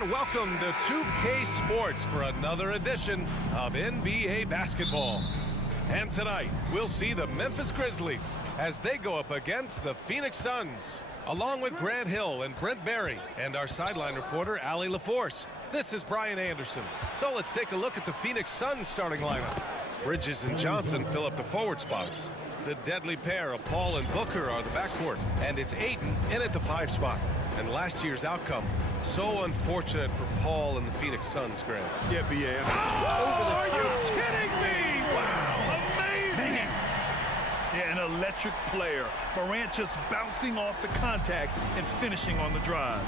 And welcome to 2K Sports for another edition of NBA basketball. And tonight, we'll see the Memphis Grizzlies as they go up against the Phoenix Suns, along with Grant Hill and Brent Berry and our sideline reporter, Allie LaForce. This is Brian Anderson. So let's take a look at the Phoenix Suns starting lineup. Bridges and Johnson fill up the forward spots. The deadly pair of Paul and Booker are the backcourt, and it's Ayton in at the 5 spot. And last year's outcome, so unfortunate for Paul and the Phoenix Suns, Grant. Yeah, B.A. Are you kidding me? Wow. Amazing. Man. Yeah, an electric player. Morant just bouncing off the contact and finishing on the drive.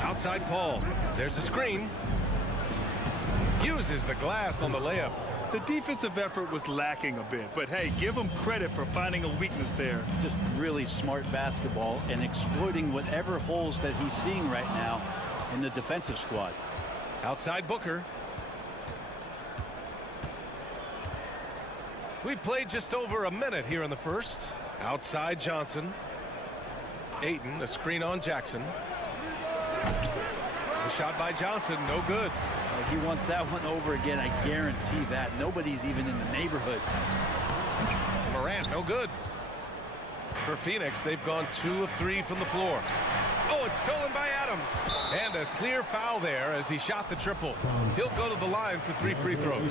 Outside Paul. There's a screen. Uses the glass on the layup. The defensive effort was lacking a bit, but hey, give him credit for finding a weakness there. Just really smart basketball and exploiting whatever holes that he's seeing right now in the defensive squad. Outside Booker. We played just over a minute here in the first. Outside Johnson. Ayton, a screen on Jackson. The shot by Johnson, no good. He wants that one over again, I guarantee that. Nobody's even in the neighborhood. Morant, no good. For Phoenix, they've gone 2 of 3 from the floor. Oh, it's stolen by Adams. And a clear foul there as he shot the triple. He'll go to the line for 3 free throws.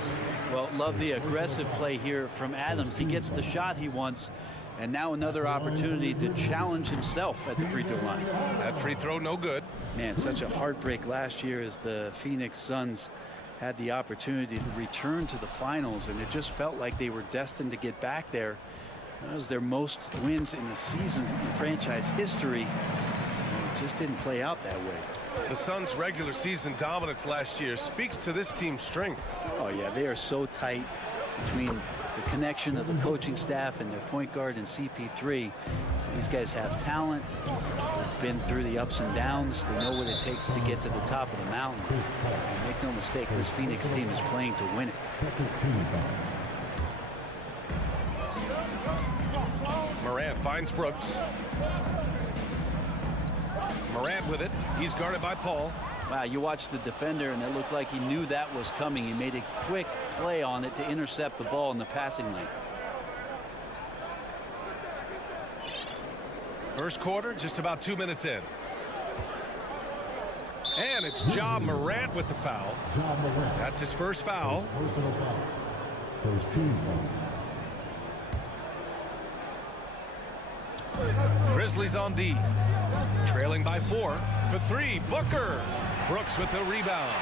Well, love the aggressive play here from Adams. He gets the shot he wants, and now another opportunity to challenge himself at the free throw line. That free throw, no good. Man, such a heartbreak last year as the Phoenix Suns had the opportunity to return to the finals, and it just felt like they were destined to get back there. That was their most wins in the season in franchise history. And it just didn't play out that way. The Suns' regular season dominance last year speaks to this team's strength. Oh, yeah, they are so tight between the connection of the coaching staff and their point guard and CP3. These guys have talent. They've been through the ups and downs. They know what it takes to get to the top of the mountain. And make no mistake, this Phoenix team is playing to win it. Morant finds Brooks. Morant with it. He's guarded by Paul. Wow, you watched the defender, and it looked like he knew that was coming. He made a quick play on it to intercept the ball in the passing lane. First quarter, just about 2 minutes in. And it's Ja Morant with the foul. That's his first foul. First team foul. Grizzlies on D. Trailing by 4 for 3. Booker. Brooks with the rebound.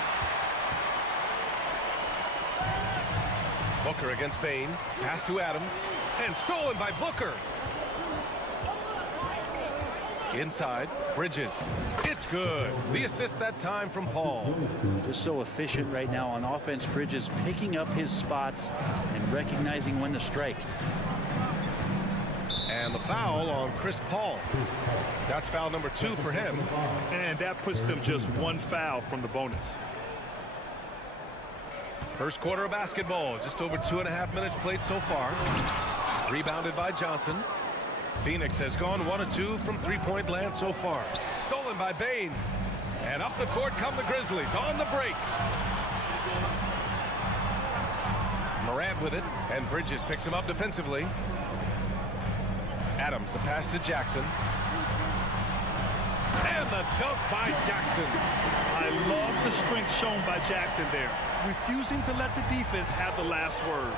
Booker against Bain. Pass to Adams. And stolen by Booker. Inside. Bridges. It's good. The assist that time from Paul. Just so efficient right now on offense. Bridges picking up his spots and recognizing when to strike. And the foul on Chris Paul. That's foul number 2 for him. And that puts them just 1 foul from the bonus. First quarter of basketball. Just over 2.5 minutes played so far. Rebounded by Johnson. Phoenix has gone 1 of 2 from three-point land so far. Stolen by Bain. And up the court come the Grizzlies on the break. Morant with it. And Bridges picks him up defensively. Adams, the pass to Jackson. And the dunk by Jackson. I love the strength shown by Jackson there, refusing to let the defense have the last word.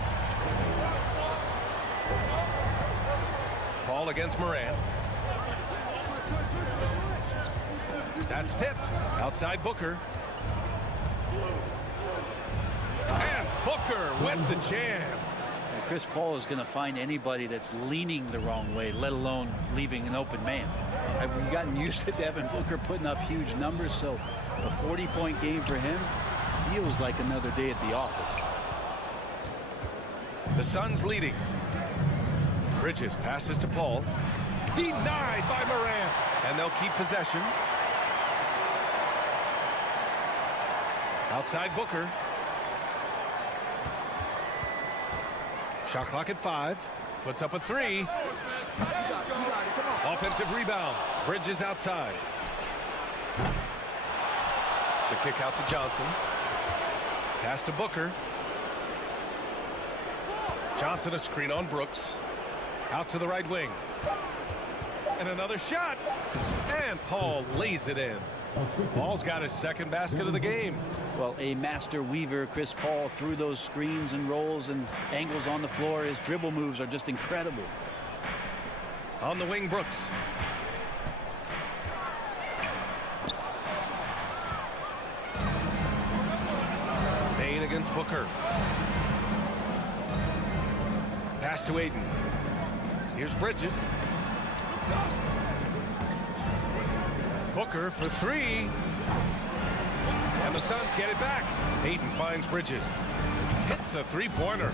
Paul against Morant. That's tipped. Outside Booker. And Booker with the jam. Chris Paul is going to find anybody that's leaning the wrong way, let alone leaving an open man. Have we gotten used to Devin Booker putting up huge numbers? So a 40-point game for him feels like another day at the office. The Suns leading. Bridges passes to Paul. Denied by Morant. And they'll keep possession. Outside Booker. Shot clock at 5. Puts up a 3. Offensive rebound. Bridges outside. The kick out to Johnson. Pass to Booker. Johnson a screen on Brooks. Out to the right wing. And another shot. And Paul lays it in. Paul's got his second basket of the game. Well, a master weaver, Chris Paul, through those screens and rolls and angles on the floor. His dribble moves are just incredible. On the wing, Brooks. Payne against Booker. Pass to Aiden. Here's Bridges. Booker for three. And the Suns get it back. Aiden finds Bridges. Hits a three-pointer.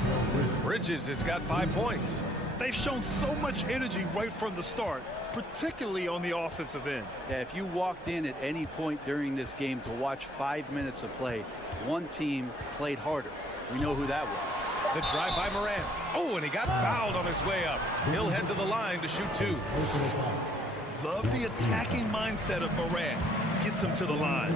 Bridges has got 5 points. They've shown so much energy right from the start, particularly on the offensive end. Yeah, if you walked in at any point during this game to watch 5 minutes of play, one team played harder. We know who that was. The drive by Morant. Oh, and he got fouled on his way up. He'll head to the line to shoot two. Love the attacking mindset of Morant. Gets him to the line.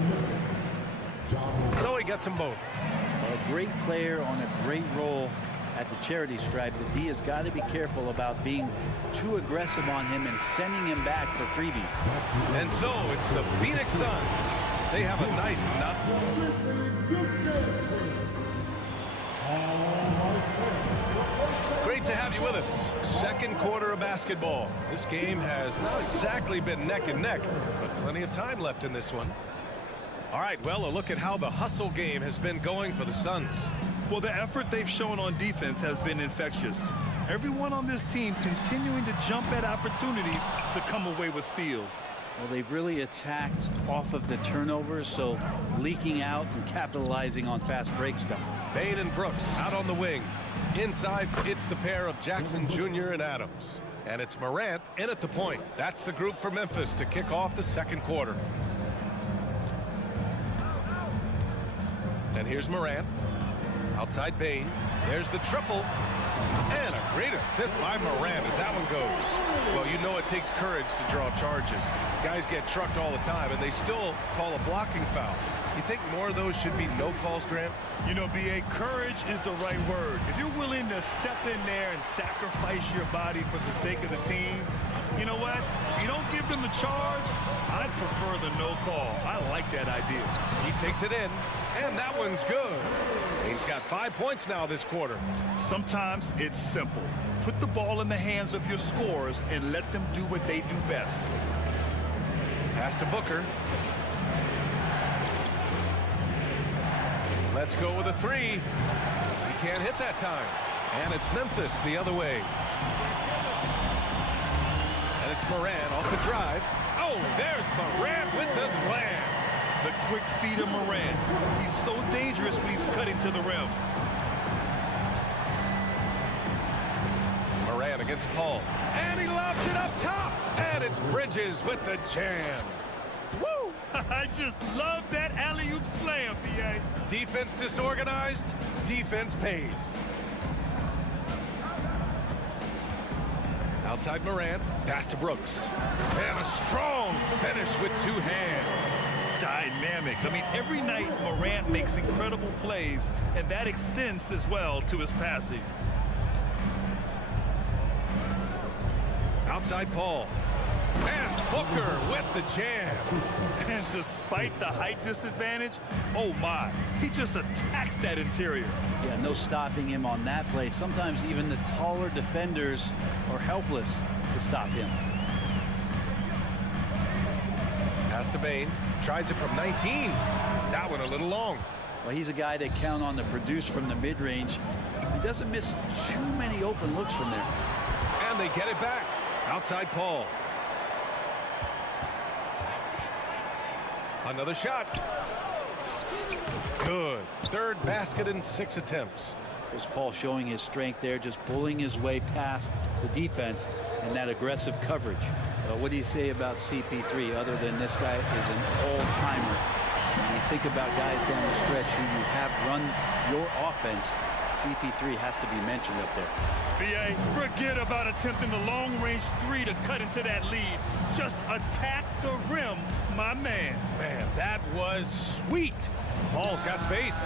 So he gets them both. A great player on a great role at the charity stripe. The D has got to be careful about being too aggressive on him and sending him back for freebies. And so it's the Phoenix Suns. They have a nice nut. Great to have you with us. Second quarter of basketball. This game has not exactly been neck and neck, but plenty of time left in this one. All right, well, a look at how the hustle game has been going for the Suns. Well, the effort they've shown on defense has been infectious. Everyone on this team continuing to jump at opportunities to come away with steals. Well, they've really attacked off of the turnovers, so leaking out and capitalizing on fast break stuff. Payne and Brooks out on the wing. Inside, it's the pair of Jackson Jr. and Adams. And it's Morant in at the point. That's the group for Memphis to kick off the second quarter. And here's Morant. Outside Payne. There's the triple. And a great assist by Morant as that one goes. Well, you know it takes courage to draw charges. Guys get trucked all the time, and they still call a blocking foul. You think more of those should be no calls, Grant? You know, B.A., courage is the right word. If you're willing to step in there and sacrifice your body for the sake of the team, you know what? If you don't give them a charge, I'd prefer the no call. I like that idea. He takes it in, and that one's good. He's got 5 points now this quarter. Sometimes it's simple. Put the ball in the hands of your scorers and let them do what they do best. Pass to Booker. Let's go with a three. He can't hit that time. And it's Memphis the other way. And it's Morant off the drive. Oh, there's Morant with the slam. The quick feed of Morant. He's so dangerous when he's cutting to the rim. Morant against Paul. And he lobs it up top. And it's Bridges with the jam. Woo! I just love that alley-oop slam, B.A. Defense disorganized. Defense pays. Outside Morant. Pass to Brooks. And a strong finish with two hands. Dynamic. I mean, every night Morant makes incredible plays, and that extends as well to his passing. Outside Paul. And Booker with the jam. And despite the height disadvantage, oh my, he just attacks that interior. Yeah, no stopping him on that play. Sometimes even the taller defenders are helpless to stop him. Pass to Payne. Tries it from 19. That one a little long. Well, he's a guy they count on to produce from the mid-range. He doesn't miss too many open looks from there. And they get it back. Outside Paul. Another shot. Good. Third basket in 6 attempts. There's Paul showing his strength there, just bullying his way past the defense and that aggressive coverage. What do you say about CP3 other than this guy is an all-timer? When you think about guys down the stretch who you have run your offense, CP3 has to be mentioned up there. BA, forget about attempting the long-range three to cut into that lead. Just attack the rim, my man. Man, that was sweet. Paul's got space.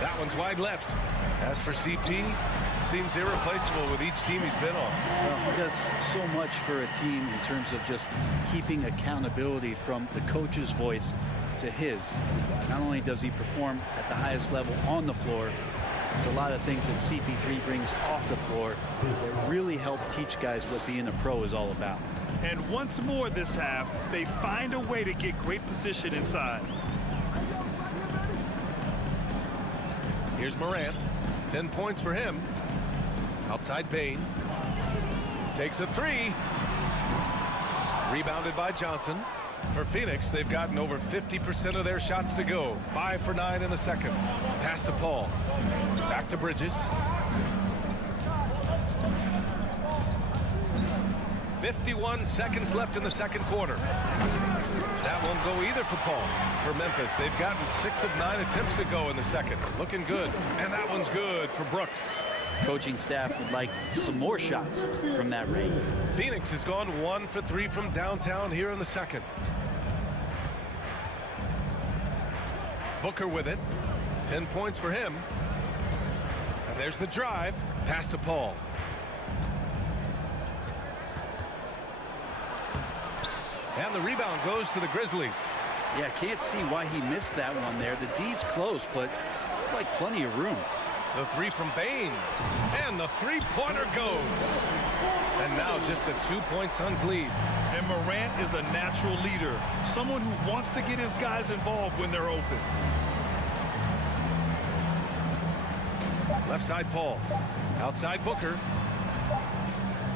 That one's wide left. As for CP, seems irreplaceable with each team he's been on. Well, he does so much for a team in terms of just keeping accountability from the coach's voice to his. Not only does he perform at the highest level on the floor, there's a lot of things that CP3 brings off the floor that really help teach guys what being a pro is all about. And once more this half, they find a way to get great position inside. Here's Morant. 10 points for him. Outside Bain. Takes a three. Rebounded by Johnson. For Phoenix, they've gotten over 50% of their shots to go. 5 for 9 in the second. Pass to Paul. Back to Bridges. 51 seconds left in the second quarter. That won't go either for Paul. For Memphis, they've gotten 6 of 9 attempts to go in the second. Looking good. And that one's good for Brooks. Coaching staff would like some more shots from that range. Phoenix has gone 1 for 3 from downtown here in the second. Booker with it. 10 points for him. And there's the drive. Pass to Paul. And the rebound goes to the Grizzlies. Yeah, can't see why he missed that one there. The D's close, but looked like plenty of room. The three from Bain. And the three-pointer goes. And now just a 2-point Suns lead. And Morant is a natural leader. Someone who wants to get his guys involved when they're open. Left side Paul. Outside Booker.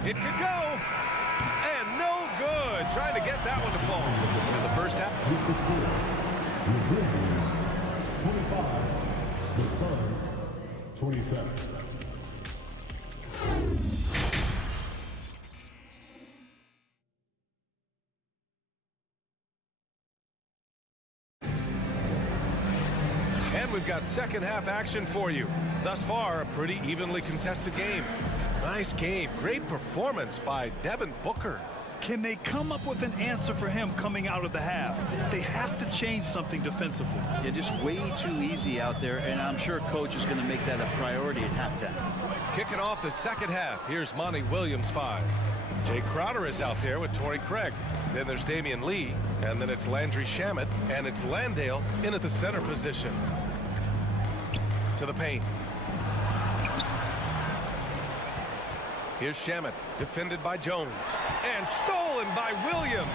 It could go. And no good. Trying to get that one to fall. In the first half. The Grizzlies, 25. The Suns, 27. And we've got second half action for you. Thus far, a pretty evenly contested game. Nice game. Great performance by Devin Booker. Can they come up with an answer for him coming out of the half? They have to change something defensively. Yeah, just way too easy out there, and I'm sure coach is going to make that a priority at halftime. Kicking off the second half, here's Monty Williams 5. Jay Crowder is out there with Torrey Craig. Then there's Damian Lee, and then it's Landry Shamet, and it's Landale in at the center position. To the paint. Here's Shamet, defended by Jones, and stolen by Williams.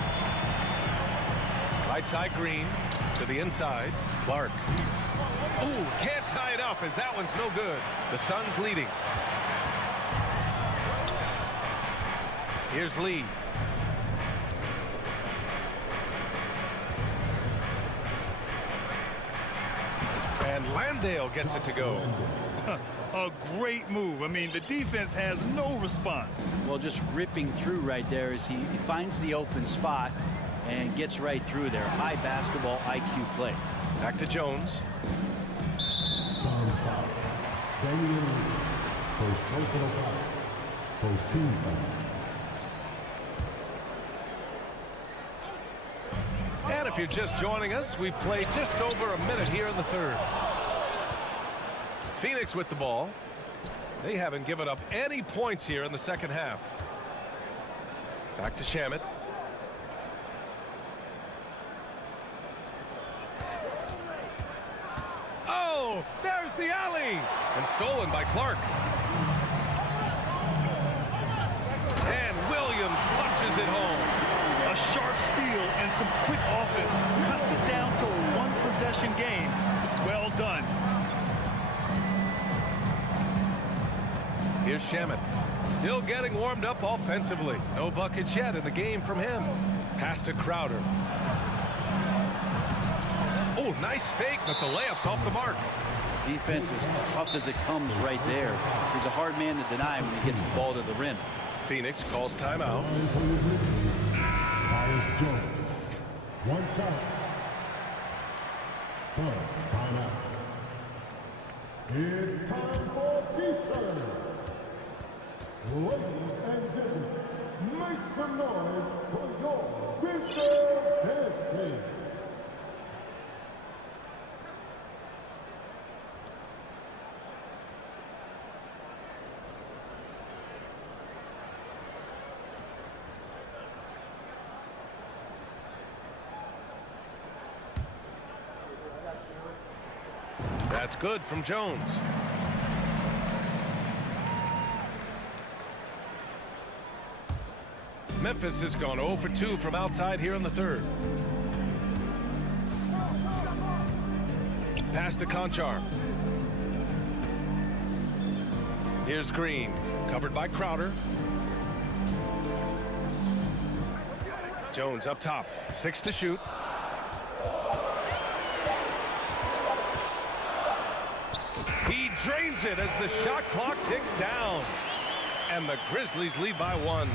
Right side Green, to the inside, Clark. Ooh, can't tie it up as that one's no good. The Suns leading. Here's Lee. And Landale gets it to go. A great move. I mean, the defense has no response. Well, just ripping through right there as he finds the open spot and gets right through there. High basketball IQ play. Back to Jones. Suns foul. Damian Lee, first personal foul. First team foul. And if you're just joining us, we've played just over a minute here in the third. Phoenix with the ball. They haven't given up any points here in the second half. Back to Shamet. Oh, there's the alley. And stolen by Clark. And Williams punches it home. A sharp steal and some quick offense cuts it down to a one-possession game. Well done. Here's Shamet. Still getting warmed up offensively. No buckets yet in the game from him. Pass to Crowder. Oh, nice fake, but the layup's off the mark. Defense is tough as it comes right there. He's a hard man to deny when he gets the ball to the rim. Phoenix calls timeout. Tyus Jones. One shot. Suns, timeout. It's time for T-shirts. Ladies and gentlemen, make some noise for your Grizzlies dance team. That's good from Jones. Memphis has gone 0 for 2 from outside here in the third. Pass to Conchar. Here's Green, covered by Crowder. Jones up top, 6 to shoot. He drains it as the shot clock ticks down. And the Grizzlies lead by 1.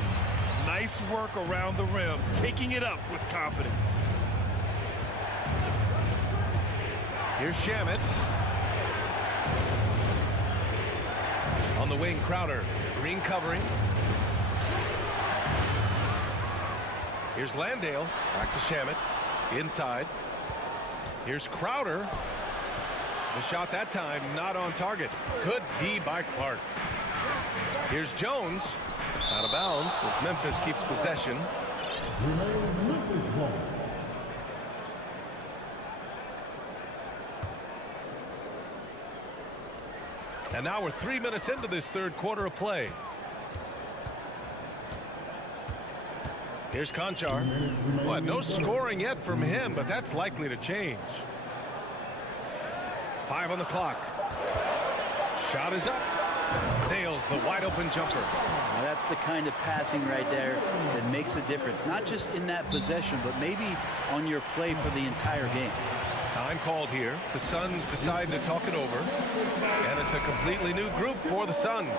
Nice work around the rim, taking it up with confidence. Here's Shamet. On the wing, Crowder. Green covering. Here's Landale. Back to Shamet. Inside. Here's Crowder. The shot that time not on target. Good D by Clark. Here's Jones. Out of bounds as Memphis keeps possession. Remains Memphis ball. And now we're 3 minutes into this third quarter of play. Here's Conchar. Well, no scoring yet from him, but that's likely to change. 5 on the clock. Shot is up. Nails the wide open jumper. Now that's the kind of passing right there that makes a difference. Not just in that possession, but maybe on your play for the entire game. Time called here. The Suns decide to talk it over. And it's a completely new group for the Suns.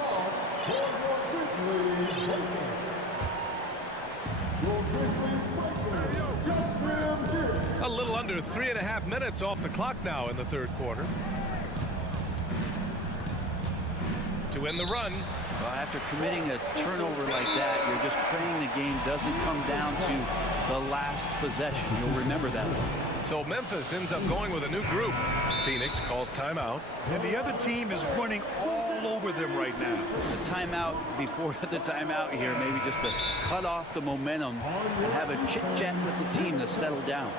A little under 3.5 minutes off the clock now in the third quarter. To end the run. Well, after committing a turnover like that, you're just praying the game doesn't come down to the last possession. You'll remember that one. So Memphis ends up going with a new group. Phoenix calls timeout. And the other team is running all over them right now. The timeout before the timeout here, maybe just to cut off the momentum and have a chit-chat with the team to settle down.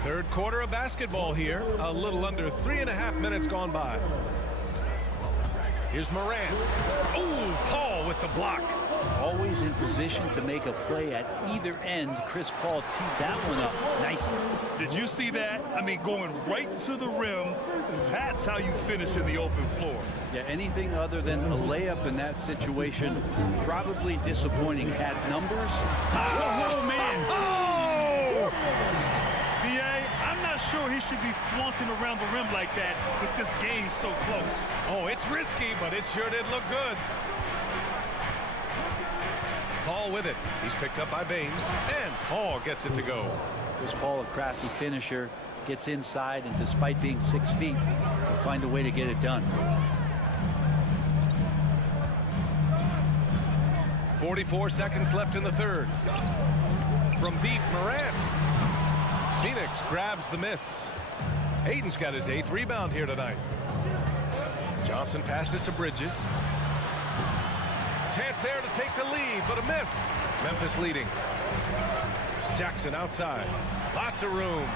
Third quarter of basketball here. A little under 3.5 minutes gone by. Here's Morant. Oh, Paul with the block. Always in position to make a play at either end. Chris Paul teed that one up nicely. Did you see that? I mean, going right to the rim. That's how you finish in the open floor. Yeah, anything other than a layup in that situation, probably disappointing. Had numbers. Oh, man. Oh! B.A., I'm not sure he should be flaunting around the rim like that with this game so close. Oh, it's risky, but it sure did look good. Paul with it. He's picked up by Baines, and Paul gets it to go. Chris Paul, a crafty finisher, gets inside, and despite being 6 feet, will find a way to get it done. 44 seconds left in the third. From deep, Morant. Phoenix grabs the miss. Aiden's got his 8th rebound here tonight. Johnson passes to Bridges. Chance there to take the lead, but a miss. Memphis leading. Jackson outside. Lots of room.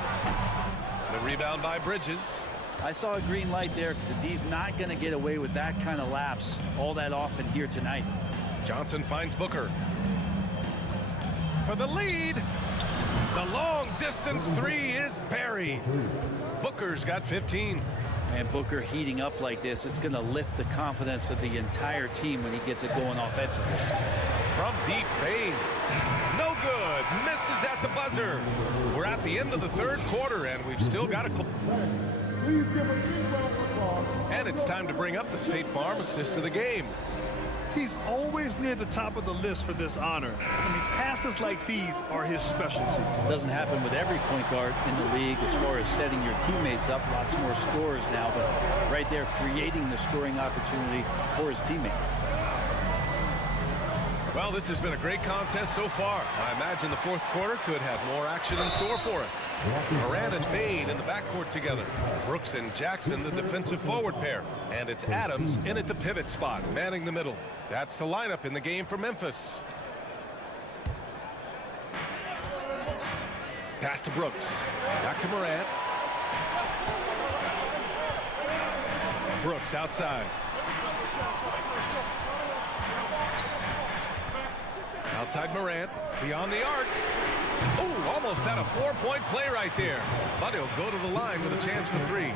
The rebound by Bridges. I saw a green light there. The D's not going to get away with that kind of lapse all that often here tonight. Johnson finds Booker. For the lead. The long distance 3 is buried. Booker's got 15. And Booker heating up like this, it's going to lift the confidence of the entire team when he gets it going offensively. From deep, Bain. No good. Misses at the buzzer. We're at the end of the third quarter, and we've still got a... And it's time to bring up the State Farm assist to the game. He's always near the top of the list for this honor. I mean, passes like these are his specialty. It doesn't happen with every point guard in the league as far as setting your teammates up. Lots more scores now, but right there creating the scoring opportunity for his teammate. Well, this has been a great contest so far. I imagine the fourth quarter could have more action in store for us. Morant and Bain in the backcourt together. Brooks and Jackson, the defensive forward pair. And it's Adams in at the pivot spot, manning the middle. That's the lineup in the game for Memphis. Pass to Brooks. Back to Morant. Brooks outside. Outside Morant, beyond the arc. Oh, almost had a four-point play right there. But he'll go to the line with a chance for three.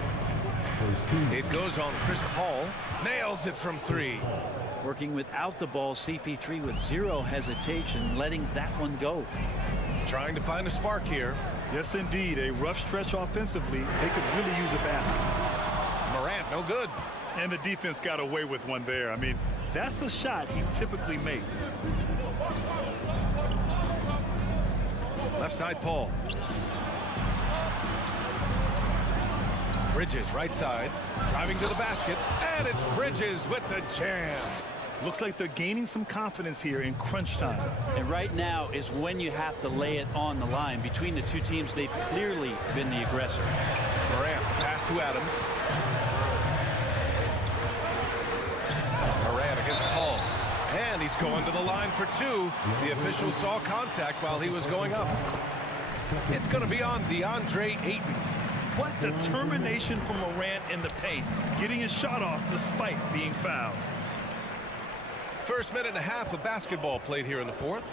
It goes on Chris Paul. Nails it from three. Working without the ball, CP3 with zero hesitation, letting that one go. Trying to find a spark here. Yes, indeed. A rough stretch offensively. They could really use a basket. Morant, no good. And the defense got away with one there. I mean, that's a shot he typically makes. Left side, Paul. Bridges, right side. Driving to the basket. And it's Bridges with the jam. Looks like they're gaining some confidence here in crunch time. And right now is when you have to lay it on the line. Between the two teams, they've clearly been the aggressor. Morant, pass to Adams. Morant against Paul. And he's going to the line for two. The official saw contact while he was going up. It's going to be on DeAndre Ayton. What determination from Morant in the paint, getting his shot off despite being fouled. First minute and a half of basketball played here in the fourth.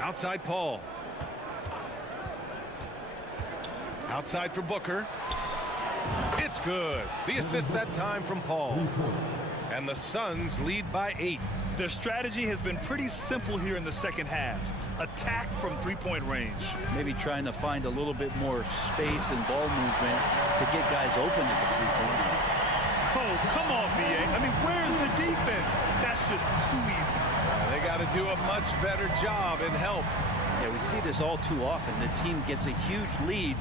Outside Paul. Outside for Booker. It's good. The assist that time from Paul. And the Suns lead by 8. Their strategy has been pretty simple here in the second half. Attack from three-point range. Maybe trying to find a little bit more space and ball movement to get guys open at the three-point line. Oh, come on, B.A. I mean, where's the defense? That's just too easy. They got to do a much better job in help. Yeah, we see this all too often. The team gets a huge lead,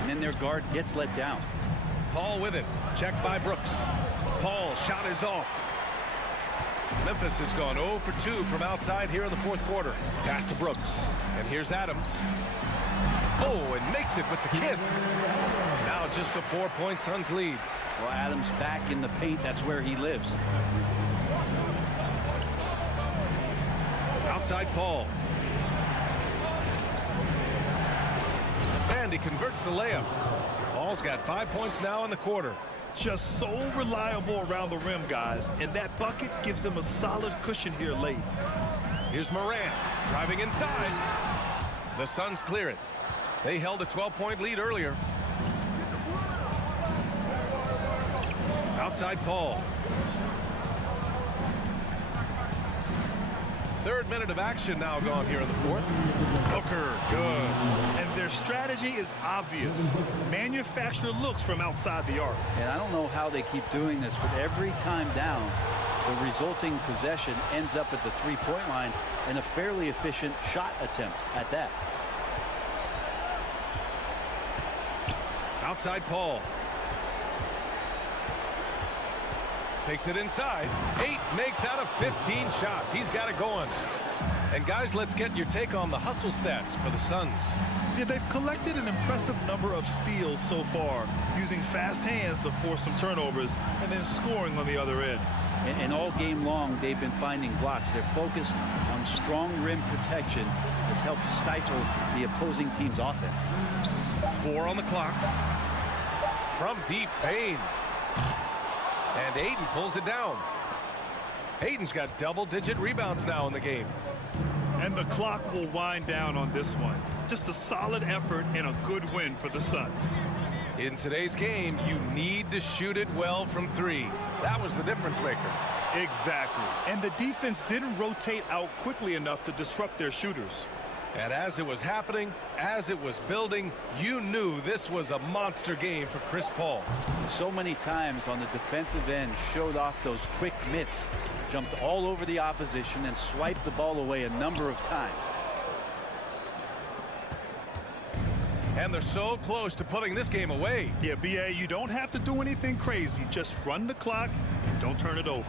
and then their guard gets let down. Paul with it. Checked by Brooks. Paul, shot is off. Memphis has gone 0 for 2 from outside here in the fourth quarter. Pass to Brooks. And here's Adams. Oh, and makes it with the kiss. Now just a 4-point Suns lead. Well, Adams back in the paint. That's where he lives. Outside Paul. And he converts the layup. Paul's got 5 points now in the quarter. Just so reliable around the rim, guys. And that bucket gives them a solid cushion here late. Here's Morant driving inside. The Suns clear it. They held a 12-point lead earlier. Outside Paul. Third minute of action now gone here in the fourth. Booker, good. And their strategy is obvious. Manufacture looks from outside the arc. And I don't know how they keep doing this, but every time down, the resulting possession ends up at the three-point line and a fairly efficient shot attempt at that. Outside Paul. Takes it inside. 8 makes out of 15 shots. He's got it going. And guys, let's get your take on the hustle stats for the Suns. Yeah, they've collected an impressive number of steals so far, using fast hands to force some turnovers and then scoring on the other end. And all game long, they've been finding blocks. They're focused on strong rim protection. This helps stifle the opposing team's offense. 4 on the clock. From deep, Bain. And Ayton pulls it down. Ayton's got double-digit rebounds now in the game. And the clock will wind down on this one. Just a solid effort and a good win for the Suns. In today's game, you need to shoot it well from 3. That was the difference maker. Exactly. And the defense didn't rotate out quickly enough to disrupt their shooters. And as it was happening, as it was building, you knew this was a monster game for Chris Paul. So many times on the defensive end showed off those quick mitts, jumped all over the opposition and swiped the ball away a number of times. And they're so close to putting this game away. Yeah, B.A., you don't have to do anything crazy. Just run the clock and don't turn it over.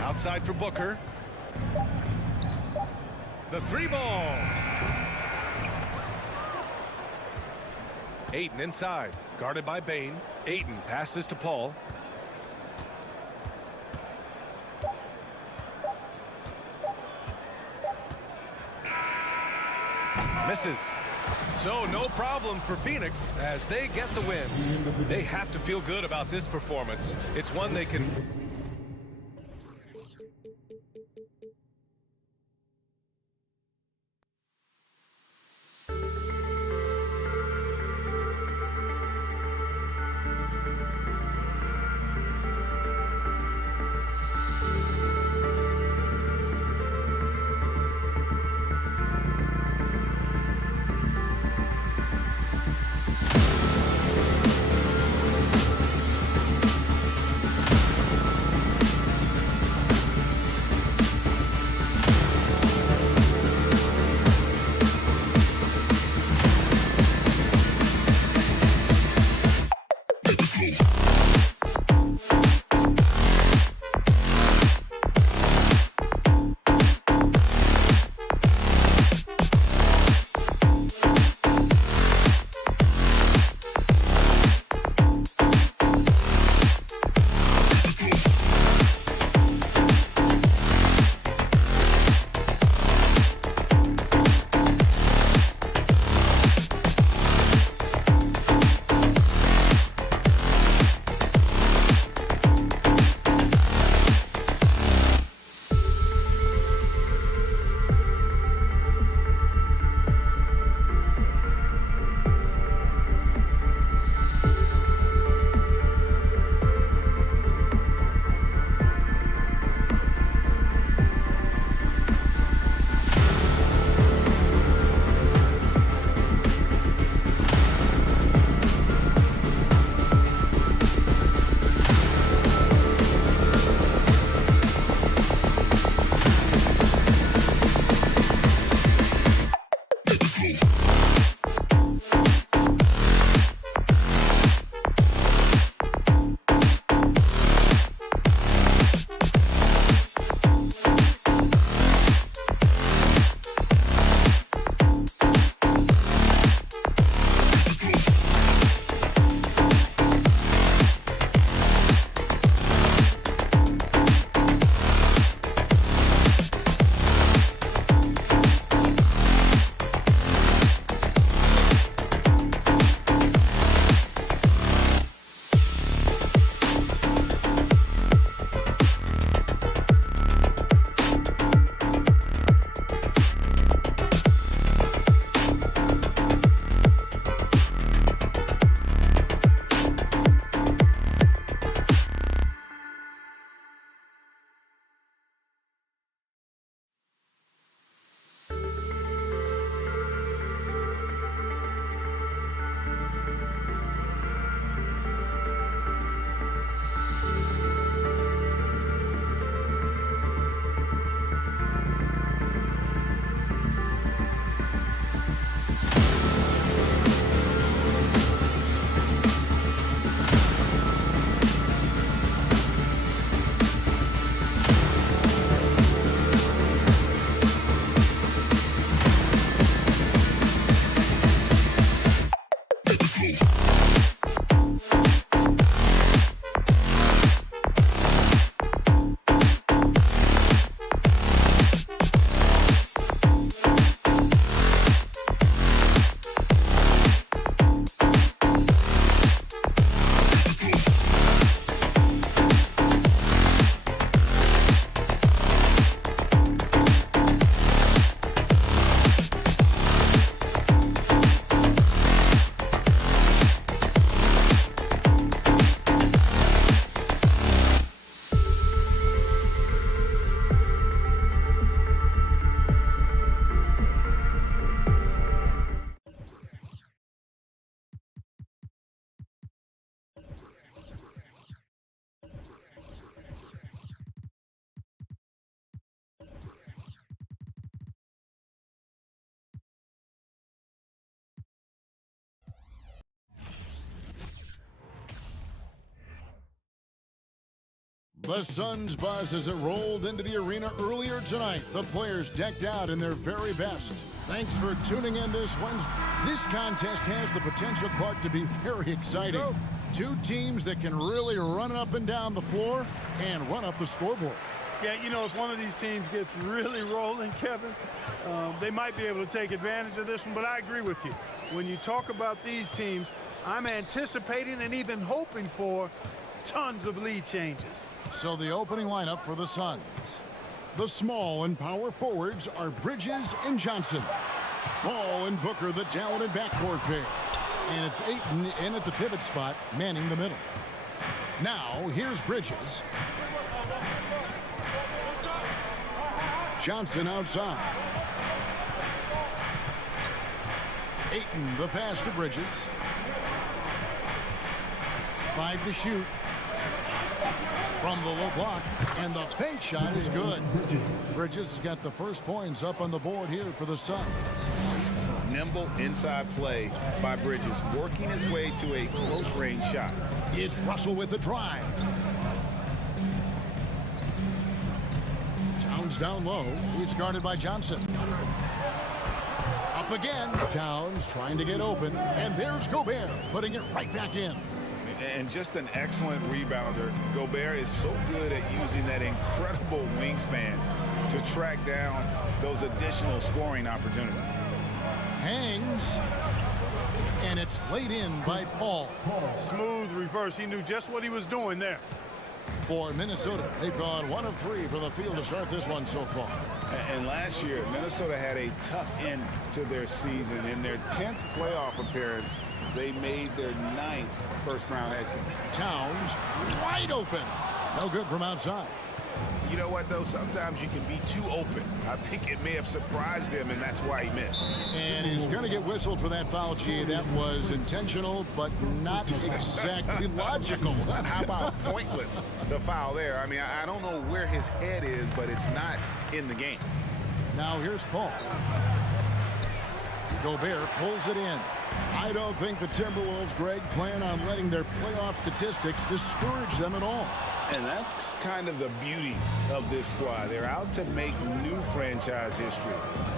Outside for Booker. The three ball. Ayton inside, guarded by Bane. Ayton passes to Paul. Misses. So no problem for Phoenix as they get the win. They have to feel good about this performance. It's one they can... The Suns buzz as it rolled into the arena earlier tonight. The players decked out in their very best. Thanks for tuning in this Wednesday. This contest has the potential, Clark, to be very exciting. Two teams that can really run up and down the floor and run up the scoreboard. Yeah, you know, if one of these teams gets really rolling, Kevin, they might be able to take advantage of this one, but I agree with you. When you talk about these teams, I'm anticipating and even hoping for tons of lead changes. So the opening lineup for the Suns. The small and power forwards are Bridges and Johnson. Ball and Booker, the talented backcourt pair. And it's Ayton in at the pivot spot, manning the middle. Now, here's Bridges. Johnson outside. Ayton, the pass to Bridges. 5 to shoot. From the low block, and the bank shot is good. Bridges has got the first points up on the board here for the Suns. Nimble inside play by Bridges, working his way to a close-range shot. It's Russell with the drive. Towns down low. He's guarded by Johnson. Up again. Towns trying to get open, and there's Gobert putting it right back in. And just an excellent rebounder. Gobert is so good at using that incredible wingspan to track down those additional scoring opportunities. Hangs, and it's laid in by Paul. Smooth reverse. He knew just what he was doing there. For Minnesota, they've gone 1 of 3 from the field to start this one so far. And last year, Minnesota had a tough end to their season. In their 10th playoff appearance, they made their 9th first-round exit. Towns wide open. No good from outside. You know what, though? Sometimes you can be too open. I think it may have surprised him, and that's why he missed. And he's going to get whistled for that foul, G. That was intentional, but not exactly logical. How about pointless to foul there? I mean, I don't know where his head is, but it's not in the game. Now here's Paul. Gobert pulls it in. I don't think the Timberwolves, Greg, plan on letting their playoff statistics discourage them at all. And that's kind of the beauty of this squad. They're out to make new franchise history,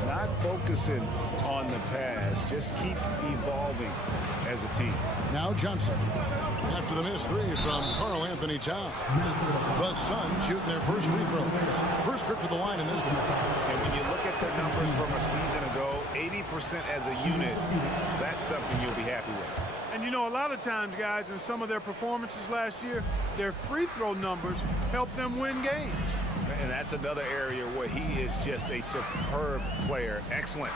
not focusing on the past, just keep evolving as a team. Now Johnson, after the missed 3 from Karl Anthony Towns. The Suns shooting their first free throws. First trip to the line in this one. And when you look at the numbers from a season ago, 80% as a unit, that's something you'll be happy with. And you know, a lot of times, guys, in some of their performances last year, their free throw numbers helped them win games. And that's another area where he is just a superb player. Excellent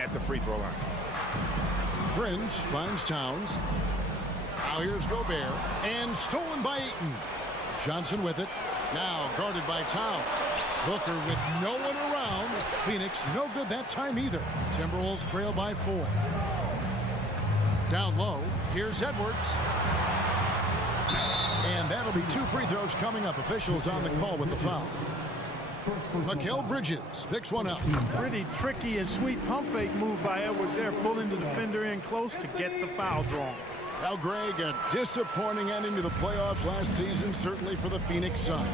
at the free throw line. Prince finds Towns. Now here's Gobert. And stolen by Ayton. Johnson with it. Now guarded by Towns. Booker with no one around. Phoenix no good that time either. Timberwolves trail by 4. Down low, here's Edwards. And that'll be 2 free throws coming up. Officials on the call with the foul. Mikal Bridges picks one up. Pretty tricky and sweet pump fake move by Edwards there, pulling the defender in close to get the foul drawn. Now, Greg, a disappointing ending to the playoffs last season, certainly for the Phoenix Suns.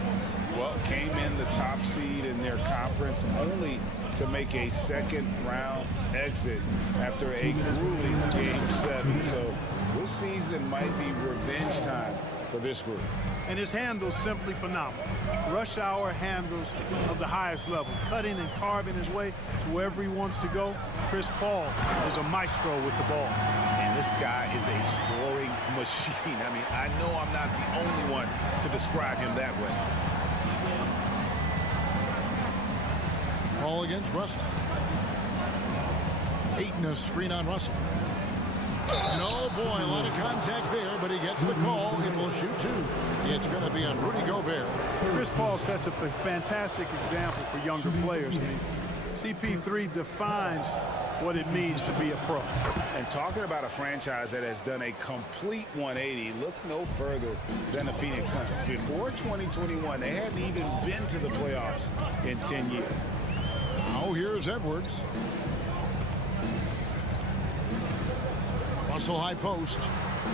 Well, came in the top seed in their conference only to make a second-round exit after a grueling Game 7. So this season might be revenge time for this group. And his handles simply phenomenal. Rush hour handles of the highest level, cutting and carving his way to wherever he wants to go. Chris Paul is a maestro with the ball. And this guy is a scoring machine. I mean, I know I'm not the only one to describe him that way. Ball against Russell. Ayton a screen on Russell. And oh boy, a lot of contact there, but he gets the call and will shoot 2. It's going to be on Rudy Gobert. Chris Paul sets up a fantastic example for younger players. I mean, CP3 defines what it means to be a pro. And talking about a franchise that has done a complete 180, look no further than the Phoenix Suns. Before 2021, they hadn't even been to the playoffs in 10 years. Now here's Edwards. Russell high post.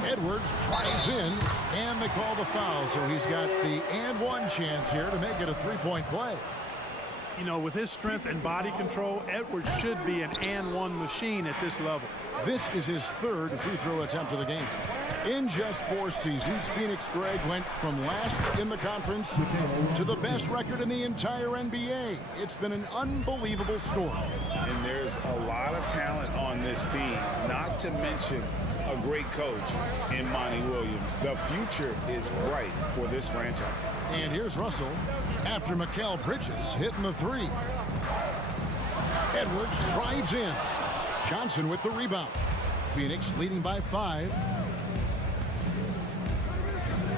Edwards drives in, and they call the foul. So he's got the and one chance here to make it a three-point play. You know, with his strength and body control, Edwards should be an and one machine at this level. This is his third free throw attempt of the game. In just 4 seasons, Phoenix Greg went from last in the conference to the best record in the entire NBA. It's been an unbelievable story. And there's a lot of talent on this team, not to mention a great coach in Monty Williams. The future is bright for this franchise. And here's Russell after Mikal Bridges hitting the three. Edwards drives in. Johnson with the rebound. Phoenix leading by 5.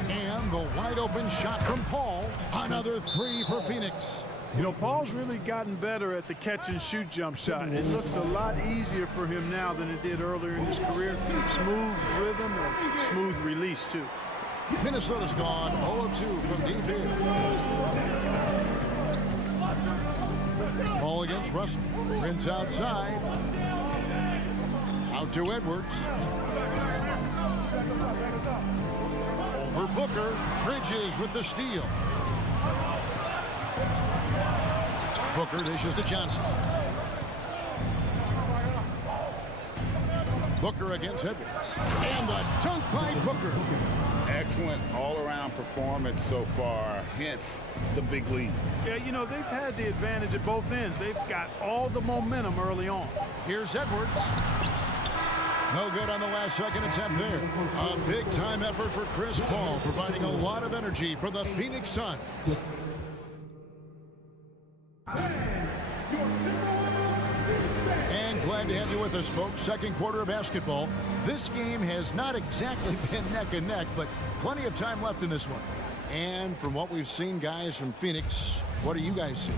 And the wide open shot from Paul. Another 3 for Phoenix. You know, Paul's really gotten better at the catch and shoot jump shot. It looks a lot easier for him now than it did earlier in his career. Smooth rhythm and smooth release too. Minnesota's gone 0 of 2 from deep here. Ball against Russell. Prince outside. Out to Edwards. Over Booker. Bridges with the steal. Booker dishes to Johnson. Booker against Edwards. And the dunk by Booker. Excellent all-around performance so far, hence the big lead. Yeah, you know, they've had the advantage at both ends. They've got all the momentum early on. Here's Edwards. No good on the last second attempt there. A big-time effort for Chris Paul, providing a lot of energy for the Phoenix Suns. And glad to have you with us, folks. Second quarter of basketball. This game has not exactly been neck and neck, but plenty of time left in this one. And from what we've seen, guys, from Phoenix, what do you guys see?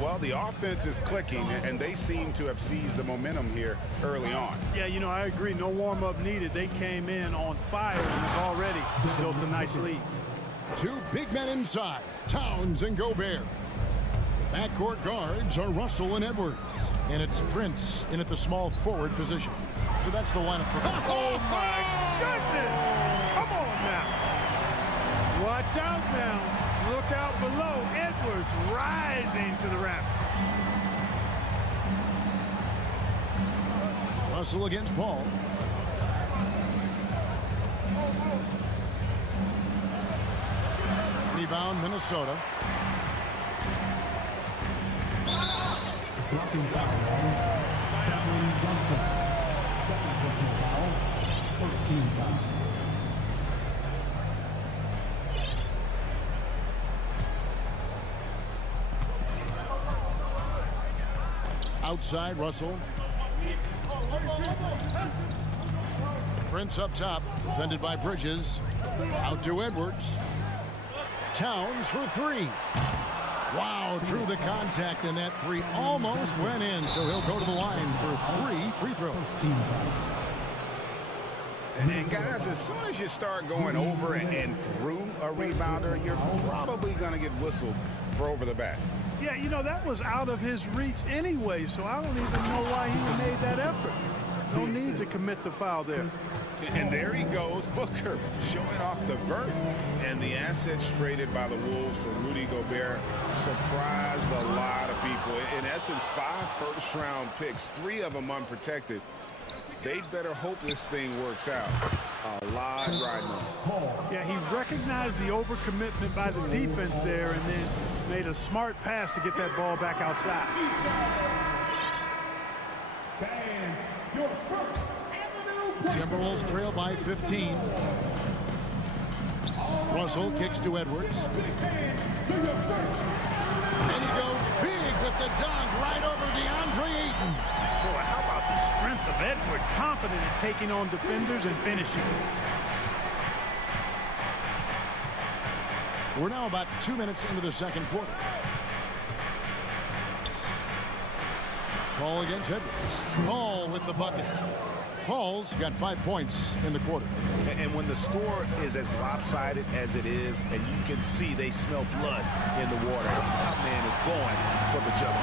Well, the offense is clicking, and they seem to have seized the momentum here early on. Yeah, you know, I agree. No warm-up needed. They came in on fire and have already built a nice lead. 2 big men inside, Towns and Gobert. Backcourt guards are Russell and Edwards. And it's Prince in at the small forward position. So that's the lineup. Oh, my goodness! Come on now. Watch out now. Look out below. Edwards rising to the raft. Russell against Paul. Rebound, Minnesota. Blocking foul. Cameron Johnson. Second personal foul. First team foul. Outside, Russell. Prince up top, defended by Bridges. Out to Edwards. Towns for 3. Wow, through the contact, and that 3 almost went in, so he'll go to the line for 3 free throws. And guys, as soon as you start going over and through a rebounder, you're probably going to get whistled for over the back. Yeah, you know, that was out of his reach anyway, so I don't even know why he made that effort. No need to commit the foul there. And there he goes, Booker, showing off the vert. And the assets traded by the Wolves for Rudy Gobert surprised a lot of people. In essence, 5 first-round picks, 3 of them unprotected. They'd better hope this thing works out. A lot riding on. Yeah, he recognized the overcommitment by the defense there and then made a smart pass to get that ball back outside. Timberwolves trail by 15. Russell kicks to Edwards. And he goes big with the dunk right over DeAndre Ayton. Boy, how about the strength of Edwards, confident in taking on defenders and finishing. We're now about 2 minutes into the second quarter. Paul against Edwards. Paul with the bucket. Paul's got 5 points in the quarter. And when the score is as lopsided as it is, and you can see they smell blood in the water, our man is going for the jumper.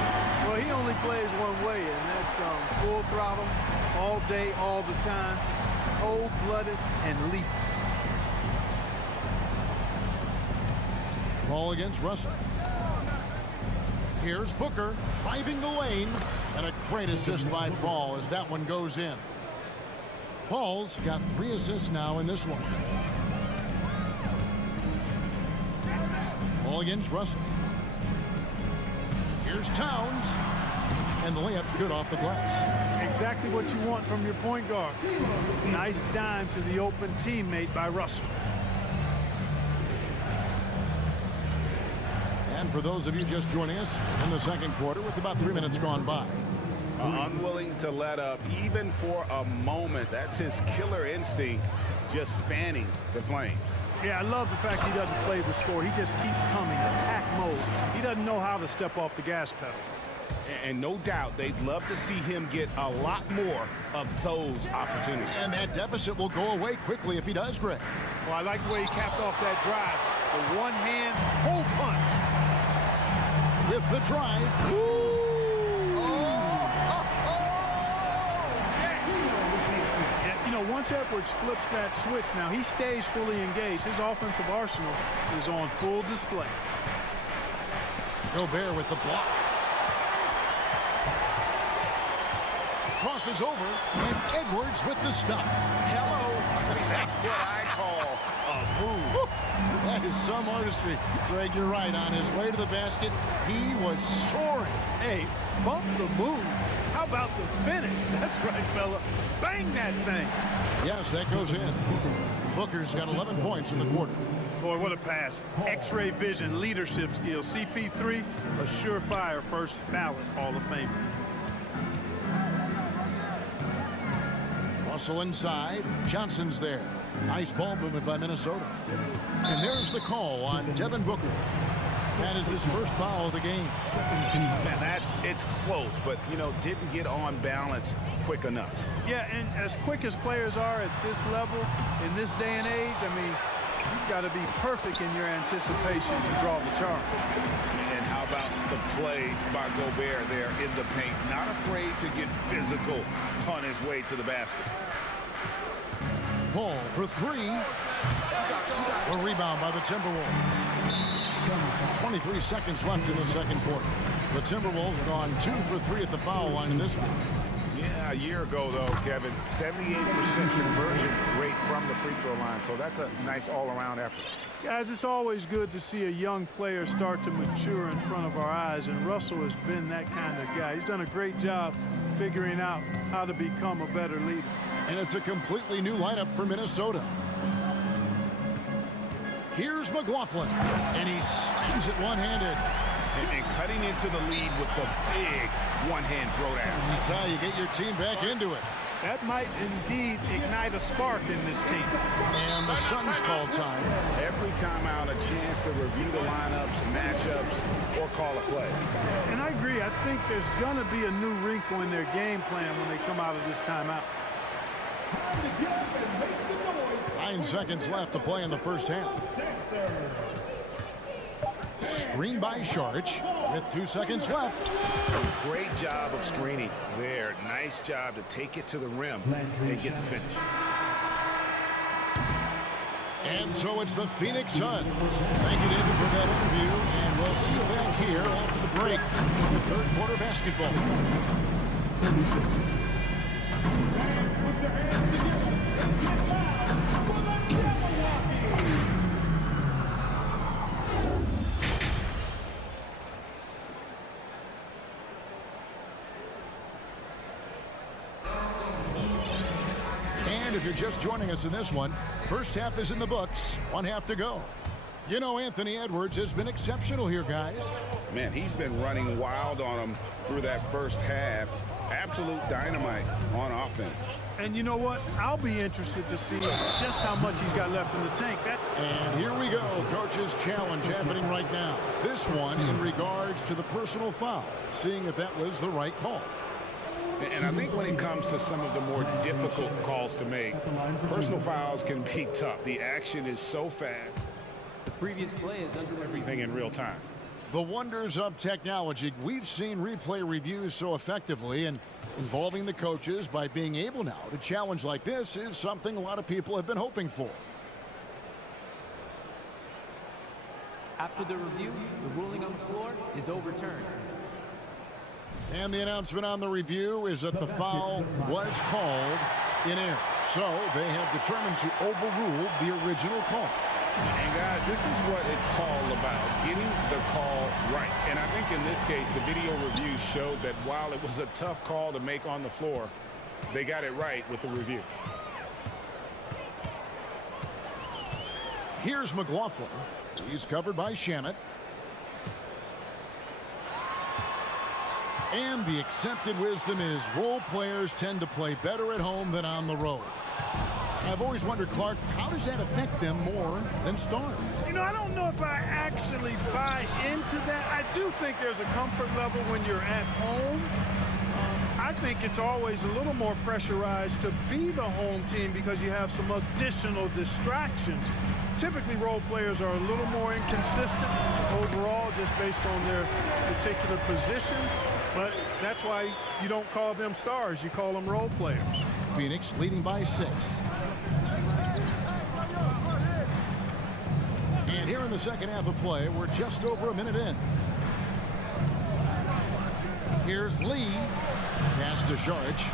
Well, he only plays one way, and that's full throttle all day, all the time. cold-blooded and lethal. Ball against Russell. Here's Booker driving the lane, and a great assist by Paul as that one goes in. Paul's got 3 assists now in this one. Ball against Russell. Here's Towns, and the layup's good off the glass. Exactly what you want from your point guard. Nice dime to the open teammate by Russell. And for those of you just joining us in the second quarter with about 3 minutes gone by. Unwilling to let up even for a moment. That's his killer instinct, just fanning the flames. Yeah, I love the fact he doesn't play the score. He just keeps coming, attack mode. He doesn't know how to step off the gas pedal. And no doubt they'd love to see him get a lot more of those opportunities. And that deficit will go away quickly if he does, Greg. Well, I like the way he capped off that drive. The one-hand hole punch. With the drive. Ooh. Once Edwards flips that switch, now he stays fully engaged. His offensive arsenal is on full display. Gobert with the block. Crosses over, and Edwards with the stop. Hello. That's what I call a move. That is some artistry. Greg, you're right. On his way to the basket, he was soaring. Hey, bump the move. How about the finish? That's right, fella. Bang that thing. Yes, that goes in. Booker's got 11 points in the quarter. Boy, what a pass. X-ray vision, leadership skills. CP3, a surefire first ballot Hall of Famer. Russell inside. Johnson's there. Nice ball movement by Minnesota. And there's the call on Devin Booker. That is his first foul of the game. Man, it's close, but, didn't get on balance quick enough. Yeah, and as quick as players are at this level, in this day and age, I mean, you've got to be perfect in your anticipation to draw the charge. And how about the play by Gobert there in the paint? Not afraid to get physical on his way to the basket. Paul for 3. A rebound by the Timberwolves. 23 seconds left in the second quarter. The Timberwolves have gone 2 for 3 at the foul line in this one. Yeah, a year ago, though, Kevin, 78% conversion rate from the free throw line. So that's a nice all-around effort. Guys, it's always good to see a young player start to mature in front of our eyes, and Russell has been that kind of guy. He's done a great job figuring out how to become a better leader. And it's a completely new lineup for Minnesota. Here's McLaughlin, and he slams it one-handed. And cutting into the lead with the big one-hand throwdown. That's how you get your team back into it. That might indeed ignite a spark in this team. And the Suns call time. Every time out, a chance to review the lineups, matchups, or call a play. And I agree. I think there's going to be a new wrinkle in their game plan when they come out of this timeout. 9 seconds left to play in the first half. Screen by Sharch with 2 seconds left. Great job of screening there. Nice job to take it to the rim and get the finish. And so it's the Phoenix Suns. Thank you, David, for that interview. And we'll see you back here after the break with third quarter basketball. Put your hands together and get loud for the Milwaukee. And if you're just joining us in this one, first half is in the books, 1 half to go. You know, Anthony Edwards has been exceptional here, guys. Man, he's been running wild on them through that first half. Absolute dynamite on offense. And you know what? I'll be interested to see just how much he's got left in the tank. And here we go, coach's challenge happening right now. This one in regards to the personal foul, seeing if that was the right call. And I think when it comes to some of the more difficult calls to make, personal fouls can be tough. The action is so fast. The previous play is under everything in real time. The wonders of technology. We've seen replay reviews so effectively, and Involving the coaches by being able now to challenge like this is something a lot of people have been hoping for. After the review, the ruling on the floor is overturned. And the announcement on the review is that the foul was called in air. So they have determined to overrule the original call. And guys, this is what it's all about, getting the call right. And I think in this case, the video review showed that while it was a tough call to make on the floor, they got it right with the review. Here's McLaughlin. He's covered by Shamet. And the accepted wisdom is role players tend to play better at home than on the road. I've always wondered, Clark, how does that affect them more than stars? You know, I don't know if I actually buy into that. I do think there's a comfort level when you're at home. I think it's always a little more pressurized to be the home team because you have some additional distractions. Typically, role players are a little more inconsistent overall just based on their particular positions. But that's why you don't call them stars. You call them role players. Phoenix leading by 6. And here in the second half of play, we're just over a minute in. Here's Lee. Pass to Sharge.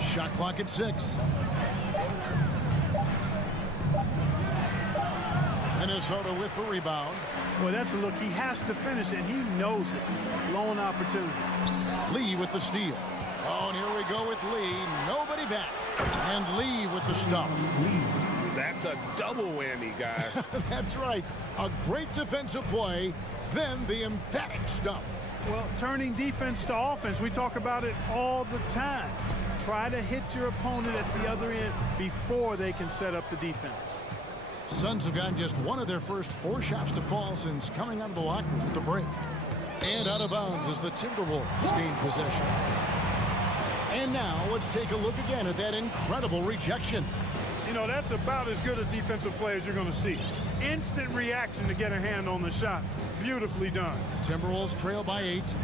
Shot clock at 6. Minnesota with the rebound. Well, that's a look. He has to finish it. He knows it. Lone opportunity. Lee with the steal. Oh, and here we go with Lee. Nobody back. And Lee with the stuff. That's a double whammy, guys. That's right. A great defensive play, then the emphatic stuff. Well, turning defense to offense, we talk about it all the time. Try to hit your opponent at the other end before they can set up the defense. Suns have gotten just one of their first 4 shots to fall since coming out of the locker room with the break. And out of bounds as the Timberwolves gain possession. And now let's take a look again at that incredible rejection. You know, that's about as good a defensive play as you're going to see. Instant reaction to get a hand on the shot. Beautifully done. Timberwolves trail by 8.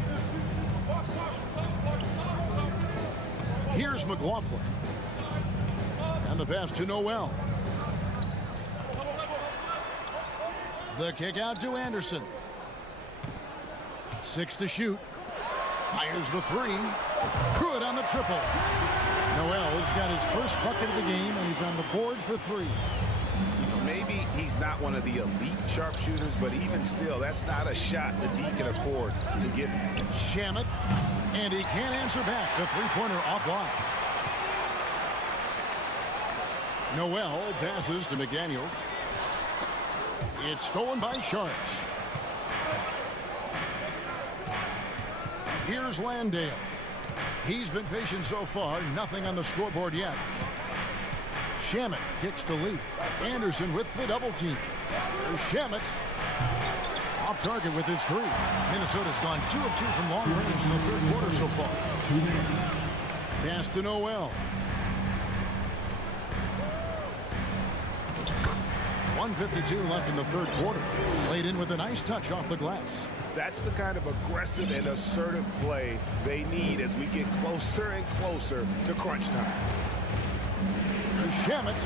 Here's McLaughlin. And the pass to Noel. The kick out to Anderson. 6 to shoot. Fires the 3. Good on the triple. Noel's got his first bucket of the game, and he's on the board for 3. Maybe he's not one of the elite sharpshooters, but even still, that's not a shot that he can afford to give him. Shamet, and he can't answer back. The three-pointer offline. Noel passes to McDaniels. It's stolen by Sharge. Here's Landale. He's been patient so far. Nothing on the scoreboard yet. Shamet kicks to Lee. Anderson with the double team. Shamet off target with his 3. Minnesota's gone 2 of 2 from long range in the third quarter so far. Pass to Noel. 1:52 left in the third quarter. Laid in with a nice touch off the glass. That's the kind of aggressive and assertive play they need as we get closer and closer to crunch time. Shamet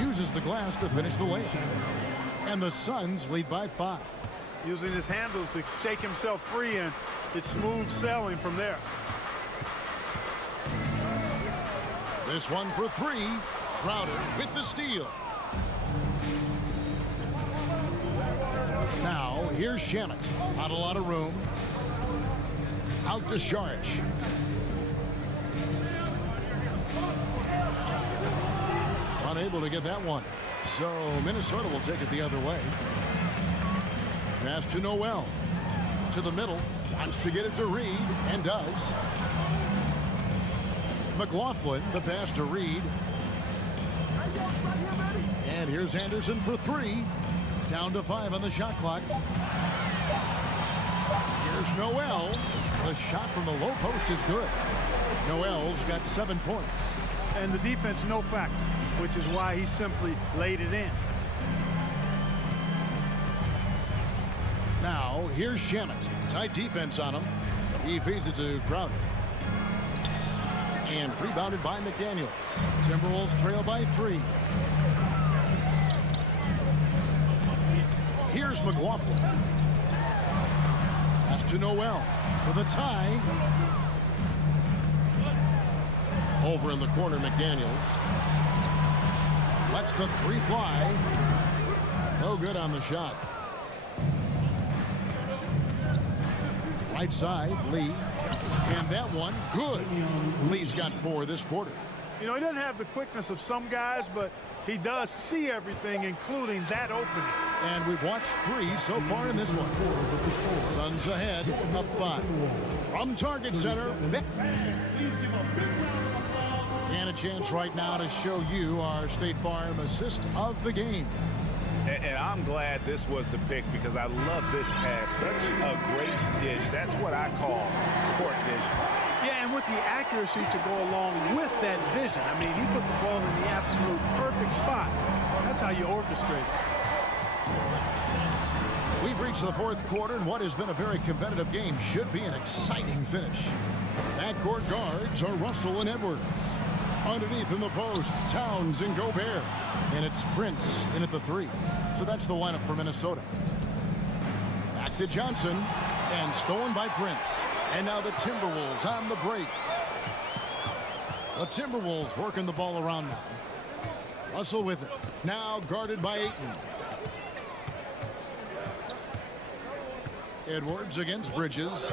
uses the glass to finish the layup. And the Suns lead by 5. Using his handles to shake himself free, and it's smooth sailing from there. This one for 3. Crowder with the steal. Now, here's Shamet. Not a lot of room. Out to Sharge. Unable to get that one. So Minnesota will take it the other way. Pass to Noel. To the middle. Wants to get it to Reed, and does. McLaughlin, the pass to Reed. And here's Anderson for 3. Down to 5 on the shot clock. Here's Noel. The shot from the low post is good. Noel's got 7 points. And the defense no factor, which is why he simply laid it in. Now, here's Shamet. Tight defense on him. He feeds it to Crowder. And rebounded by McDaniels. Timberwolves trail by 3. Here's McLaughlin. Pass to Noel for the tie. Over in the corner, McDaniels. Lets the 3 fly. No good on the shot. Right side, Lee. And that one, good. Lee's got 4 this quarter. You know, he doesn't have the quickness of some guys, but he does see everything, including that opening. And we've watched 3 so far in this one. Suns ahead, up 5. From Target Center, and a chance right now to show you our State Farm assist of the game. And I'm glad this was the pick because I love this pass. Such a great dish. That's what I call court vision. Yeah, and with the accuracy to go along with that vision. I mean, he put the ball in the absolute perfect spot. That's how you orchestrate it. We've reached the 4th quarter, and what has been a very competitive game should be an exciting finish. Backcourt guards are Russell and Edwards. Underneath in the post, Towns and Gobert. And it's Prince in at the 3. So that's the lineup for Minnesota. Back to Johnson. And stolen by Prince. And now the Timberwolves on the break. The Timberwolves working the ball around now. Russell with it. Now guarded by Ayton. Edwards against Bridges.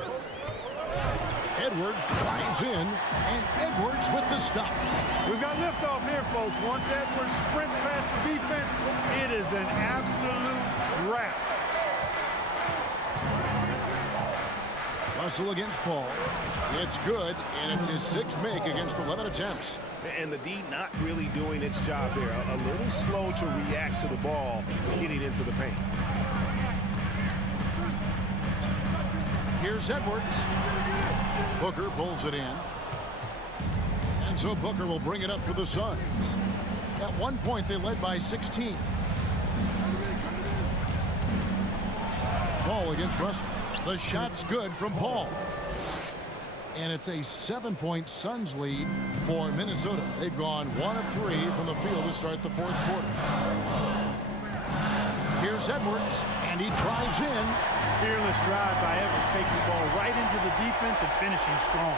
Edwards drives in, and Edwards with the stop. We've got liftoff here, folks. Once Edwards sprints past the defense, it is an absolute wrap. Russell against Paul. It's good, and it's his 6th make against 11 attempts. And the D not really doing its job there. A little slow to react to the ball getting into the paint. Here's Edwards. Booker pulls it in. And so Booker will bring it up for the Suns. At one point, they led by 16. Paul against Russell. The shot's good from Paul. And it's a 7-point Suns lead for Minnesota. They've gone 1 of 3 from the field to start the 4th quarter. Here's Edwards, and he drives in. Fearless drive by Edwards, taking the ball right into the defense and finishing strong.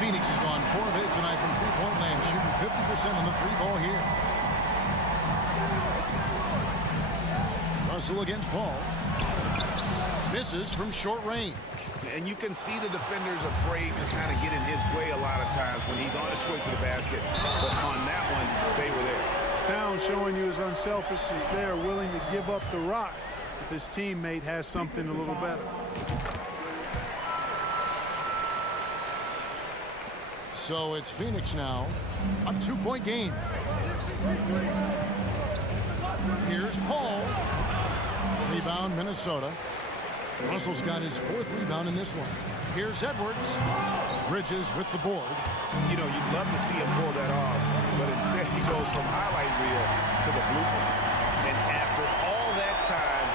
Phoenix has gone 4 of 8 tonight from three-point land, shooting 50% on the 3-ball here. Russell against Paul. Misses from short range. And you can see the defenders afraid to kind of get in his way a lot of times when he's on his way to the basket. But on that one, they were there. Towns showing you his unselfishness there, willing to give up the rock if his teammate has something a little better. So it's Phoenix now, a 2-point game. Here's Paul. Rebound, Minnesota. Russell's got his 4th rebound in this one. Here's Edwards. Bridges with the board. You know, you'd love to see him pull that off, but instead he goes from highlight reel to the bloopers. And after all that time,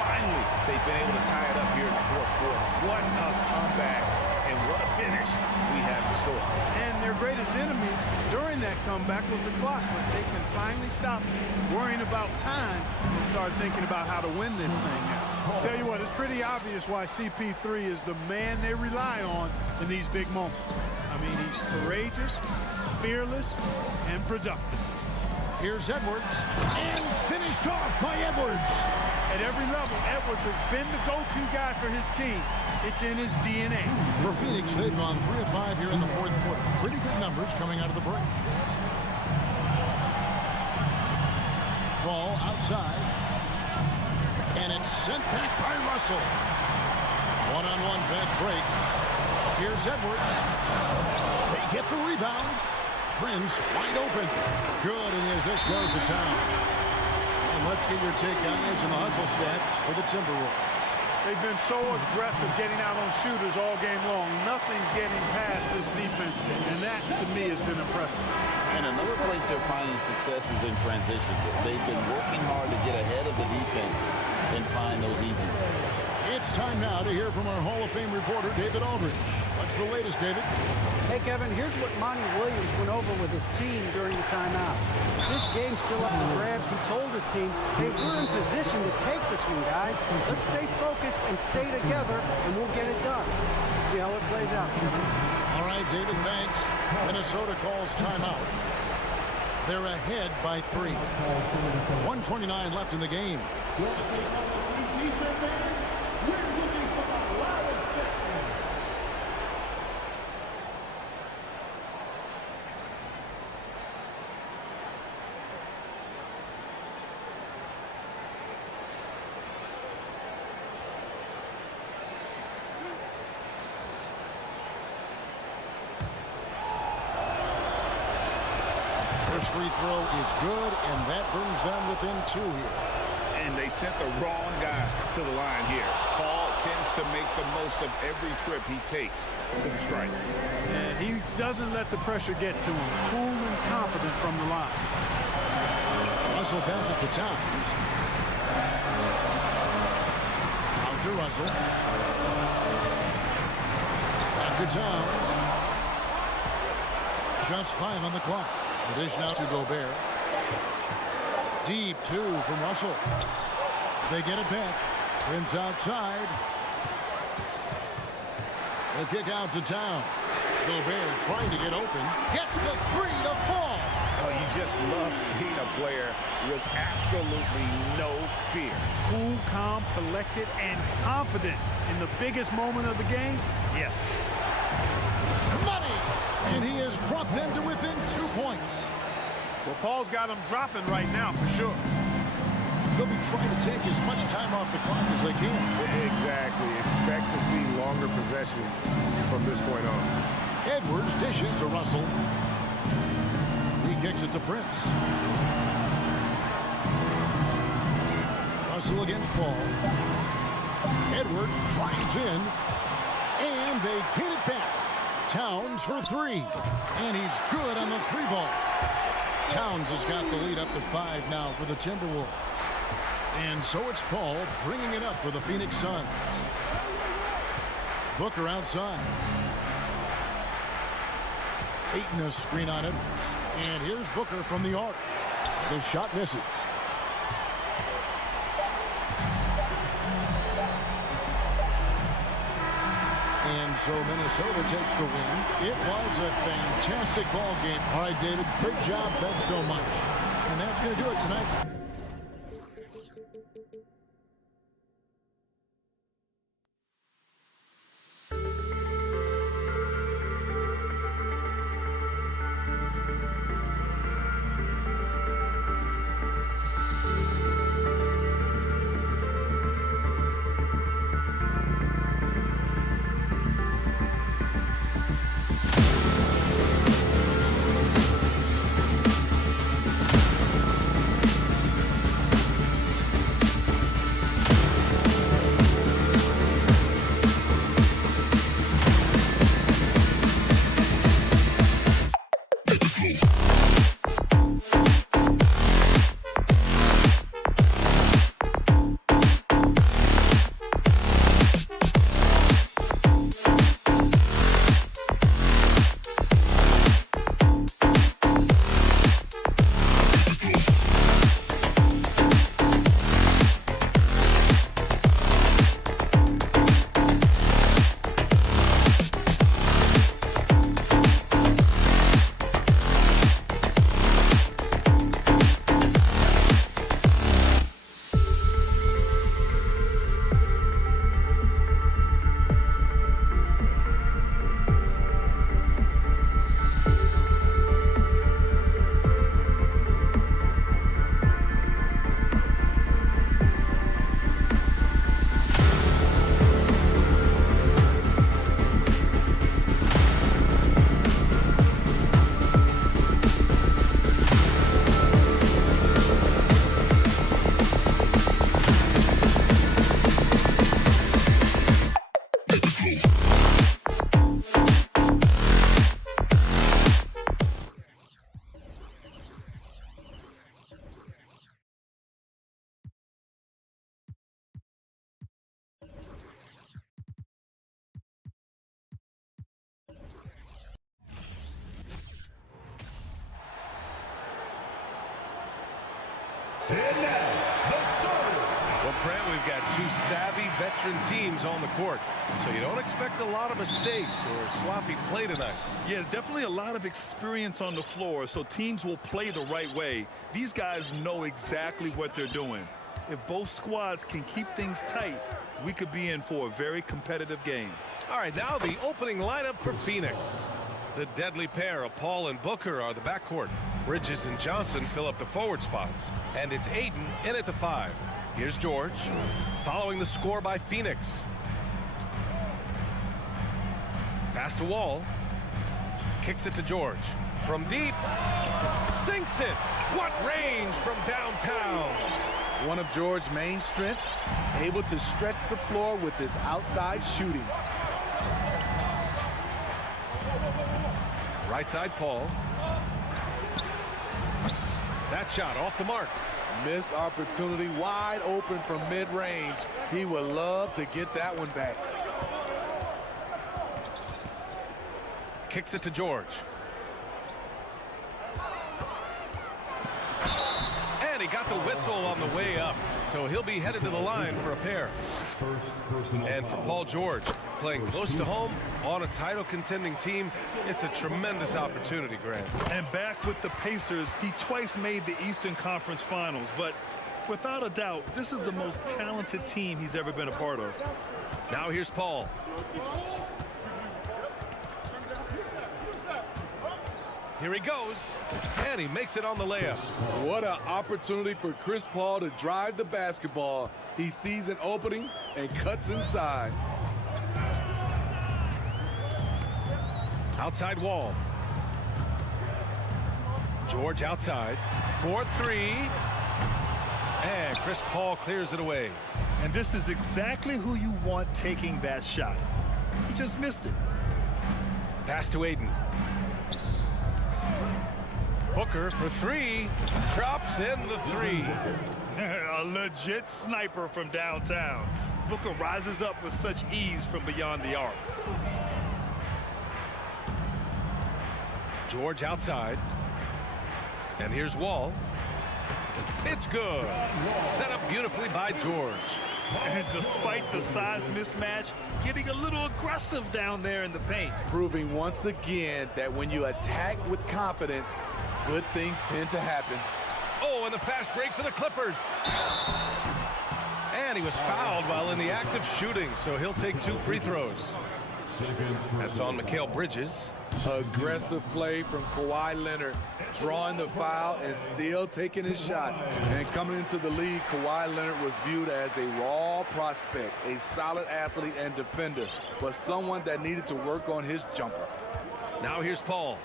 finally, they've been able to tie it up here in the 4th quarter. What a comeback, and what a finish we have in store. And their greatest enemy during that comeback was the clock, but they can finally stop worrying about time and start thinking about how to win this thing now. Tell you what, it's pretty obvious why CP3 is the man they rely on in these big moments. I mean, he's courageous, fearless, and productive. Here's Edwards, and finished off by Edwards. At every level, Edwards has been the go-to guy for his team. It's in his DNA. For Phoenix, they've gone 3 of 5 here in the 4th quarter. Pretty good numbers coming out of the break. Ball outside. And it's sent back by Russell. One-on-one fast break. Here's Edwards. They get the rebound. Prince wide open. Good, and as this goes to town. And let's get your take, guys, and the hustle stats for the Timberwolves. They've been so aggressive getting out on shooters all game long. Nothing's getting past this defense, and that, to me, has been impressive. And another place they're finding success is in transition. They've been working hard to get ahead of the defense and find those easy ones. It's time now to hear from our Hall of Fame reporter, David Aldridge. What's the latest, David? Hey, Kevin, here's what Monty Williams went over with his team during the timeout. This game's still up for grabs. He told his team, hey, we're in position to take this one, guys. Let's stay focused and stay together, and we'll get it done. See how it plays out. All right, David, thanks. Minnesota calls timeout. They're ahead by 3. 1:29 left in the game. First free throw is good, and that brings them within 2 here. And they sent the wrong guy to the line here. Paul tends to make the most of every trip he takes to the stripe. And he doesn't let the pressure get to him. Cool and confident from the line. Russell passes to Towns. Out to Russell. Back to Towns. Just 5 on the clock. The dish now to Gobert. Deep 2 from Russell. They get it back. Prince outside. The kick out to Towns. Gobert trying to get open. Gets the 3 to fall. Oh, you just love seeing a player with absolutely no fear. Cool, calm, collected, and confident in the biggest moment of the game. Yes. Money! And he has brought them to within 2 points. Well, Paul's got them dropping right now for sure. They'll be trying to take as much time off the clock as they can. Exactly. Expect to see longer possessions from this point on. Edwards dishes to Russell. He kicks it to Prince. Russell against Paul. Edwards drives in. And they get it back. Towns for 3. And he's good on the 3-ball. Towns has got the lead up to 5 now for the Timberwolves. And so it's Paul bringing it up for the Phoenix Suns. Booker outside. Ayton a screen on Edwards. And here's Booker from the arc. The shot misses. And so Minnesota takes the win. It was a fantastic ball game. All right, David, great job. Thanks so much. And that's going to do it tonight. And now, the starter. Well, Brent, we've got two savvy veteran teams on the court, so you don't expect a lot of mistakes or sloppy play tonight. Yeah, definitely a lot of experience on the floor, so teams will play the right way. These guys know exactly what they're doing. If both squads can keep things tight, we could be in for a very competitive game. All right, now the opening lineup for Phoenix. The deadly pair of Paul and Booker are the backcourt. Bridges and Johnson fill up the forward spots. And it's Aiden in at the 5. Here's George, following the score by Phoenix. Pass to Wall. Kicks it to George. From deep. Sinks it. What range from downtown. One of George's main strengths, able to stretch the floor with his outside shooting. Right side, Paul. That shot off the mark. Missed opportunity, wide open from mid-range. He would love to get that one back. Kicks it to George. And he got the whistle on the way up, so he'll be headed to the line for a pair. And for Paul George, playing close to home on a title contending team, it's a tremendous opportunity, Grant. And back with the Pacers, he twice made the Eastern Conference Finals, but without a doubt, this is the most talented team he's ever been a part of. Now here's Paul. Here he goes, and he makes it on the layup. What an opportunity for Chris Paul to drive the basketball. He sees an opening and cuts inside. Outside Wall. George outside. 4-3. And Chris Paul clears it away. And this is exactly who you want taking that shot. He just missed it. Pass to Aiden. Booker for 3. Drops in the 3. A legit sniper from downtown. Booker rises up with such ease from beyond the arc. George outside. And here's Wall. It's good. Set up beautifully by George. And despite the size mismatch, getting a little aggressive down there in the paint. Proving once again that when you attack with confidence, good things tend to happen. Oh, and the fast break for the Clippers. And he was fouled while in the act of shooting, so he'll take 2 free throws. That's on Mikal Bridges. Aggressive play from Kawhi Leonard, drawing the foul and still taking his shot. And coming into the league, Kawhi Leonard was viewed as a raw prospect, a solid athlete and defender, but someone that needed to work on his jumper. Now here's Paul.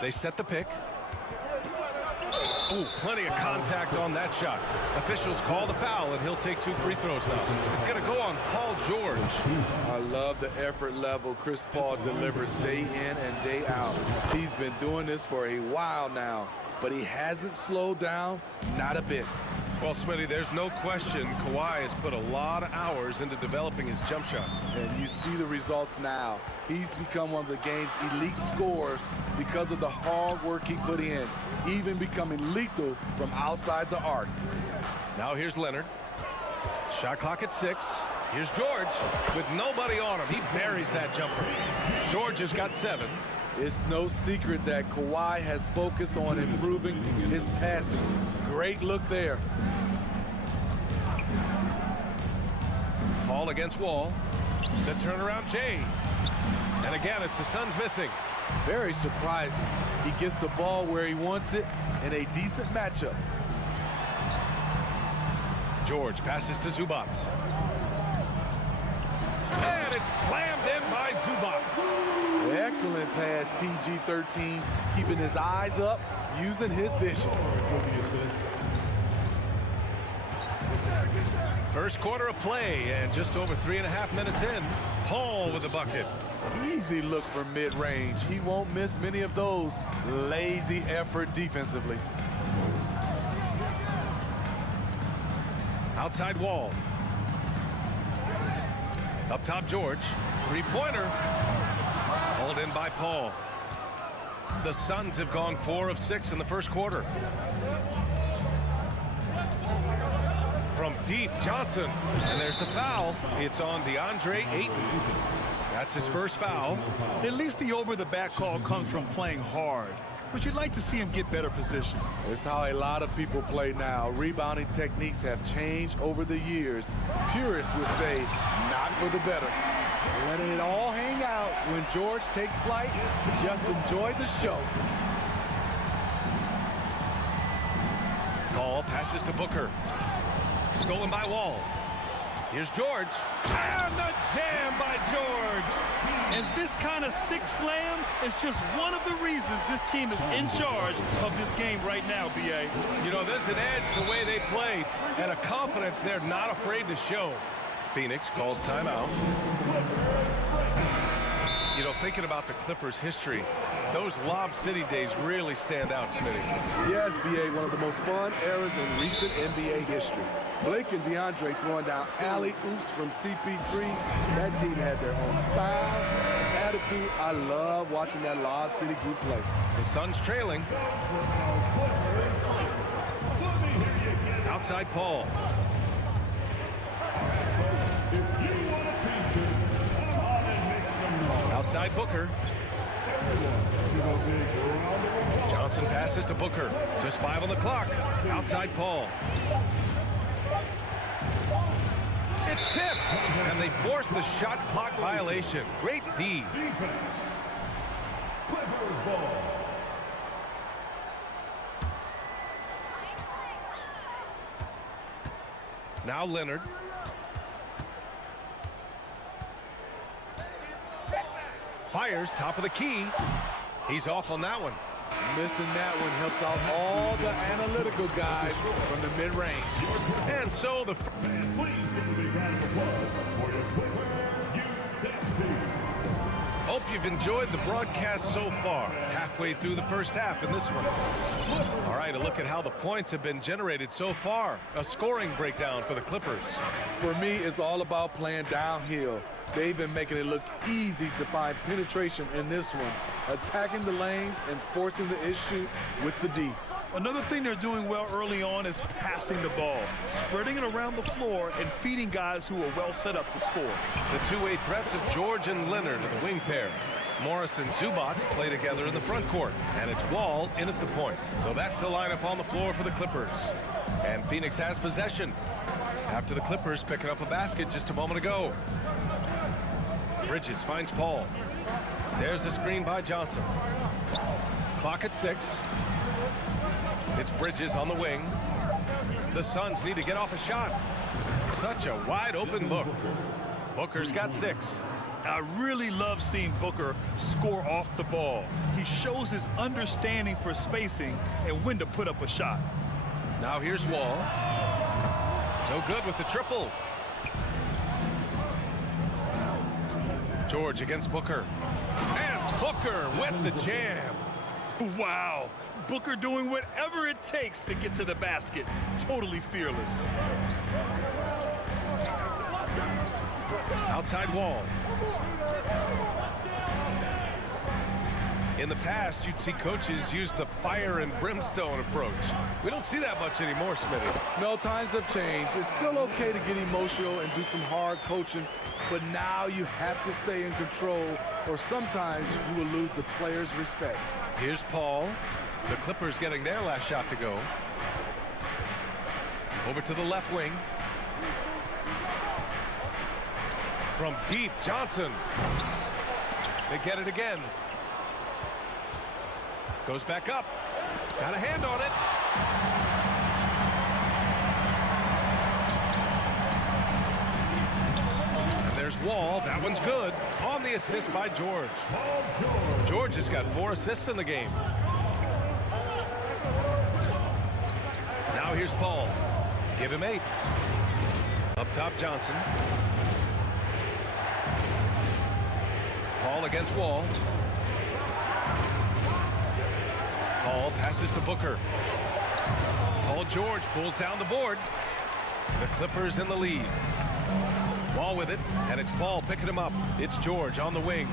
They set the pick. Ooh, plenty of contact on that shot. Officials call the foul, and he'll take 2 free throws now. It's going to go on Paul George. I love the effort level Chris Paul delivers day in and day out. He's been doing this for a while now, but he hasn't slowed down, not a bit. Well, Smitty, there's no question Kawhi has put a lot of hours into developing his jump shot. And you see the results now. He's become one of the game's elite scorers because of the hard work he put in, even becoming lethal from outside the arc. Now here's Leonard. Shot clock at 6. Here's George with nobody on him. He buries that jumper. George has got 7. It's no secret that Kawhi has focused on improving his passing. Great look there. Paul against Wall. The turnaround Jay. And again, it's the Suns missing. Very surprising. He gets the ball where he wants it in a decent matchup. George passes to Zubac. And it's slammed in by Zubac. Excellent pass, PG-13, keeping his eyes up, using his vision. First quarter of play, and just over 3.5 minutes in, Paul with the bucket. Easy look from mid-range. He won't miss many of those. Lazy effort defensively. Outside Wall. Up top, George. 3-pointer. Hauled in by Paul. The Suns have gone 4 of 6 in the first quarter. From deep, Johnson. And there's the foul. It's on DeAndre Ayton. That's his first foul. At least the over-the-back call comes from playing hard. But you'd like to see him get better position. It's how a lot of people play now. Rebounding techniques have changed over the years. Purists would say, not for the better. Letting it all hang out when George takes flight. Just enjoy the show. Ball passes to Booker. Stolen by Wall. Here's George. And the jam by George. And this kind of six slam is just one of the reasons this team is in charge of this game right now, B.A. You know, there's an edge the way they played and a confidence they're not afraid to show. Phoenix calls timeout. You know, thinking about the Clippers' history, those Lob City days really stand out, Smitty. Yes, B.A., one of the most fun eras in recent NBA history. Blake and DeAndre throwing down alley-oops from CP3. That team had their own style, attitude. I love watching that Lob City group play. The Suns trailing. Outside Paul. Outside Booker. Johnson passes to Booker. Just 5 on the clock. Outside Paul. It's tipped, and they force the shot clock violation. Great D. Now Leonard. Fires top of the key. He's off on that one. Missing that one helps out all the analytical guys from the mid-range. And so the... Hope you've enjoyed the broadcast so far. Halfway through the first half in this one. All right, a look at how the points have been generated so far. A scoring breakdown for the Clippers. For me, it's all about playing downhill. They've been making it look easy to find penetration in this one, attacking the lanes and forcing the issue with the D. Another thing they're doing well early on is passing the ball, spreading it around the floor and feeding guys who are well set up to score. The two-way threats of George and Leonard are the wing pair. Morris and Zubac play together in the front court, and it's Wall in at the point. So that's the lineup on the floor for the Clippers. And Phoenix has possession after the Clippers picking up a basket just a moment ago. Bridges finds Paul. There's the screen by Johnson. Clock at 6. It's Bridges on the wing. The Suns need to get off a shot. Such a wide open look. Booker's got 6. I really love seeing Booker score off the ball. He shows his understanding for spacing and when to put up a shot. Now here's Wall. No good with the triple. George against Booker. And Booker with the jam. Wow. Booker doing whatever it takes to get to the basket. Totally fearless. Outside Wall. In the past, you'd see coaches use the fire and brimstone approach. We don't see that much anymore, Smitty. No, times have changed. It's still okay to get emotional and do some hard coaching, but now you have to stay in control, or sometimes you will lose the players' respect. Here's Paul. The Clippers getting their last shot to go. Over to the left wing. From deep, Johnson. They get it again. Goes back up. Got a hand on it. And there's Wall. That one's good. On the assist by George. George has got 4 assists in the game. Now here's Paul. Give him 8. Up top, Johnson. Paul against Wall. Paul passes to Booker. Paul George pulls down the board. The Clippers in the lead. Wall with it, and it's Paul picking him up. It's George on the wing.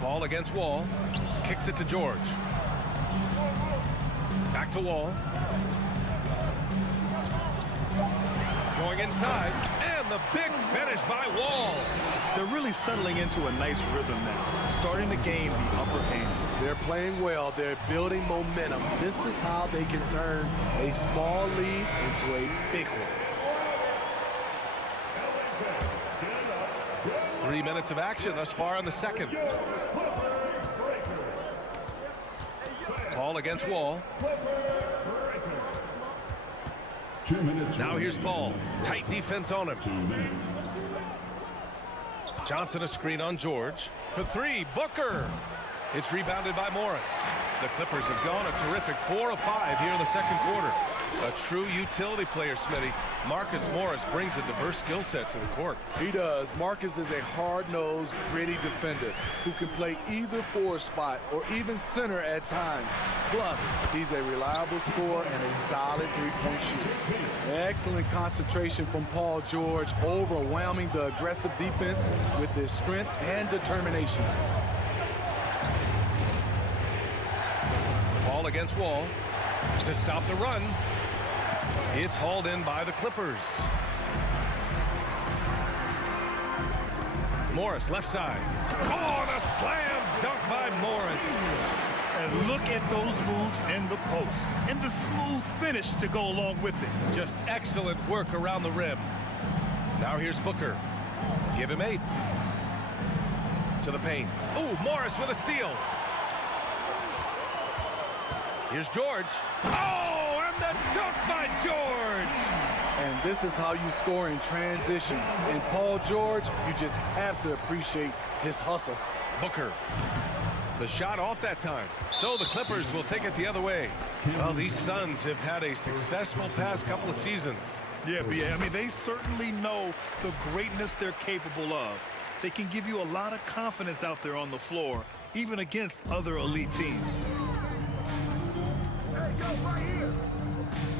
Ball against Wall. Kicks it to George. Back to Wall. Going inside. And the big finish by Wall. They're really settling into a nice rhythm now, starting to gain the upper hand. They're playing well. They're building momentum. This is how they can turn a small lead into a big one. 3 minutes of action thus far in the second. Paul against Wall. 2 minutes. Now here's Paul. Tight defense on him. 2 minutes. Johnson a screen on George. For three, Booker. It's rebounded by Morris. The Clippers have gone a terrific 4 of 5 here in the second quarter. A true utility player, Smitty. Marcus Morris brings a diverse skill set to the court. He does. Marcus is a hard-nosed, gritty defender who can play either forward spot or even center at times. Plus, he's a reliable scorer and a solid three-point shooter. Excellent concentration from Paul George, overwhelming the aggressive defense with his strength and determination. Paul against Wall to stop the run. It's hauled in by the Clippers. Morris left side. Oh, the slam dunk by Morris. And look at those moves in the post and the smooth finish to go along with it. Just excellent work around the rim. Now here's Booker. Give him 8. To the paint. Oh, Morris with a steal. Here's George. Oh, and the dunk by George. And this is how you score in transition. And Paul George, you just have to appreciate his hustle. Booker. The shot off that time. So the Clippers will take it the other way. Well, these Suns have had a successful past couple of seasons. Yeah, I mean, they certainly know the greatness they're capable of. They can give you a lot of confidence out there on the floor, even against other elite teams.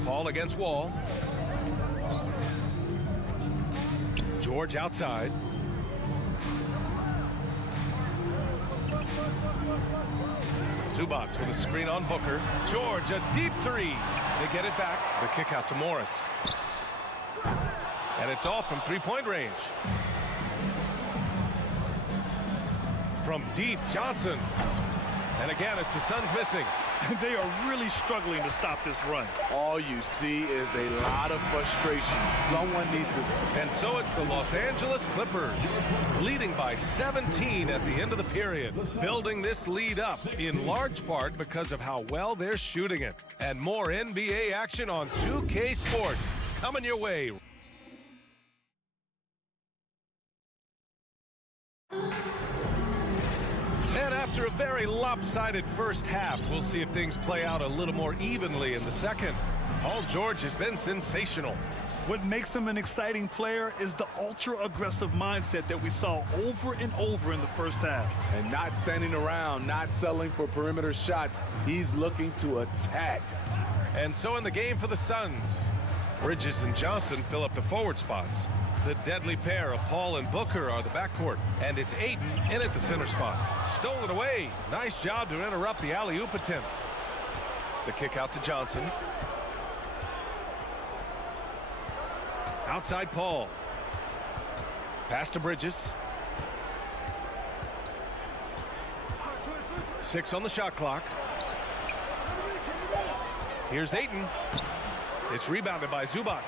Paul against Wall. George outside. Zubac with a screen on Booker. George, a deep three. They get it back. The kick out to Morris. And it's off from three-point range. From deep, Johnson. And again, it's the Suns missing. They are really struggling to stop this run. All you see is a lot of frustration. Someone needs to... And so it's the Los Angeles Clippers leading by 17 at the end of the period. Building this lead up in large part because of how well they're shooting it. And more NBA action on 2K Sports coming your way. And after a very lopsided first half, we'll see if things play out a little more evenly in the second. Paul George has been sensational. What makes him an exciting player is the ultra-aggressive mindset that we saw over and over in the first half. And not standing around, not settling for perimeter shots. He's looking to attack. And so in the game for the Suns, Bridges and Johnson fill up the forward spots. The deadly pair of Paul and Booker are the backcourt, and it's Ayton in at the center spot. Stolen away. Nice job to interrupt the alley-oop attempt. The kick out to Johnson. Outside Paul. Pass to Bridges. 6 on the shot clock. Here's Ayton. It's rebounded by Zubac.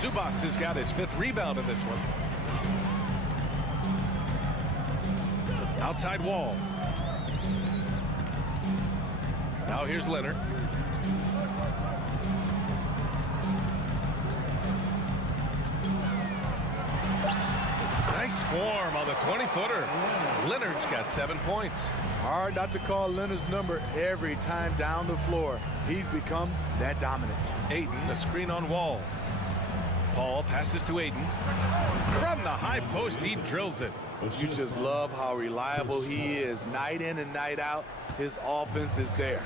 Zubac has got his 5th rebound in this one. Outside Wall. Now here's Leonard. Nice form on the 20-footer. Leonard's got 7 points. Hard not to call Leonard's number every time down the floor. He's become that dominant. Ayton, a screen on Wall. Paul passes to Ayton. From the high post, he drills it. You just love how reliable he is. Night in and night out, his offense is there.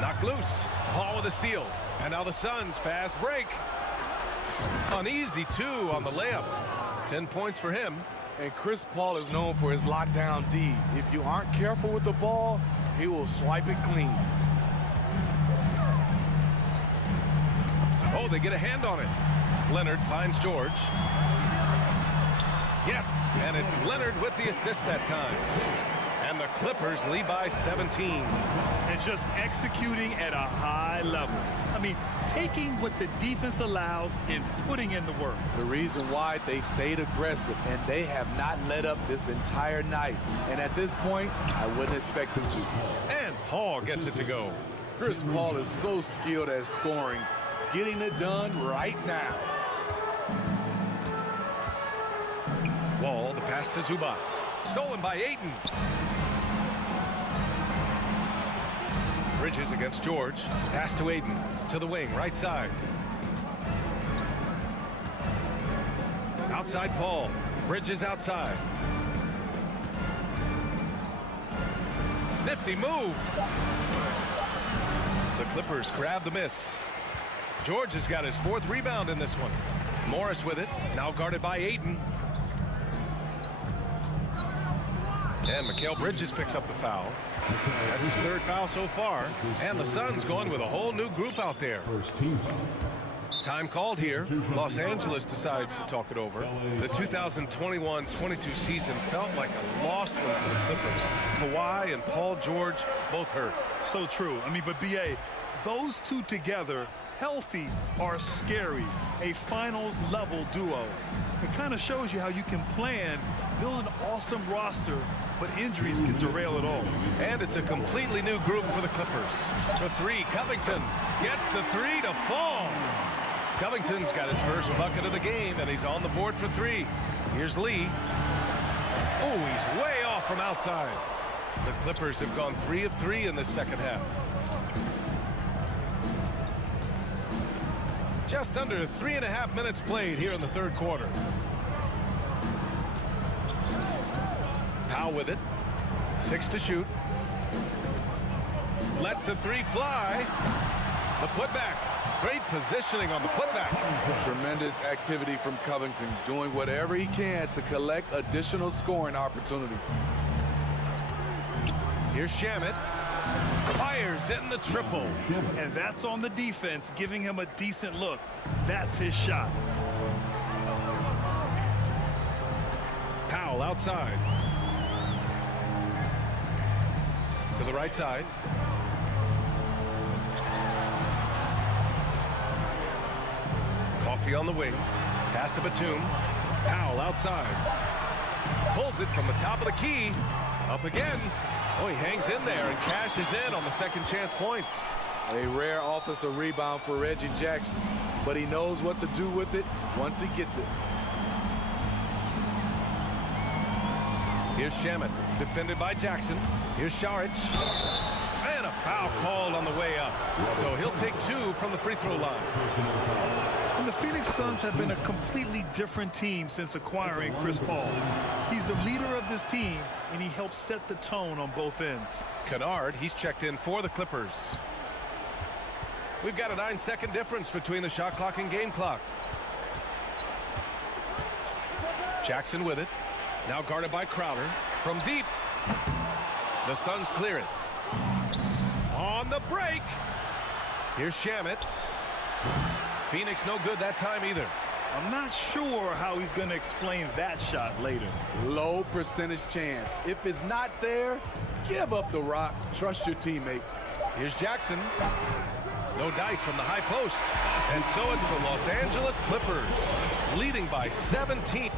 Knocked loose. Paul with a steal. And now the Suns fast break. An easy 2 on the layup. 10 points for him. And Chris Paul is known for his lockdown D. If you aren't careful with the ball, he will swipe it clean. Oh, they get a hand on it. Leonard finds George. Yes, and it's Leonard with the assist that time. And the Clippers lead by 17. And just executing at a high level. I mean, taking what the defense allows and putting in the work. The reason why they've stayed aggressive, and they have not let up this entire night. And at this point, I wouldn't expect them to. And Paul gets it to go. Chris Paul is so skilled at scoring, getting it done right now. Wall, the pass to Zubac. Stolen by Ayton. Bridges against George. Pass to Ayton. To the wing, right side. Outside Paul. Bridges outside. Nifty move. The Clippers grab the miss. George has got his 4th rebound in this one. Morris with it. Now guarded by Ayton. And Mikal Bridges picks up the foul. That's his 3rd foul so far. And the Suns going with a whole new group out there. Time called here. Los Angeles decides to talk it over. The 2021-22 season felt like a lost one for the Clippers. Kawhi and Paul George both hurt. So true. I mean, but B.A., those two together, healthy, are scary. A finals-level duo. It kind of shows you how you can plan, build an awesome roster, but injuries can derail it all. And it's a completely new group for the Clippers. For 3, Covington gets the 3 to fall. Covington's got his first bucket of the game, and he's on the board for 3. Here's Lee. Oh, he's way off from outside. The Clippers have gone 3 of 3 in this second half. Just under 3.5 minutes played here in the 3rd quarter. Powell with it. 6 to shoot. Lets the 3 fly. The putback. Great positioning on the putback. Tremendous activity from Covington, doing whatever he can to collect additional scoring opportunities. Here's Shamet. Fires in the triple. And that's on the defense, giving him a decent look. That's his shot. Powell outside. To the right side. Coffee on the wing. Pass to Batum. Powell outside. Pulls it from the top of the key. Up again. Oh, he hangs in there and cashes in on the second chance points. A rare offensive rebound for Reggie Jackson, but he knows what to do with it once he gets it. Here's Shamet, defended by Jackson. Here's Šarić. And a foul called on the way up. So he'll take 2 from the free throw line. And the Phoenix Suns have been a completely different team since acquiring Chris Paul. He's the leader of this team, and he helps set the tone on both ends. Kennard, he's checked in for the Clippers. We've got a 9-second difference between the shot clock and game clock. Jackson with it. Now guarded by Crowder. From deep. The Suns clear it. On the break. Here's Shamet. Phoenix no good that time either. I'm not sure how he's going to explain that shot later. Low percentage chance. If it's not there, give up the rock. Trust your teammates. Here's Jackson. No dice from the high post. And so it's the Los Angeles Clippers leading by 17.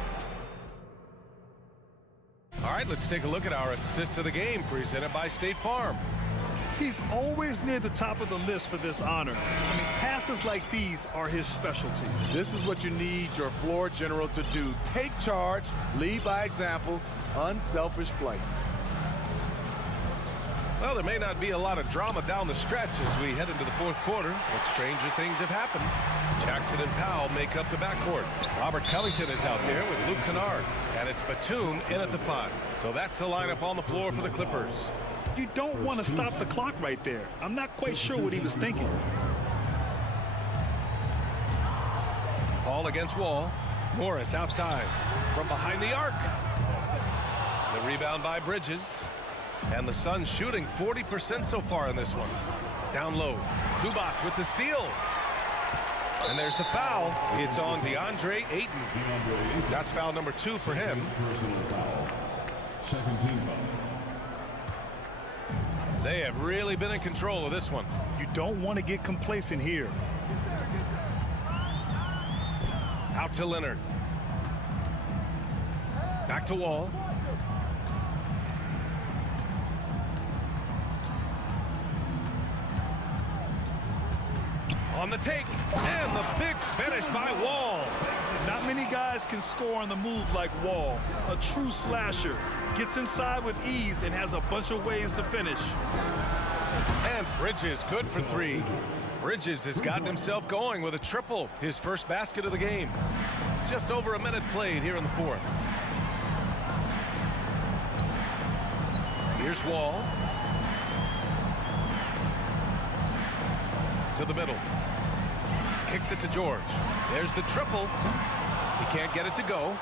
All right, let's take a look at our assist of the game presented by State Farm. He's always near the top of the list for this honor. I mean, passes like these are his specialty. This is what you need your floor general to do. Take charge, lead by example, unselfish play. Well, there may not be a lot of drama down the stretch as we head into the 4th quarter, but stranger things have happened. Jackson and Powell make up the backcourt. Robert Covington is out there with Luke Kennard, and it's Batum in at the 5. So that's the lineup on the floor for the Clippers. You don't want to stop the clock right there. I'm not quite sure what he was thinking. Paul against Wall. Morris outside from behind the arc. The rebound by Bridges. And the Suns shooting 40% so far in this one. Down low. Zubac with the steal. And there's the foul. It's on DeAndre Ayton. That's foul number 2 for him. Second team foul. They have really been in control of this one. You don't want to get complacent here. Out to Leonard. Back to Wall. On the take, and the big finish by Wall. Not many guys can score on the move like Wall. A true slasher. Gets inside with ease and has a bunch of ways to finish. And Bridges good for 3. Bridges has gotten himself going with a triple, his first basket of the game. Just over a minute played here in the 4th. Here's Wall. To the middle. Kicks it to George. There's the triple. He can't get it to go.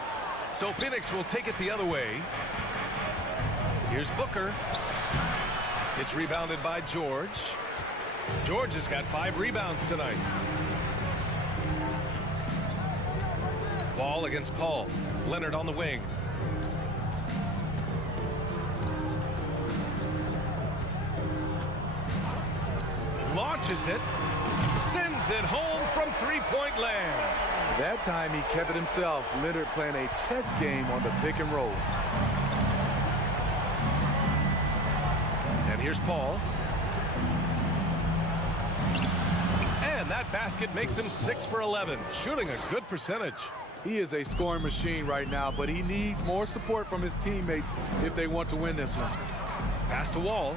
So Phoenix will take it the other way. Here's Booker. It's rebounded by George. George has got 5 rebounds tonight. Wall against Paul. Leonard on the wing. Launches it. Sends it home from 3-point land. That time he kept it himself. Leonard playing a chess game on the pick and roll. And here's Paul. And that basket makes him 6 for 11, shooting a good percentage. He is a scoring machine right now, but he needs more support from his teammates if they want to win this one. Pass to Wall.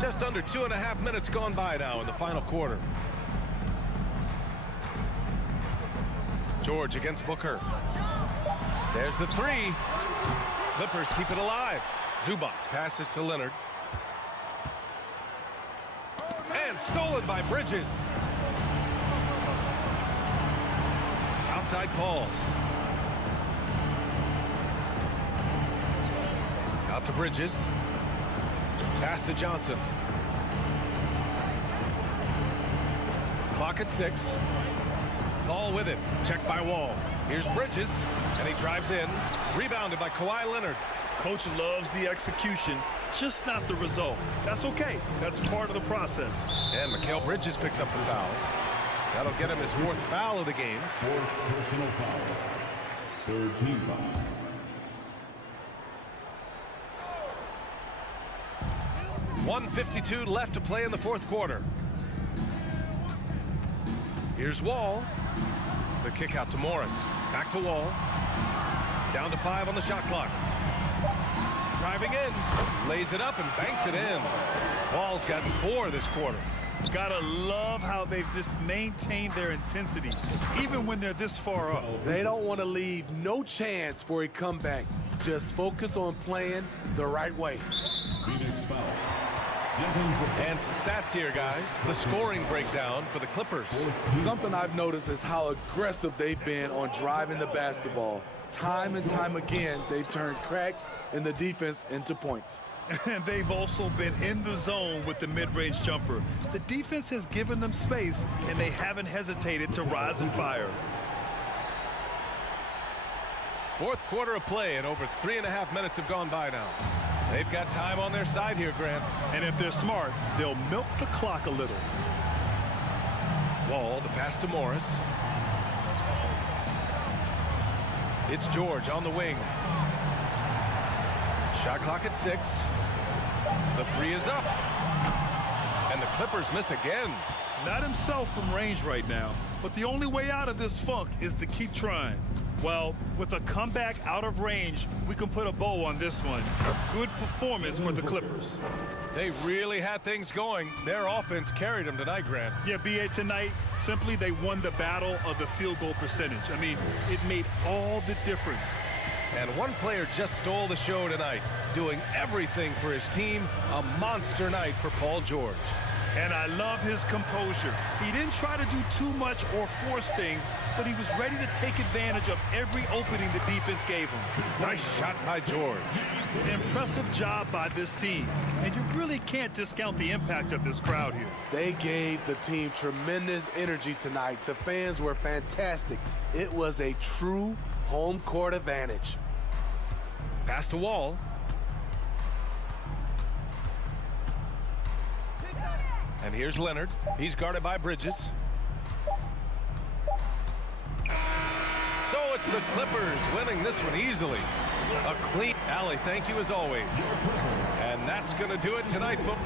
Just under 2.5 minutes gone by now in the final quarter. George against Booker. There's the 3. Clippers keep it alive. Zubac passes to Leonard. And stolen by Bridges. Outside Paul. Out to Bridges. Pass to Johnson. Clock at 6. Paul with it. Checked by Wall. Here's Bridges, and he drives in. Rebounded by Kawhi Leonard. Coach loves the execution, just not the result. That's okay. That's part of the process. And Mikal Bridges picks up the foul. That'll get him his 4th foul of the game. 4th personal foul. 3rd team foul. .152 left to play in the 4th quarter. Here's Wall. The kick out to Morris. Back to Wall. Down to 5 on the shot clock. Driving in. Lays it up and banks it in. Wall's gotten 4 this quarter. Gotta love how they've just maintained their intensity, even when they're this far up. They don't want to leave no chance for a comeback. Just focus on playing the right way. Phoenix foul. And some stats here, guys. The scoring breakdown for the Clippers. Something I've noticed is how aggressive they've been on driving the basketball. Time and time again, they've turned cracks in the defense into points. And they've also been in the zone with the mid-range jumper. The defense has given them space, and they haven't hesitated to rise and fire. 4th quarter of play, and over 3.5 minutes have gone by now. They've got time on their side here, Grant. And if they're smart, they'll milk the clock a little. Wall, the pass to Morris. It's George on the wing. Shot clock at 6. The 3 is up. And the Clippers miss again. Not himself from range right now, but the only way out of this funk is to keep trying. Well, with a comeback out of range, we can put a bow on this one. A good performance for the Clippers. They really had things going. Their offense carried them tonight, Grant. Yeah, B.A., tonight, simply they won the battle of the field goal percentage. I mean, it made all the difference. And one player just stole the show tonight, doing everything for his team. A monster night for Paul George. And I love his composure. He didn't try to do too much or force things, but he was ready to take advantage of every opening the defense gave him. Nice shot by George. Impressive job by this team. And you really can't discount the impact of this crowd here. They gave the team tremendous energy tonight. The fans were fantastic. It was a true home court advantage. Pass to Wall. And here's Leonard. He's guarded by Bridges. So it's the Clippers winning this one easily. A clean alley. Thank you as always. And that's going to do it tonight, folks.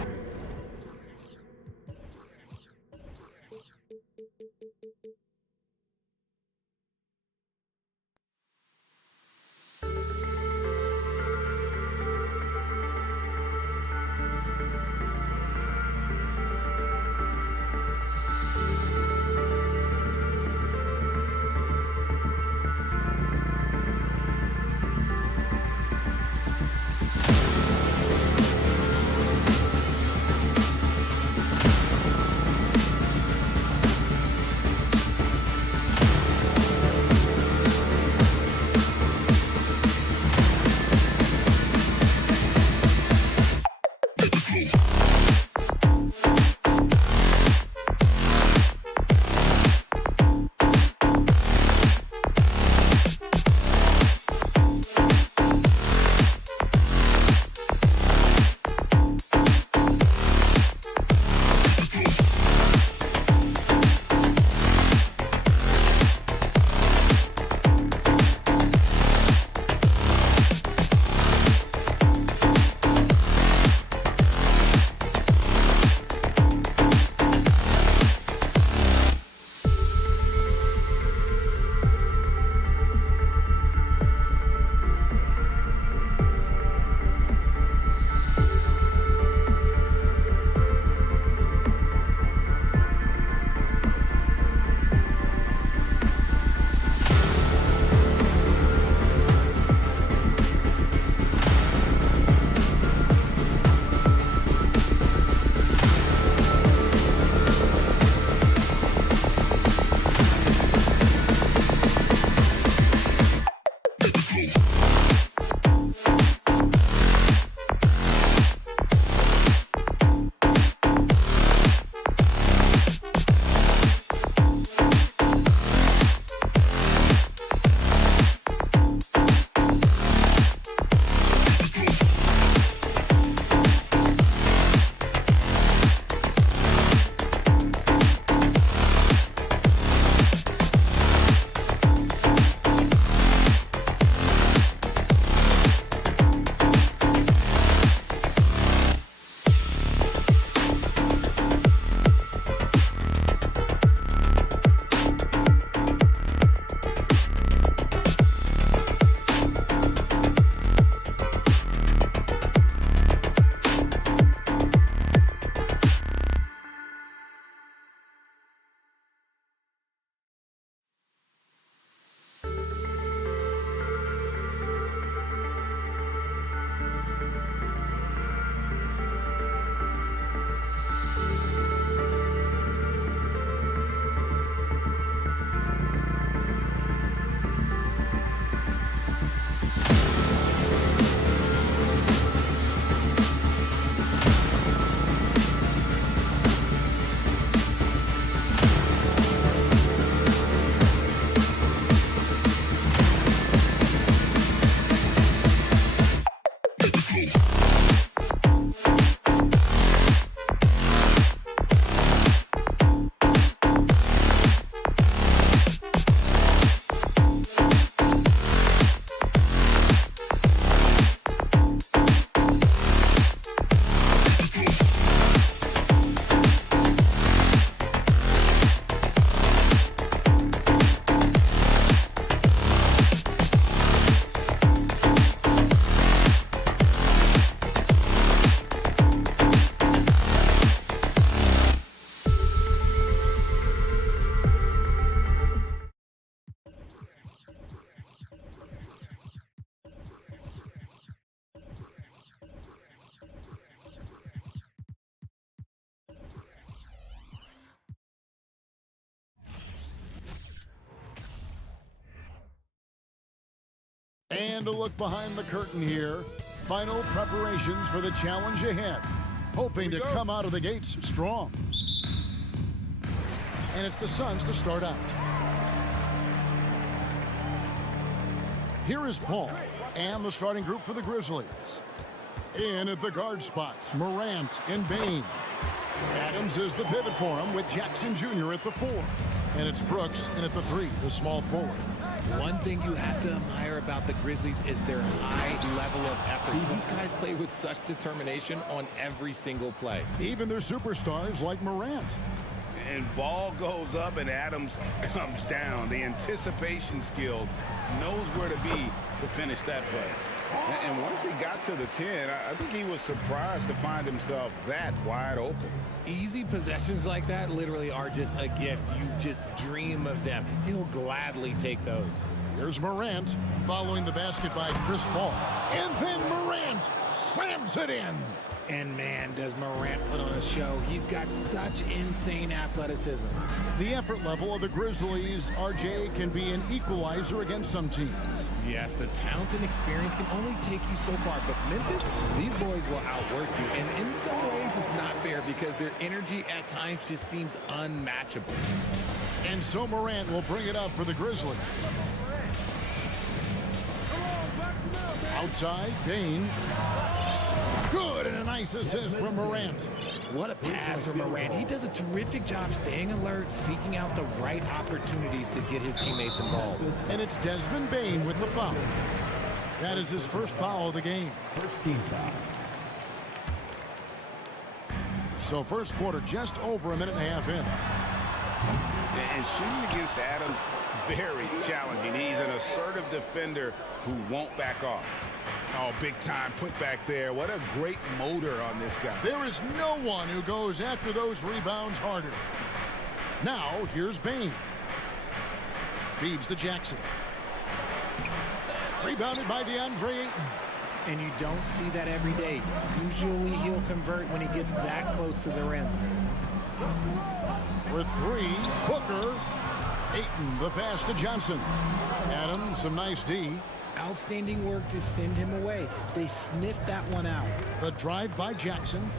And a look behind the curtain here. Final preparations for the challenge ahead. Hoping to come out of the gates strong. And it's the Suns to start out. Here is Paul and the starting group for the Grizzlies. In at the guard spots, Morant and Bane. Adams is the pivot for him with Jackson Jr. at the 4. And it's Brooks in at the 3, the small forward. One thing you have to admire about the Grizzlies is their high level of effort. These guys play with such determination on every single play. Even their superstars like Morant. And ball goes up and Adams comes down. The anticipation skills, knows where to be to finish that play. And once he got to the 10, I think he was surprised to find himself that wide open. Easy possessions like that literally are just a gift. You just dream of them. He'll gladly take those. Here's Morant following the basket by Chris Paul. And then Morant slams it in. And man, does Morant put on a show. He's got such insane athleticism. The effort level of the Grizzlies, RJ, can be an equalizer against some teams. Yes, the talent and experience can only take you so far. But Memphis, these boys will outwork you. And in some ways, it's not fair because their energy at times just seems unmatchable. And so Morant will bring it up for the Grizzlies. Outside, Bane. Good, and a nice assist from Morant. What a pass from Morant. He does a terrific job staying alert, seeking out the right opportunities to get his teammates involved. And it's Desmond Bane with the foul. That is his first foul of the game. First team foul. So first quarter just over a minute and a half in. And shooting against Adams, very challenging. He's an assertive defender who won't back off. Oh, big time put back there. What a great motor on this guy. There is no one who goes after those rebounds harder. Now, here's Bane. Feeds to Jackson. Rebounded by DeAndre Ayton. And you don't see that every day. Usually he'll convert when he gets that close to the rim. For 3, Booker. Ayton, the pass to Johnson. Adams, some nice D. Outstanding work to send him away. They sniffed that one out. The drive by Jackson.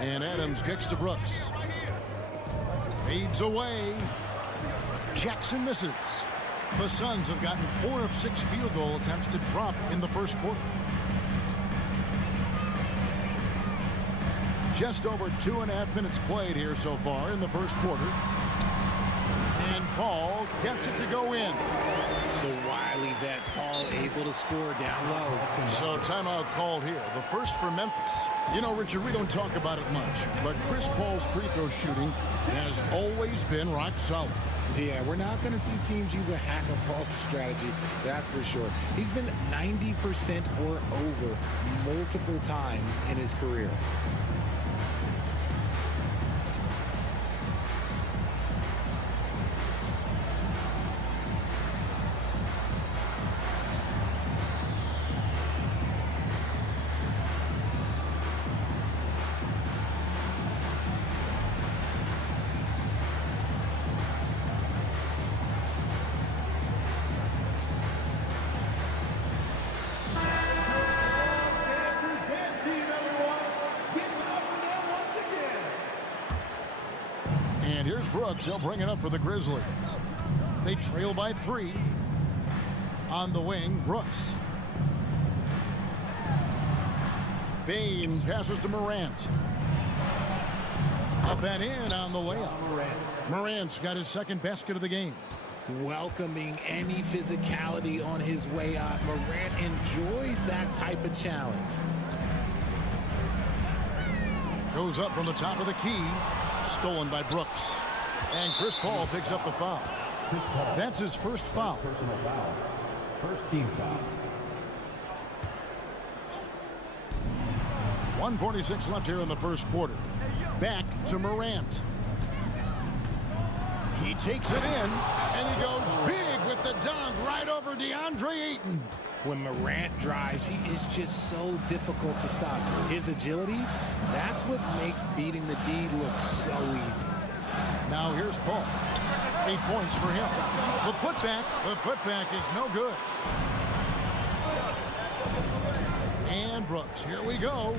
And Adams kicks to Brooks. Fades away. Jackson misses. The Suns have gotten 4 of 6 field goal attempts to drop in the first quarter. Just over 2.5 minutes played here so far in the first quarter. And Paul gets it to go in. The wily vet Paul able to score down low. So timeout called here. The first for Memphis. You know, Richard, we don't talk about it much, but Chris Paul's free throw shooting has always been rock solid. Yeah, we're not going to see teams use a hack of Paul strategy, that's for sure. He's been 90% or over multiple times in his career. And here's Brooks. He'll bring it up for the Grizzlies. They trail by 3. On the wing, Brooks. Bane passes to Morant. Up and in on the layup. Morant's got his second basket of the game. Welcoming any physicality on his way up. Morant enjoys that type of challenge. Goes up from the top of the key. Stolen by Brooks. And Chris Paul picks up the foul. Chris Paul. That's his first foul. Personal foul. First team foul. 1:46 left here in the first quarter. Back to Morant. He takes it in, and he goes big with the dunk right over DeAndre Ayton. When Morant drives, he is just so difficult to stop. His agility, that's what makes beating the D look so easy. Now here's Paul. 8 points for him. The putback is no good. Brooks. Here we go.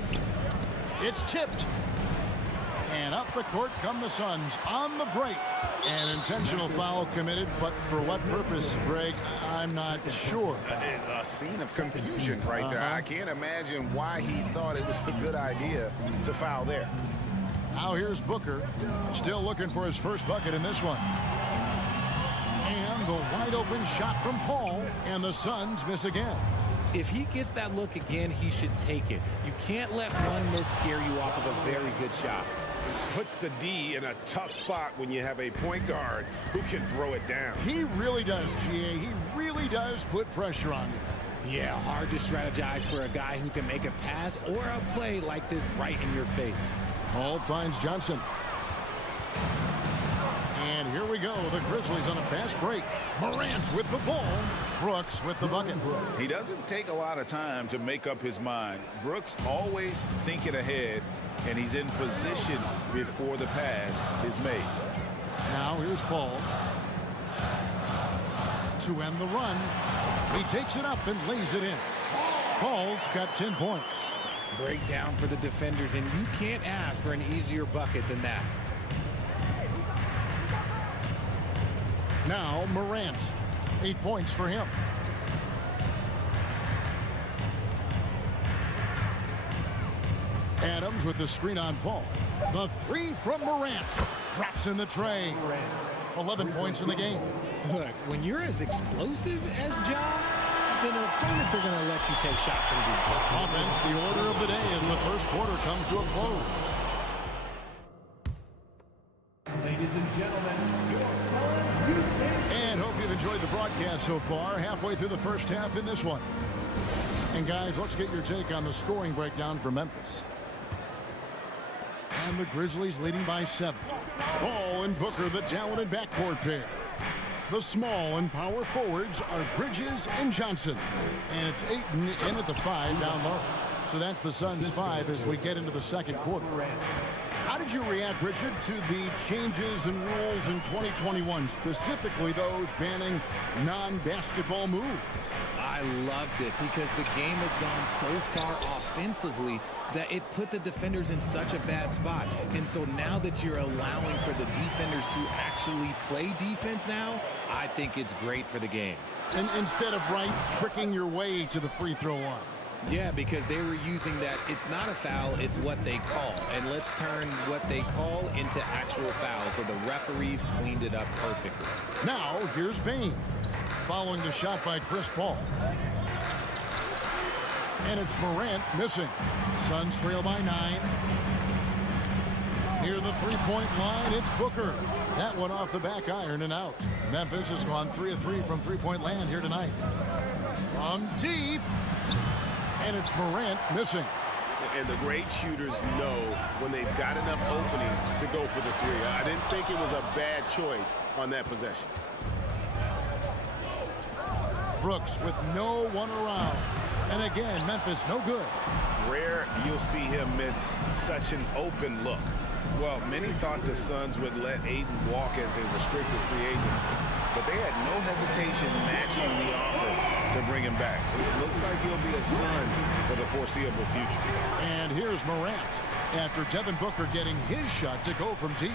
It's tipped. And up the court come the Suns on the break. An intentional foul committed, but for what purpose, Greg, I'm not sure. A scene of confusion right there. I can't imagine why he thought it was a good idea to foul there. Now here's Booker, still looking for his first bucket in this one. And the wide open shot from Paul, and the Suns miss again. If he gets that look again, he should take it. You can't let one miss scare you off of a very good shot. Puts the D in a tough spot when you have a point guard who can throw it down. He really does, GA. He really does put pressure on you. Yeah, hard to strategize for a guy who can make a pass or a play like this right in your face. Paul finds Johnson. And here we go. The Grizzlies on a fast break. Morant with the ball. Brooks with the bucket. He doesn't take a lot of time to make up his mind. Brooks always thinking ahead, and he's in position before the pass is made. Now here's Paul to end the run. He takes it up and lays it in. Paul's got 10 points. Breakdown for the defenders, and you can't ask for an easier bucket than that. Now Morant, 8 points for him. Adams with the screen on Paul. The three from Morant drops in the tray. 11 points in the game. Look, when you're as explosive as Ja, then opponents are going to let you take shots from deep. Offense, the order of the day as the first quarter comes to a close. Ladies and gentlemen, and hope you've enjoyed the broadcast so far. Halfway through the first half in this one. And guys, let's get your take on the scoring breakdown for Memphis. And the Grizzlies leading by 7. Paul and Booker, the talented backcourt pair. The small and power forwards are Bridges and Johnson. And it's Ayton in at the 5 down low. So that's the Suns' 5 as we get into the second quarter. How did you react, Richard, to the changes and rules in 2021, specifically those banning non-basketball moves? I loved it because the game has gone so far offensively that it put the defenders in such a bad spot. And so now that you're allowing for the defenders to actually play defense now, I think it's great for the game. And instead of, tricking your way to the free throw line. Yeah, because they were using that it's not a foul, it's what they call. And let's turn what they call into actual fouls. So the referees cleaned it up perfectly. Now, here's Bain. Following the shot by Chris Paul. And it's Morant missing. Suns trail by 9. Near the three-point line, it's Booker. That one off the back iron and out. Memphis has gone 3 of 3 from three-point land here tonight. From deep. And it's Morant missing. And the great shooters know when they've got enough opening to go for the 3. I didn't think it was a bad choice on that possession. Brooks with no one around. And again, Memphis no good. Rare you'll see him miss such an open look. Well, many thought the Suns would let Ayton walk as a restricted free agent, but they had no hesitation matching the offer to bring him back. It looks like he'll be a Sun for the foreseeable future. And here's Morant after Devin Booker getting his shot to go from deep.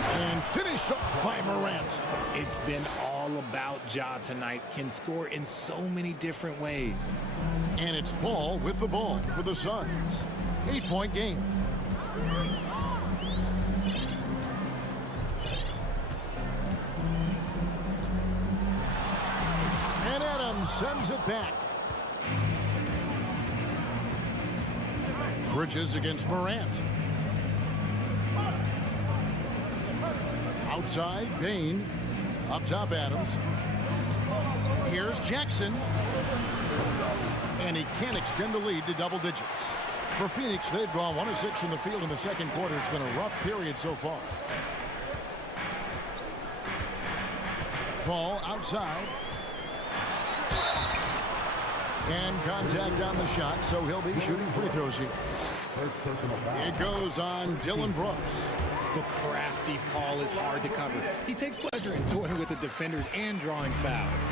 And finished off by Morant. It's been all about Ja tonight. Can score in so many different ways. And it's Paul with the ball for the Suns. 8-point game. And Adams sends it back. Bridges against Morant. Outside, Bain. Up top, Adams. Here's Jackson. And he can't extend the lead to double digits. For Phoenix, they've gone 1 of 6 from the field in the second quarter. It's been a rough period so far. Paul outside. And contact on the shot, so he'll be shooting free throws here. It goes on Dylan Brooks. The crafty Paul is hard to cover. He takes pleasure in toying with the defenders and drawing fouls.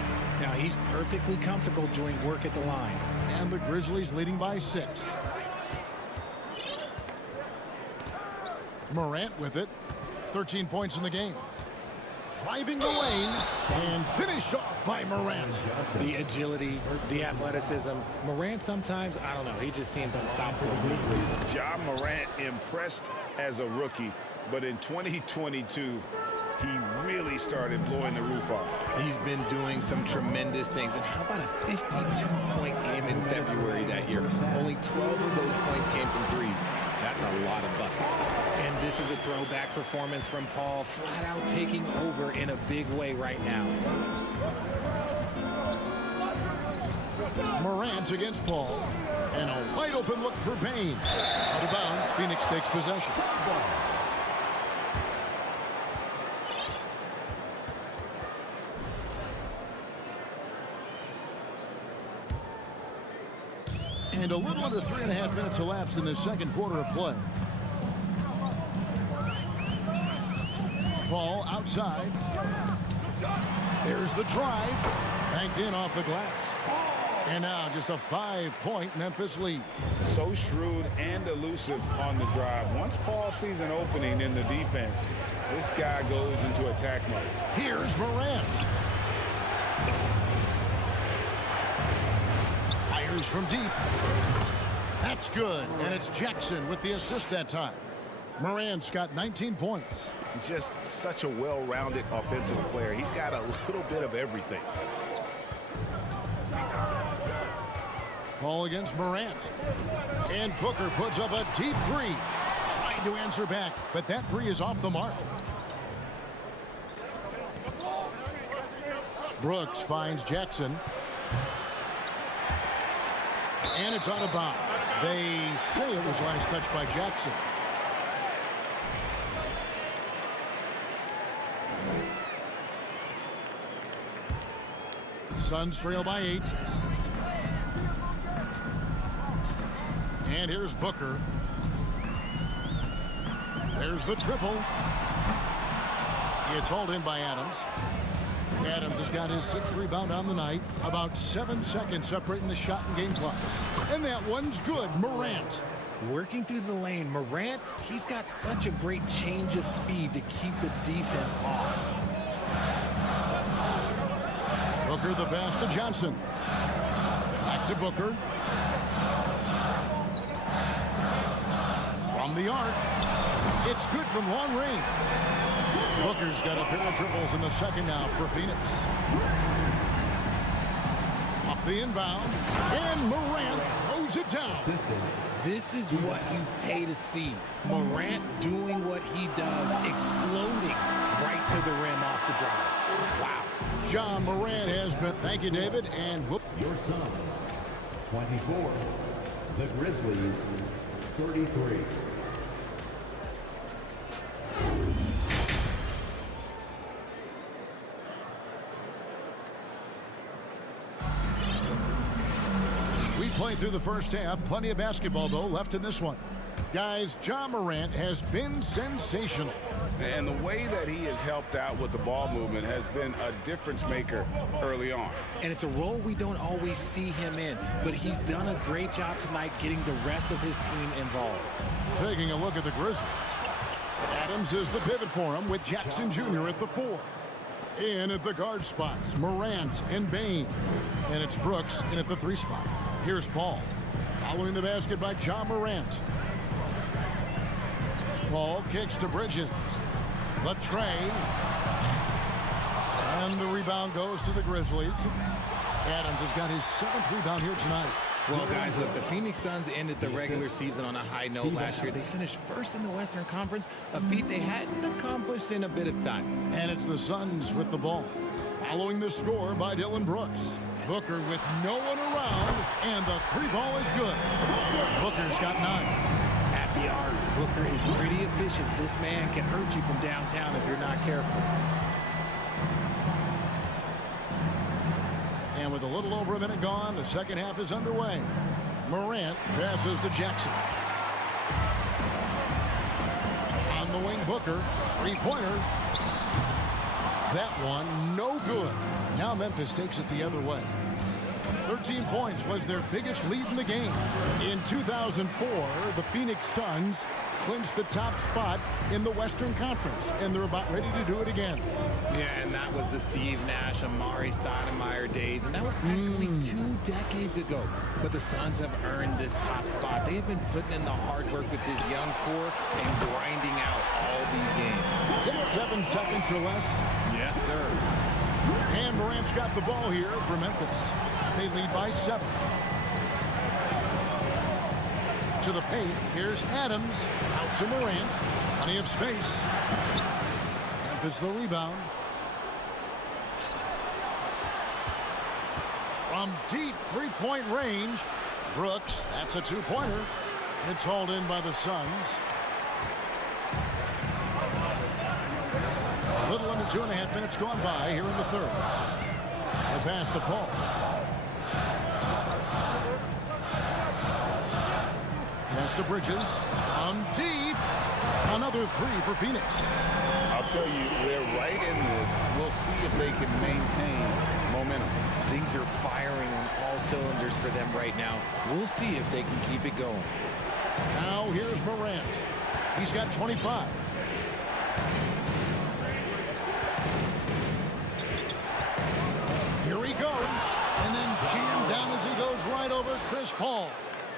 Now he's perfectly comfortable doing work at the line. And the Grizzlies leading by 6. Morant with it. 13 points in the game. Driving the lane and finished off by Morant. The agility, the athleticism. Morant sometimes, I don't know, he just seems unstoppable. Ja Morant impressed as a rookie, but in 2022, he really started blowing the roof off. He's been doing some tremendous things. And how about a 52-point game in February that year? Only 12 of those points came from threes. That's a lot of buckets. And this is a throwback performance from Paul, flat out taking over in a big way right now. Morant against Paul. And a wide open look for Bane. Out of bounds, Phoenix takes possession. And a little under 3.5 minutes elapsed in the second quarter of play. Paul outside. There's the drive. Banked in off the glass. And now just a 5-point Memphis lead. So shrewd and elusive on the drive. Once Paul sees an opening in the defense, this guy goes into attack mode. Here's Morant. Fires from deep. That's good. And it's Jackson with the assist that time. Morant's got 19 points. Just such a well-rounded offensive player. He's got a little bit of everything. Paul against Morant. And Booker puts up a deep three. Trying to answer back, but that three is off the mark. Brooks finds Jackson. And it's out of bounds. They say it was last touched by Jackson. Suns trail by 8. And here's Booker. There's the triple. It's hauled in by Adams. Adams has got his 6th rebound on the night. About 7 seconds separating the shot and game clocks. And that one's good. Morant. Working through the lane, Morant, he's got such a great change of speed to keep the defense off. Booker the pass to Johnson. Back to Booker. From the arc. It's good from long range. Booker's got a pair of triples in the second now for Phoenix. Off the inbound. And Morant throws it down. This is what you pay to see. Morant doing what he does, exploding right to the rim off the drive. Wow. Ja Morant has been. Thank you, David. And whoop. Your son, 24. The Grizzlies, 33. We played through the first half. Plenty of basketball, though, left in this one. Guys, Ja Morant has been sensational. And the way that he has helped out with the ball movement has been a difference maker early on. And it's a role we don't always see him in, but he's done a great job tonight getting the rest of his team involved. Taking a look at the Grizzlies. Adams is the pivot for him with Jackson Jr. at the 4. In at the guard spots, Morant and Bane. And it's Brooks in at the 3 spot. Here's Paul. Following the basket by Ja Morant. Paul kicks to Bridges. The tray. And the rebound goes to the Grizzlies. Adams has got his 7th rebound here tonight. Well, guys, look, the Phoenix Suns ended the regular season on a high note last year. They finished first in the Western Conference, a feat they hadn't accomplished in a bit of time. And it's the Suns with the ball. Following the score by Dylan Brooks. Booker with no one around, and the 3 ball is good. Booker's got 9. At the arc, Booker is pretty efficient. This man can hurt you from downtown if you're not careful. And with a little over a minute gone, the second half is underway. Morant passes to Jackson. On the wing, Booker, three-pointer. That one, no good. Now Memphis takes it the other way. 13 points was their biggest lead in the game. In 2004, the Phoenix Suns clinched the top spot in the Western Conference, and they're about ready to do it again. Yeah, and that was the Steve Nash, Amari Stoudemire days, and that was practically 2 decades ago. But the Suns have earned this top spot. They have been putting in the hard work with this young core and grinding out all these games. 7 seconds or less. Yes, sir. And Morant's got the ball here for Memphis. They lead by 7. To the paint, here's Adams, out to Morant, plenty of space. Memphis the rebound. From deep three-point range, Brooks, that's a two-pointer. It's hauled in by the Suns. A little under 2.5 minutes gone by here in the third. The pass to Paul. Pass to Bridges. Deep. Another 3 for Phoenix. I'll tell you, they're right in this. We'll see if they can maintain momentum. Things are firing on all cylinders for them right now. We'll see if they can keep it going. Now here's Morant. He's got 25. Here he goes. And then jammed down as he goes right over Chris Paul.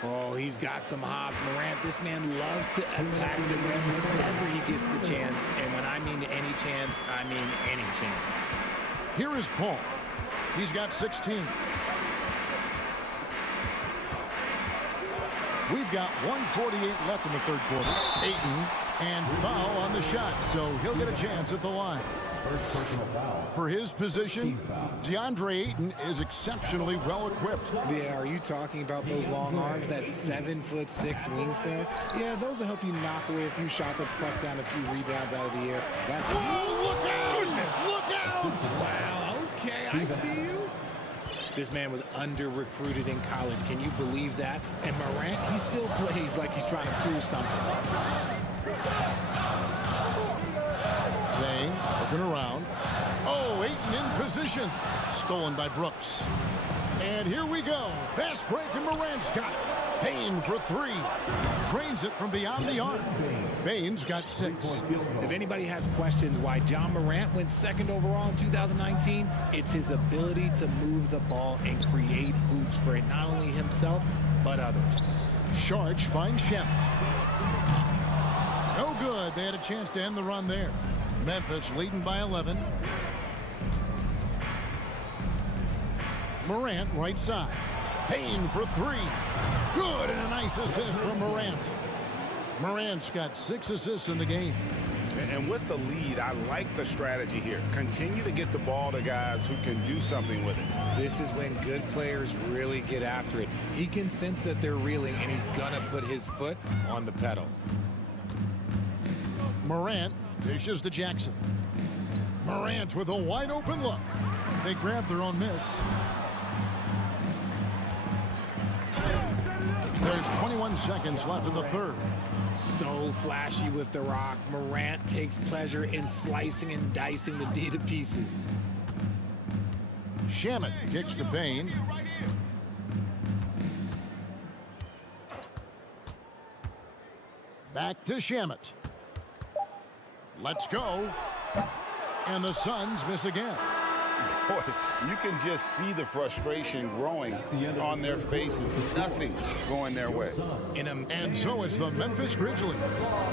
Oh, he's got some hop. Morant, this man loves to attack the rim whenever he gets the chance. And when I mean any chance, I mean any chance. Here is Paul. He's got 16. We've got 1:48 left in the third quarter. Ayton and foul on the shot, so he'll get a chance at the line. First personal foul. For his position, DeAndre Ayton is exceptionally well equipped. Yeah, are you talking about those long arms, that 7'6" wingspan? Yeah, those will help you knock away a few shots or pluck down a few rebounds out of the air. Look out! Look out! Wow, okay, I see you. This man was under-recruited in college. Can you believe that? And Morant, he still plays like he's trying to prove something. They looking around. Oh, Ayton in position. Stolen by Brooks. And here we go. Fast break, and Morant's got it. Payne for 3. Trains it from beyond the arc. Baines got 6. If anybody has questions why John Morant went 2nd overall in 2019, it's his ability to move the ball and create hoops for not only himself, but others. Sharch finds Shemet. No good. They had a chance to end the run there. Memphis leading by 11. Morant right side. Payne for 3. Good, and a nice assist from Morant. Morant's got 6 assists in the game. And with the lead, I like the strategy here. Continue to get the ball to guys who can do something with it. This is when good players really get after it. He can sense that they're reeling, and he's going to put his foot on the pedal. Morant dishes to Jackson. Morant with a wide open look. They grab their own miss. There's 21 seconds left in the third. So flashy with the rock. Morant takes pleasure in slicing and dicing the D to pieces. Shemet kicks to Payne. Back to Shemet. Let's go. And the Suns miss again. Boy, you can just see the frustration growing on their faces. Nothing going their way. And so it's the Memphis Grizzlies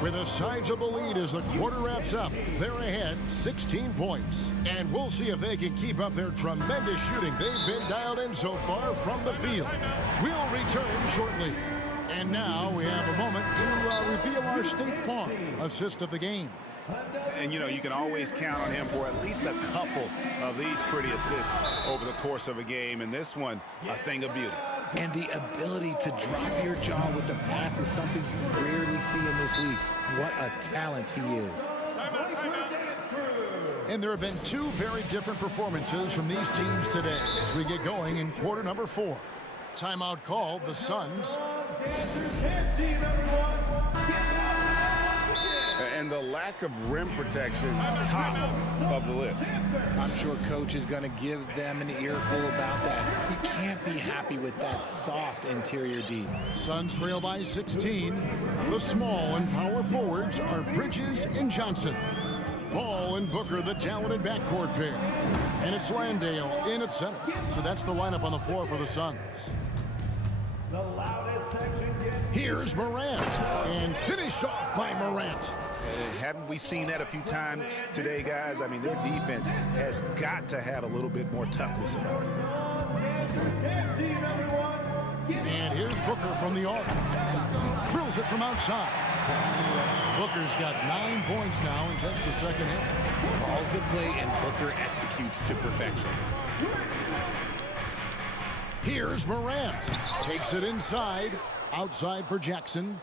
with a sizable lead as the quarter wraps up. They're ahead 16 points. And we'll see if they can keep up their tremendous shooting they've been dialed in so far from the field. We'll return shortly. And now we have a moment to reveal our State Farm assist of the game. And, you know, you can always count on him for at least a couple of these pretty assists over the course of a game. And this one, a thing of beauty. And the ability to drop your jaw with the pass is something you rarely see in this league. What a talent he is. And there have been 2 very different performances from these teams today as we get going in quarter number 4. Timeout called, the Suns. And the lack of rim protection, top of the list. I'm sure coach is going to give them an earful about that. He can't be happy with that soft interior D. Suns trail by 16. The small and power forwards are Bridges and Johnson. Ball and Booker, the talented backcourt pair. And it's Landale in at center. So that's the lineup on the floor for the Suns. Here's Morant, and finished off by Morant. Haven't we seen that a few times today, guys? I mean, their defense has got to have a little bit more toughness about it. And here's Booker from the arc. Drills it from outside. Booker's got 9 points now in just the second half. Calls the play, and Booker executes to perfection. Here's Morant. Takes it inside. Outside for Jackson.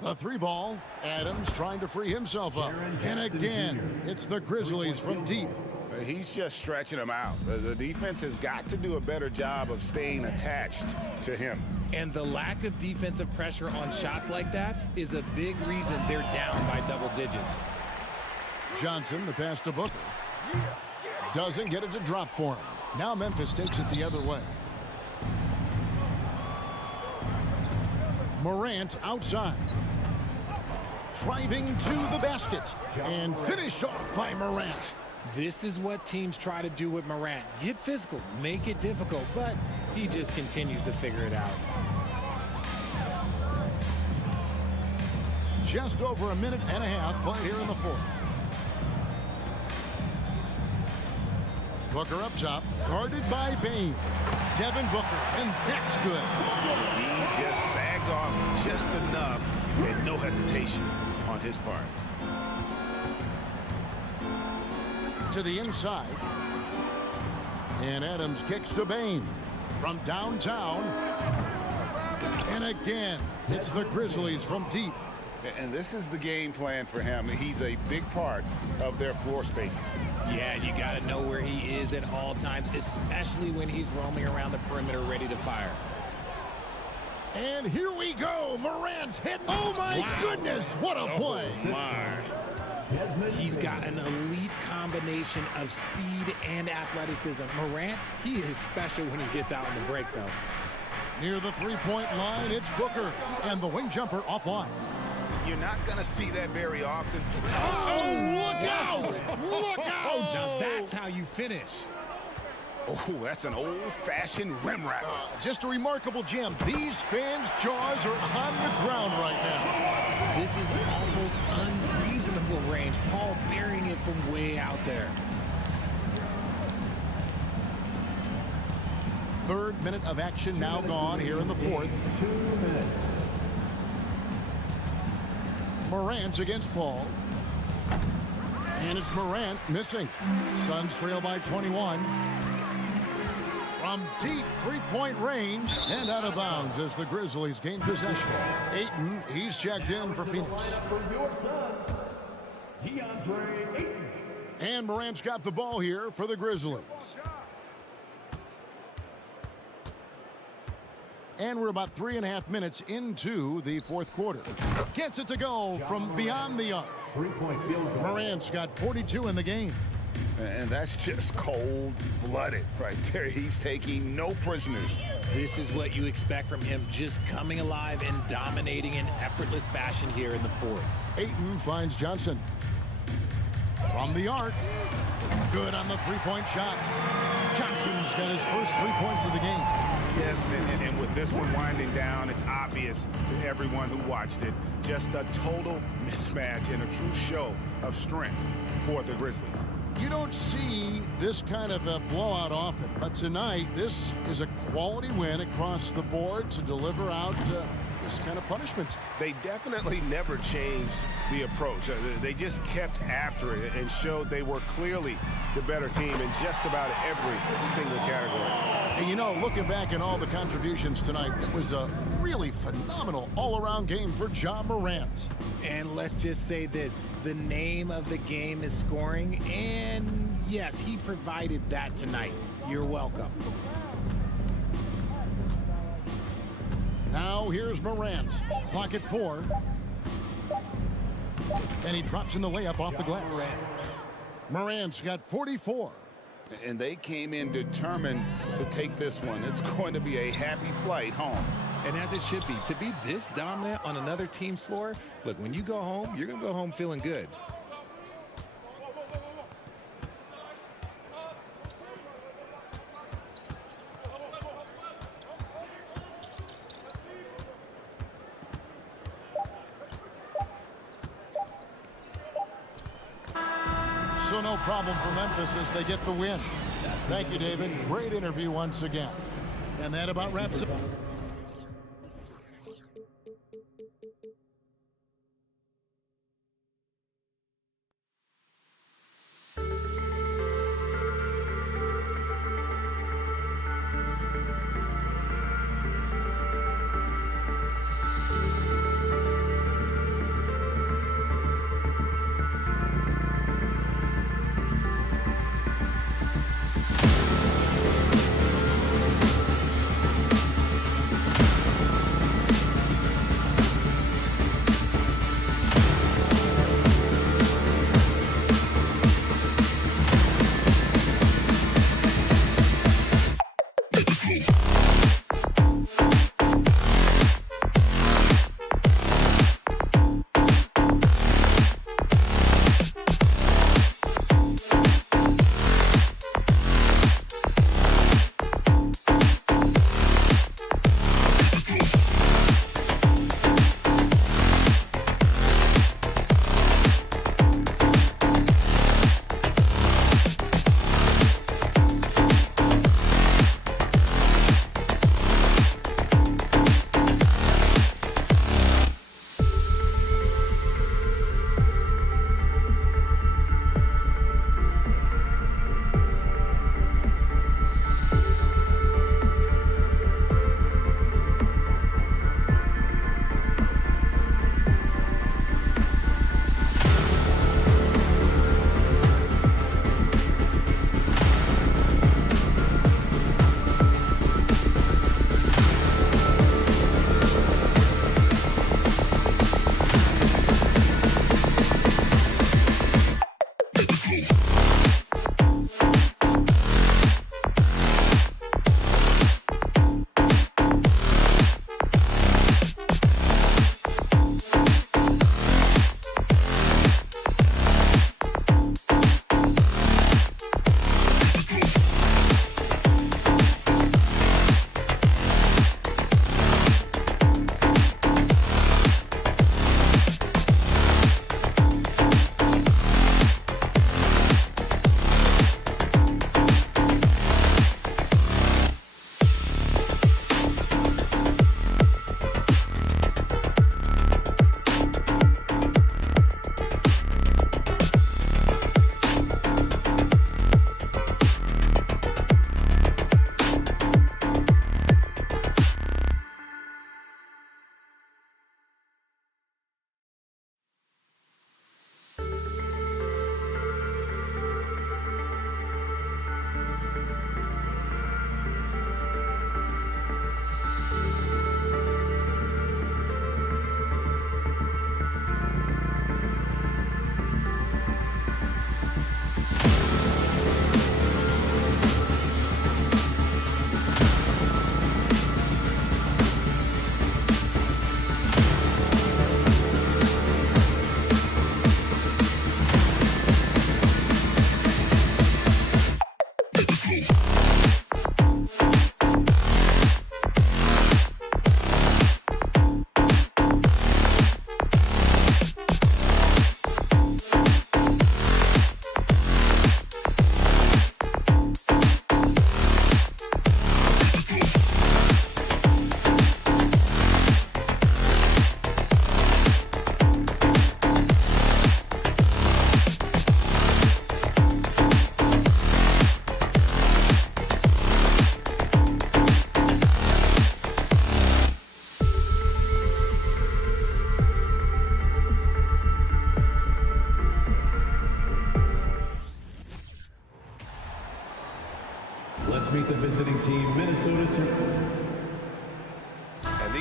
The 3 ball. Adams trying to free himself up. And again, it's the Grizzlies from deep. He's just stretching them out. The defense has got to do a better job of staying attached to him. And the lack of defensive pressure on shots like that is a big reason they're down by double digits. Johnson, the pass to Booker. Doesn't get it to drop for him. Now Memphis takes it the other way. Morant outside. Driving to the basket. And finished off by Morant. This is what teams try to do with Morant. Get physical, make it difficult, but he just continues to figure it out. Just over a minute and a half played here in the fourth. Booker up top, guarded by Bain. Devin Booker, and that's good. He just sagged off just enough and no hesitation on his part. To the inside. And Adams kicks to Bain from downtown. And again, it's the Grizzlies from deep. And this is the game plan for him. He's a big part of their floor spacing. Yeah, you got to know where he is at all times, especially when he's roaming around the perimeter ready to fire. And here we go. Morant hitting. Oh, my goodness. What a play. He's got an elite combination of speed and athleticism. Morant, he is special when he gets out in the break, though. Near the three-point line, it's Booker. And the wing jumper offline. You're not going to see that very often. Oh, look out! Look out! Now that's how you finish. Oh, that's an old-fashioned rim wrap. Just a remarkable jam. These fans' jaws are on the ground right now. This is almost unreasonable range. Paul burying it from way out there. Third minute of action now gone here in the fourth. 2 minutes. Morant against Paul. And it's Morant missing. Suns trail by 21. From deep three-point range and out of bounds as the Grizzlies gain possession. Ayton, he's checked in for Phoenix. For your Suns, DeAndre Ayton. And Morant's got the ball here for the Grizzlies. And we're about 3.5 minutes into the fourth quarter. Gets it to go from beyond the arc. 3-point field goal. Morant's got 42 in the game. And that's just cold-blooded right there. He's taking no prisoners. This is what you expect from him, just coming alive and dominating in effortless fashion here in the fourth. Ayton finds Johnson. From the arc. Good on the three-point shot. Johnson's got his first 3 points of the game. Yes, and with this one winding down, it's obvious to everyone who watched it. Just a total mismatch and a true show of strength for the Grizzlies. You don't see this kind of a blowout often, but tonight this is a quality win across the board to deliver out this kind of punishment. They definitely never changed the approach. They just kept after it and showed they were clearly the better team in just about every single category. And you know, looking back at all the contributions tonight, it was a really phenomenal all-around game for Ja Morant. And let's just say this, the name of the game is scoring, and yes, he provided that tonight. You're welcome. Now here's Morant. Clock at 4. And he drops in the layup off the glass. Moran's got 44. And they came in determined to take this one. It's going to be a happy flight home. And as it should be, to be this dominant on another team's floor, look, when you go home, you're going to go home feeling good. So no problem for Memphis as they get the win. Thank you, David. Great interview once again. And that about wraps it.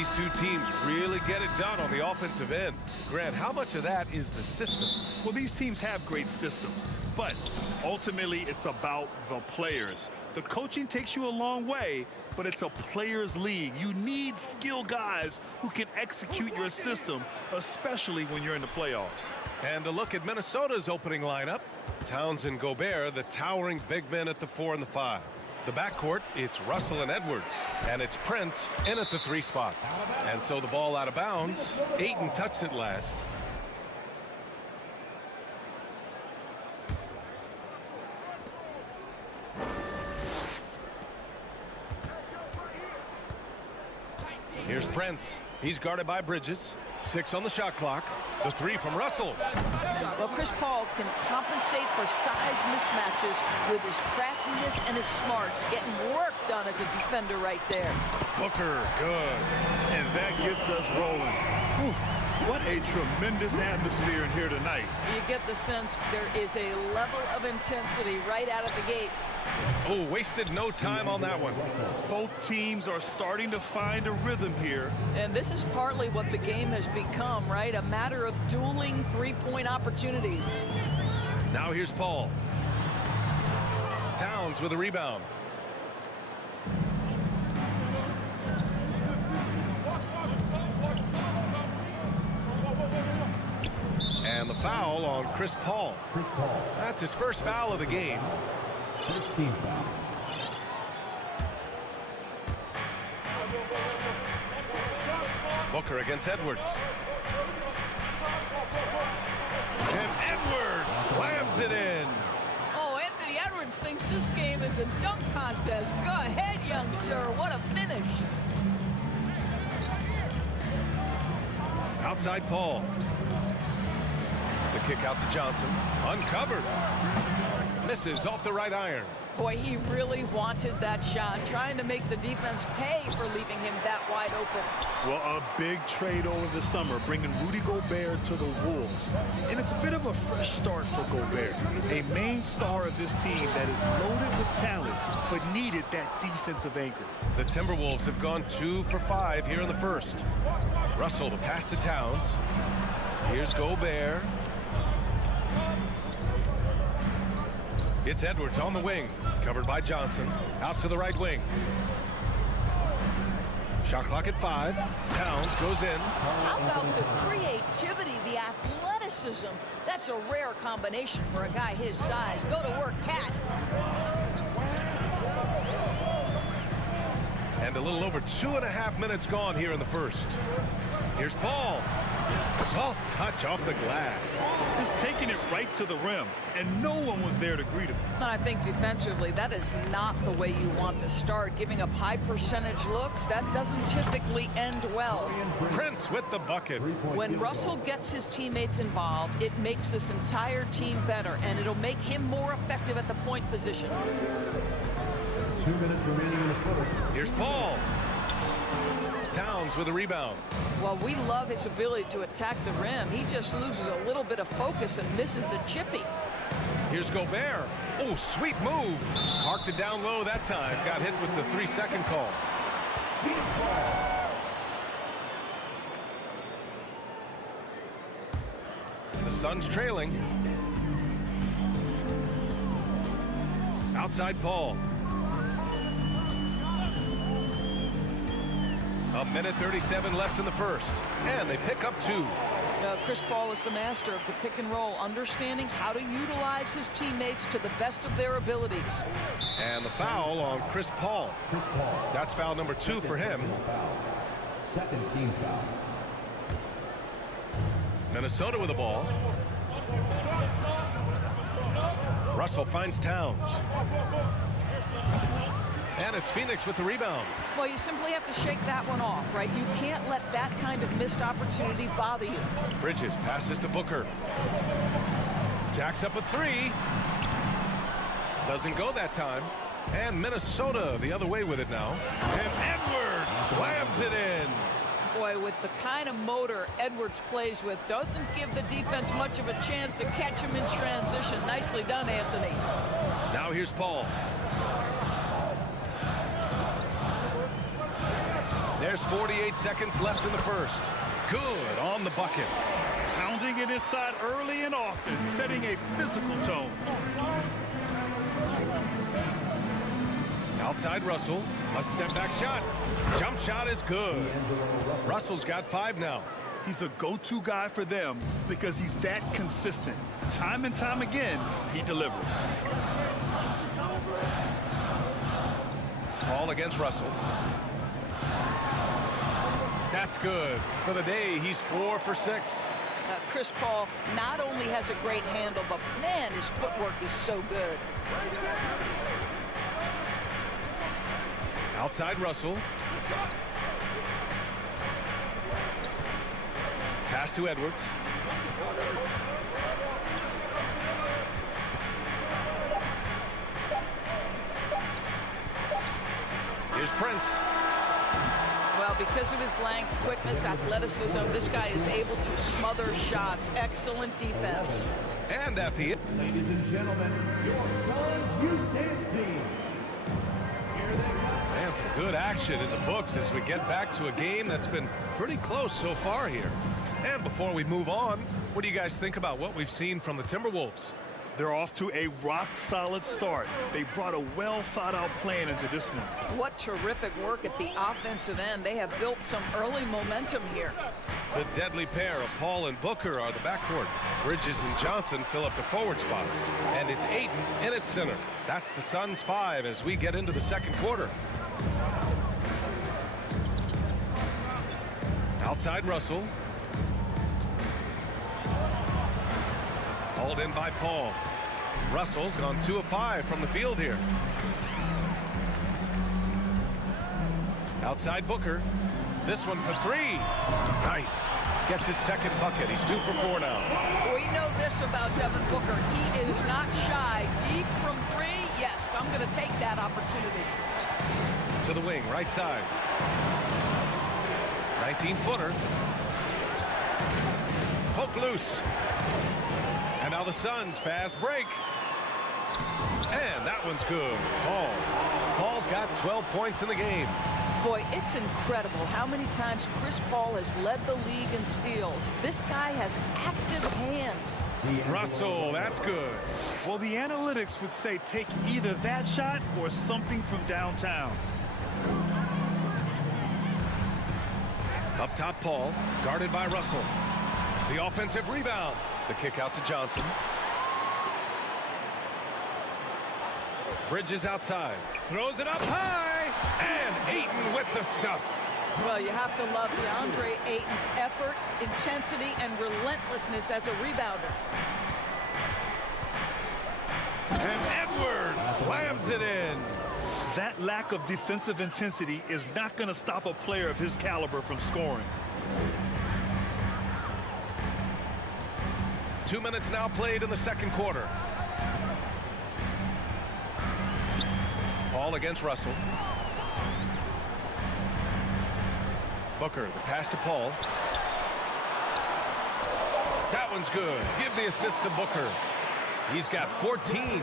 These two teams really get it done on the offensive end. Grant, how much of that is the system? Well, these teams have great systems, but ultimately it's about the players. The coaching takes you a long way, but it's a players' league. You need skilled guys who can execute your system, especially when you're in the playoffs. And a look at Minnesota's opening lineup. Towns and Gobert, the towering big men at the 4 and the 5. The backcourt, it's Russell and Edwards. And it's Prince in at the 3 spot. And so the ball out of bounds. Ayton touched it last. Here's Prince. He's guarded by Bridges. 6 on the shot clock. The 3 from Russell. Well, Chris Paul can compensate for size mismatches with his craftiness and his smarts, getting work done as a defender right there. Booker, good. And that gets us rolling. Whew. What a tremendous atmosphere in here tonight. You get the sense there is a level of intensity right out of the gates. Oh, wasted no time on that one. Both teams are starting to find a rhythm here. And this is partly what the game has become, right? A matter of dueling three-point opportunities. Now here's Paul. Towns with a rebound. And the foul on Chris Paul. That's his first foul of the game. First team foul. Booker against Edwards. And Edwards slams it in. Oh, Anthony Edwards thinks this game is a dunk contest. Go ahead, young sir. What a finish. Outside Paul. The kick out to Johnson. Uncovered. Misses off the right iron. Boy, he really wanted that shot, trying to make the defense pay for leaving him that wide open. Well, a big trade over the summer, bringing Rudy Gobert to the Wolves. And it's a bit of a fresh start for Gobert, a main star of this team that is loaded with talent, but needed that defensive anchor. The Timberwolves have gone 2 for 5 here in the first. Russell to pass to Towns. Here's Gobert. It's Edwards on the wing, covered by Johnson. Out to the right wing. Shot clock at 5. Towns goes in. How about the creativity, the athleticism? That's a rare combination for a guy his size. Go to work, Cat. And a little over 2.5 minutes gone here in the first. Here's Paul. Soft touch off the glass. Just taking it right to the rim, and no one was there to greet him. And I think defensively, that is not the way you want to start. Giving up high percentage looks, that doesn't typically end well. Prince with the bucket. When Russell gets his teammates involved, it makes this entire team better, and it'll make him more effective at the point position. 2 minutes remaining in the quarter. Here's Paul. Towns with a rebound. Well, we love his ability to attack the rim. He just loses a little bit of focus and misses the chippy. Here's Gobert. Oh, sweet move. Parked it down low that time. Got hit with the 3-second call. The Suns trailing. Outside Paul. A minute 37 left in the first. And they pick up 2. Chris Paul is the master of the pick and roll, understanding how to utilize his teammates to the best of their abilities. And the foul on Chris Paul. That's foul number 2 for him. Second team foul. Minnesota with the ball. Russell finds Towns. And it's Phoenix with the rebound. Well, you simply have to shake that one off, right? You can't let that kind of missed opportunity bother you. Bridges passes to Booker. Jacks up a 3. Doesn't go that time. And Minnesota the other way with it now. And Edwards slams it in. Boy, with the kind of motor Edwards plays with, doesn't give the defense much of a chance to catch him in transition. Nicely done, Anthony. Now here's Paul. There's 48 seconds left in the first. Good on the bucket. Pounding it inside early and often, setting a physical tone. Outside Russell, a step-back shot. Jump shot is good. Russell's got 5 now. He's a go-to guy for them because he's that consistent. Time and time again, he delivers. Ball against Russell. That's good. For the day, he's 4 for 6. Chris Paul not only has a great handle, but man, his footwork is so good. Outside Russell. Pass to Edwards. Here's Prince. Well, because of his length, quickness, athleticism, this guy is able to smother shots. Excellent defense. And at the end. Ladies and gentlemen, your Suns Youth Dance Team. And some good action in the books as we get back to a game that's been pretty close so far here. And before we move on, what do you guys think about what we've seen from the Timberwolves? They're off to a rock-solid start. They brought a well-thought-out plan into this one. What terrific work at the offensive end. They have built some early momentum here. The deadly pair of Paul and Booker are the backcourt. Bridges and Johnson fill up the forward spots. And it's Ayton in at center. That's the Suns' 5 as we get into the second quarter. Outside Russell. Hauled in by Paul. Russell's gone 2 of 5 from the field here. Outside Booker. This one for 3. Nice. Gets his second bucket. He's 2 for 4 now. We know this about Devin Booker. He is not shy. Deep from 3. Yes, I'm going to take that opportunity. To the wing, right side. 19-footer. Poke loose. And now the Suns fast break. And that one's good. Paul's got 12 points in the game. Boy, it's incredible how many times Chris Paul has led the league in steals. This guy has active hands. Russell, that's good. Well, the analytics would say take either that shot or something from downtown. Up top, Paul, guarded by Russell. The offensive rebound. The kick out to Johnson. Bridges outside. Throws it up high. And Ayton with the stuff. Well, you have to love DeAndre Ayton's effort, intensity, and relentlessness as a rebounder. And Edwards slams it in. That lack of defensive intensity is not going to stop a player of his caliber from scoring. 2 minutes now played in the second quarter. Paul against Russell. Booker, the pass to Paul. That one's good. Give the assist to Booker. He's got 14.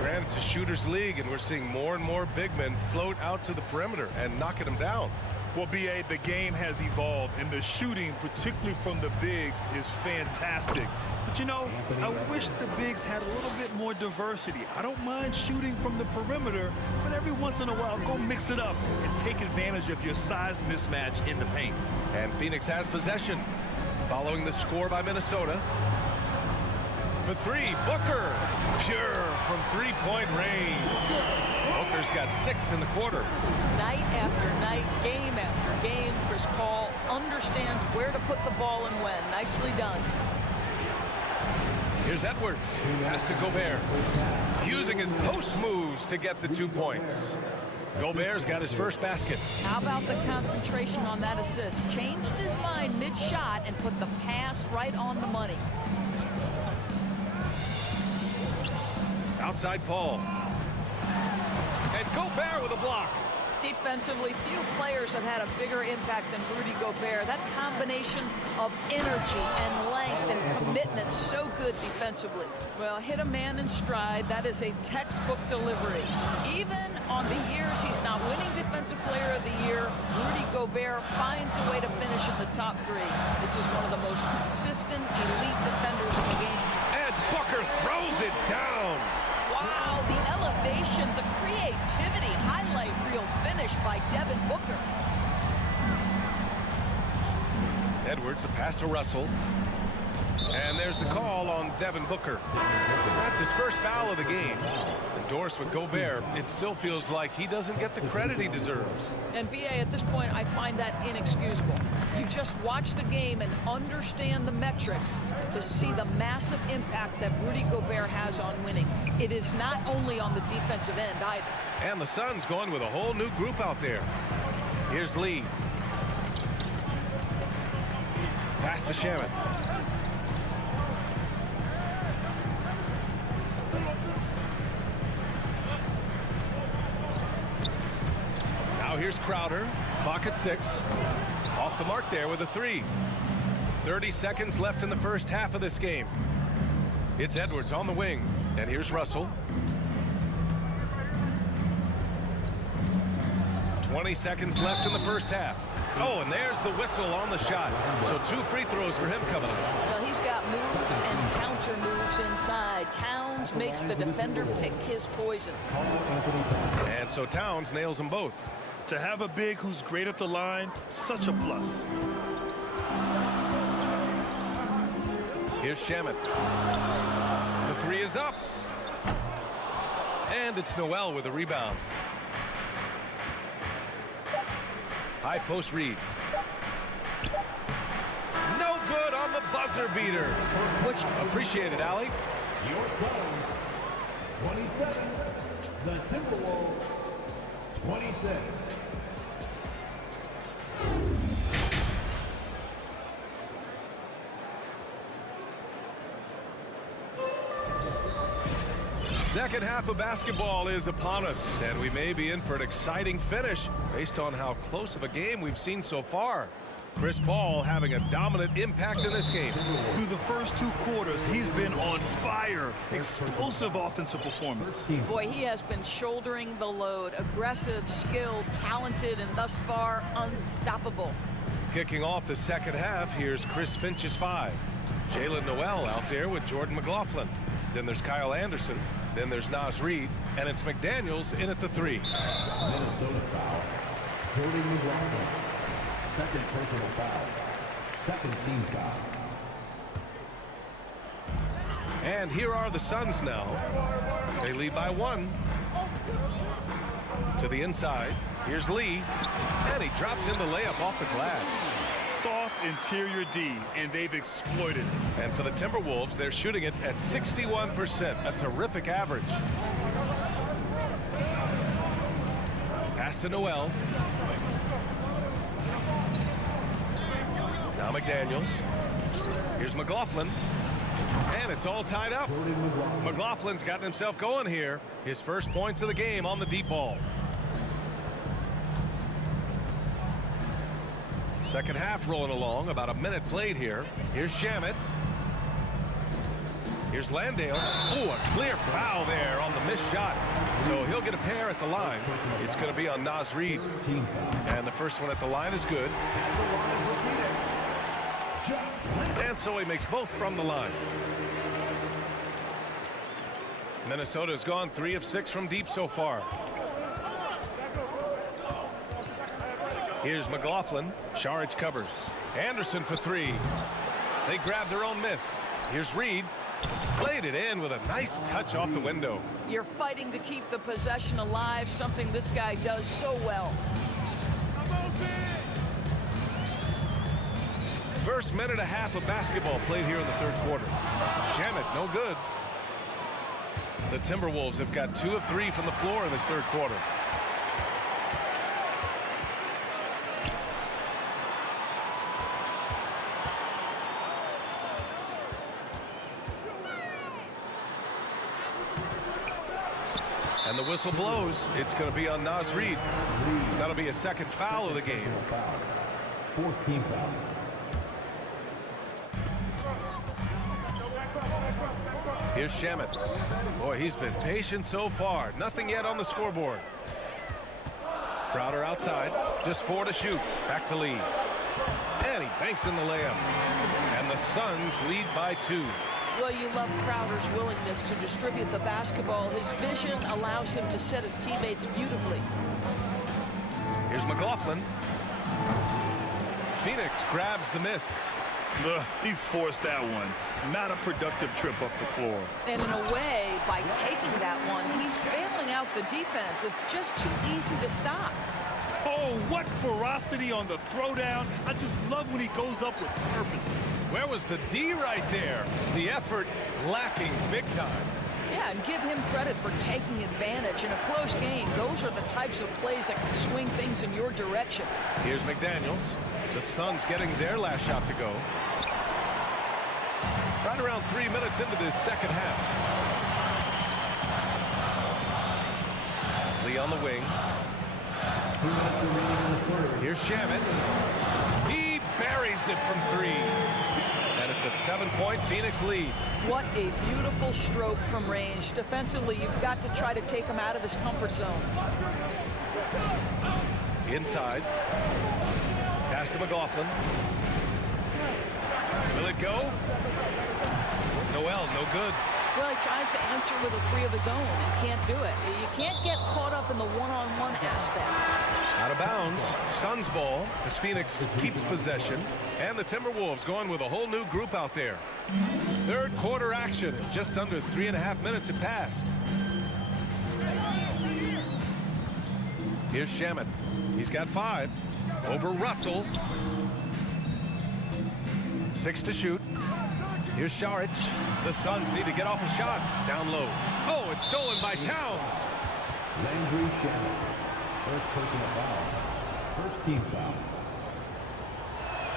Granted, it's a shooter's league, and we're seeing more and more big men float out to the perimeter and knocking them down. Well, B.A., the game has evolved, and the shooting, particularly from the bigs, is fantastic. But, you know, I wish the bigs had a little bit more diversity. I don't mind shooting from the perimeter, but every once in a while, go mix it up and take advantage of your size mismatch in the paint. And Phoenix has possession. Following the score by Minnesota. For 3, Booker. Pure from three-point range. Booker's got 6 in the quarter. Night after night, game after game, Chris Paul understands where to put the ball and when. Nicely done. Here's Edwards. Pass to Gobert. Using his post moves to get the 2 points. Gobert's got his first basket. How about the concentration on that assist? Changed his mind mid-shot and put the pass right on the money. Outside Paul. And Gobert with a block. Defensively, few players have had a bigger impact than Rudy Gobert. That combination of energy and length and commitment, so good defensively. Well, hit a man in stride. That is a textbook delivery. Even on the years he's not winning Defensive Player of the Year, Rudy Gobert finds a way to finish in the top 3. This is one of the most consistent, elite defenders in the game. And Booker throws it down. Wow, the elevation, the creativity, highlight reel finish by Devin Booker. Edwards, the pass to Russell. And there's the call on Devin Booker. That's his first foul of the game. Endorsed with Gobert, it still feels like he doesn't get the credit he deserves. And BA, at this point, I find that inexcusable. You just watch the game and understand the metrics to see the massive impact that Rudy Gobert has on winning. It is not only on the defensive end either. And the Suns going with a whole new group out there. Here's Lee. Pass to Shaman. Now here's Crowder. Clock at 6. Off the mark there with a 3. 30 seconds left in the first half of this game. It's Edwards on the wing. And here's Russell. 20 seconds left in the first half. Oh, and there's the whistle on the shot. So 2 free throws for him coming up. Well, he's got moves and counter moves inside. Towns makes the defender pick his poison. And so Towns nails them both. To have a big who's great at the line, such a plus. Here's Shaman. The 3 is up. And it's Noel with a rebound. High post Reed. No good on the buzzer beater. Which appreciated, Allie. Your Suns, 27. The Timberwolves, 26. Second half of basketball is upon us, and we may be in for an exciting finish based on how close of a game we've seen so far. Chris Paul having a dominant impact in this game. Through the first 2 quarters, he's been on fire. Explosive offensive performance. Boy, he has been shouldering the load. Aggressive, skilled, talented, and thus far unstoppable. Kicking off the second half, here's Chris Finch's 5. Jalen Noel out there with Jordan McLaughlin. Then there's Kyle Anderson. Then there's Naz Reid. And it's McDaniels in at the 3. Minnesota foul. Jordan McLaughlin. Second personal foul. Second team foul. And here are the Suns now. They lead by 1. To the inside. Here's Lee. And he drops in the layup off the glass. Soft interior D, and they've exploited it. And for the Timberwolves, they're shooting it at 61%, a terrific average. Pass to Noel. Now McDaniels. Here's McLaughlin. And it's all tied up. McLaughlin's gotten himself going here. His first points of the game on the deep ball. Second half rolling along, about a minute played here. Here's Shamet. Here's Landale. Oh, a clear foul there on the missed shot. So he'll get a pair at the line. It's going to be on Naz Reid. And the first one at the line is good. And so he makes both from the line. Minnesota's gone 3 of 6 from deep so far. Here's McLaughlin. Saric covers. Anderson for 3. They grab their own miss. Here's Reid. Played it in with a nice touch off the window. You're fighting to keep the possession alive, something this guy does so well. First minute and a half of basketball played here in the third quarter. Shamet, no good. The Timberwolves have got 2 of 3 from the floor in this third quarter. And the whistle blows. It's going to be on Naz Reid. That'll be a second foul of the game. Fourth team foul. Here's Shamet. Boy, he's been patient so far. Nothing yet on the scoreboard. Crowder outside. Just 4 to shoot. Back to Lee. And he banks in the layup. And the Suns lead by 2. Well, you love Crowder's willingness to distribute the basketball. His vision allows him to set his teammates beautifully. Here's McLaughlin. Phoenix grabs the miss. He forced that one. Not a productive trip up the floor. And in a way, by taking that one, he's bailing out the defense. It's just too easy to stop. Oh, what ferocity on the throwdown. I just love when he goes up with purpose. Where was the D right there? The effort lacking big time. Yeah, and give him credit for taking advantage. In a close game, those are the types of plays that can swing things in your direction. Here's McDaniels. The Suns getting their last shot to go. Right around 3 minutes into this second half. Lee on the wing. 2 minutes remaining in the third. Here's Shamet. He buries it from 3. And it's a 7-point Phoenix lead. What a beautiful stroke from range. Defensively, you've got to try to take him out of his comfort zone. Inside. Pass to McLaughlin. Will it go? Noel, no good. Well, he tries to answer with a 3 of his own and can't do it. You can't get caught up in the one-on-one aspect. Out of bounds. Suns ball as Phoenix keeps possession. And the Timberwolves going with a whole new group out there. Third quarter action. Just under 3.5 minutes have passed. Here's Shamet. He's got 5. Over Russell. 6 to shoot. Here's Šarić. The Suns need to get off a shot. Down low. Oh, it's stolen by Towns. Landry Shamet. First personal foul. First team foul.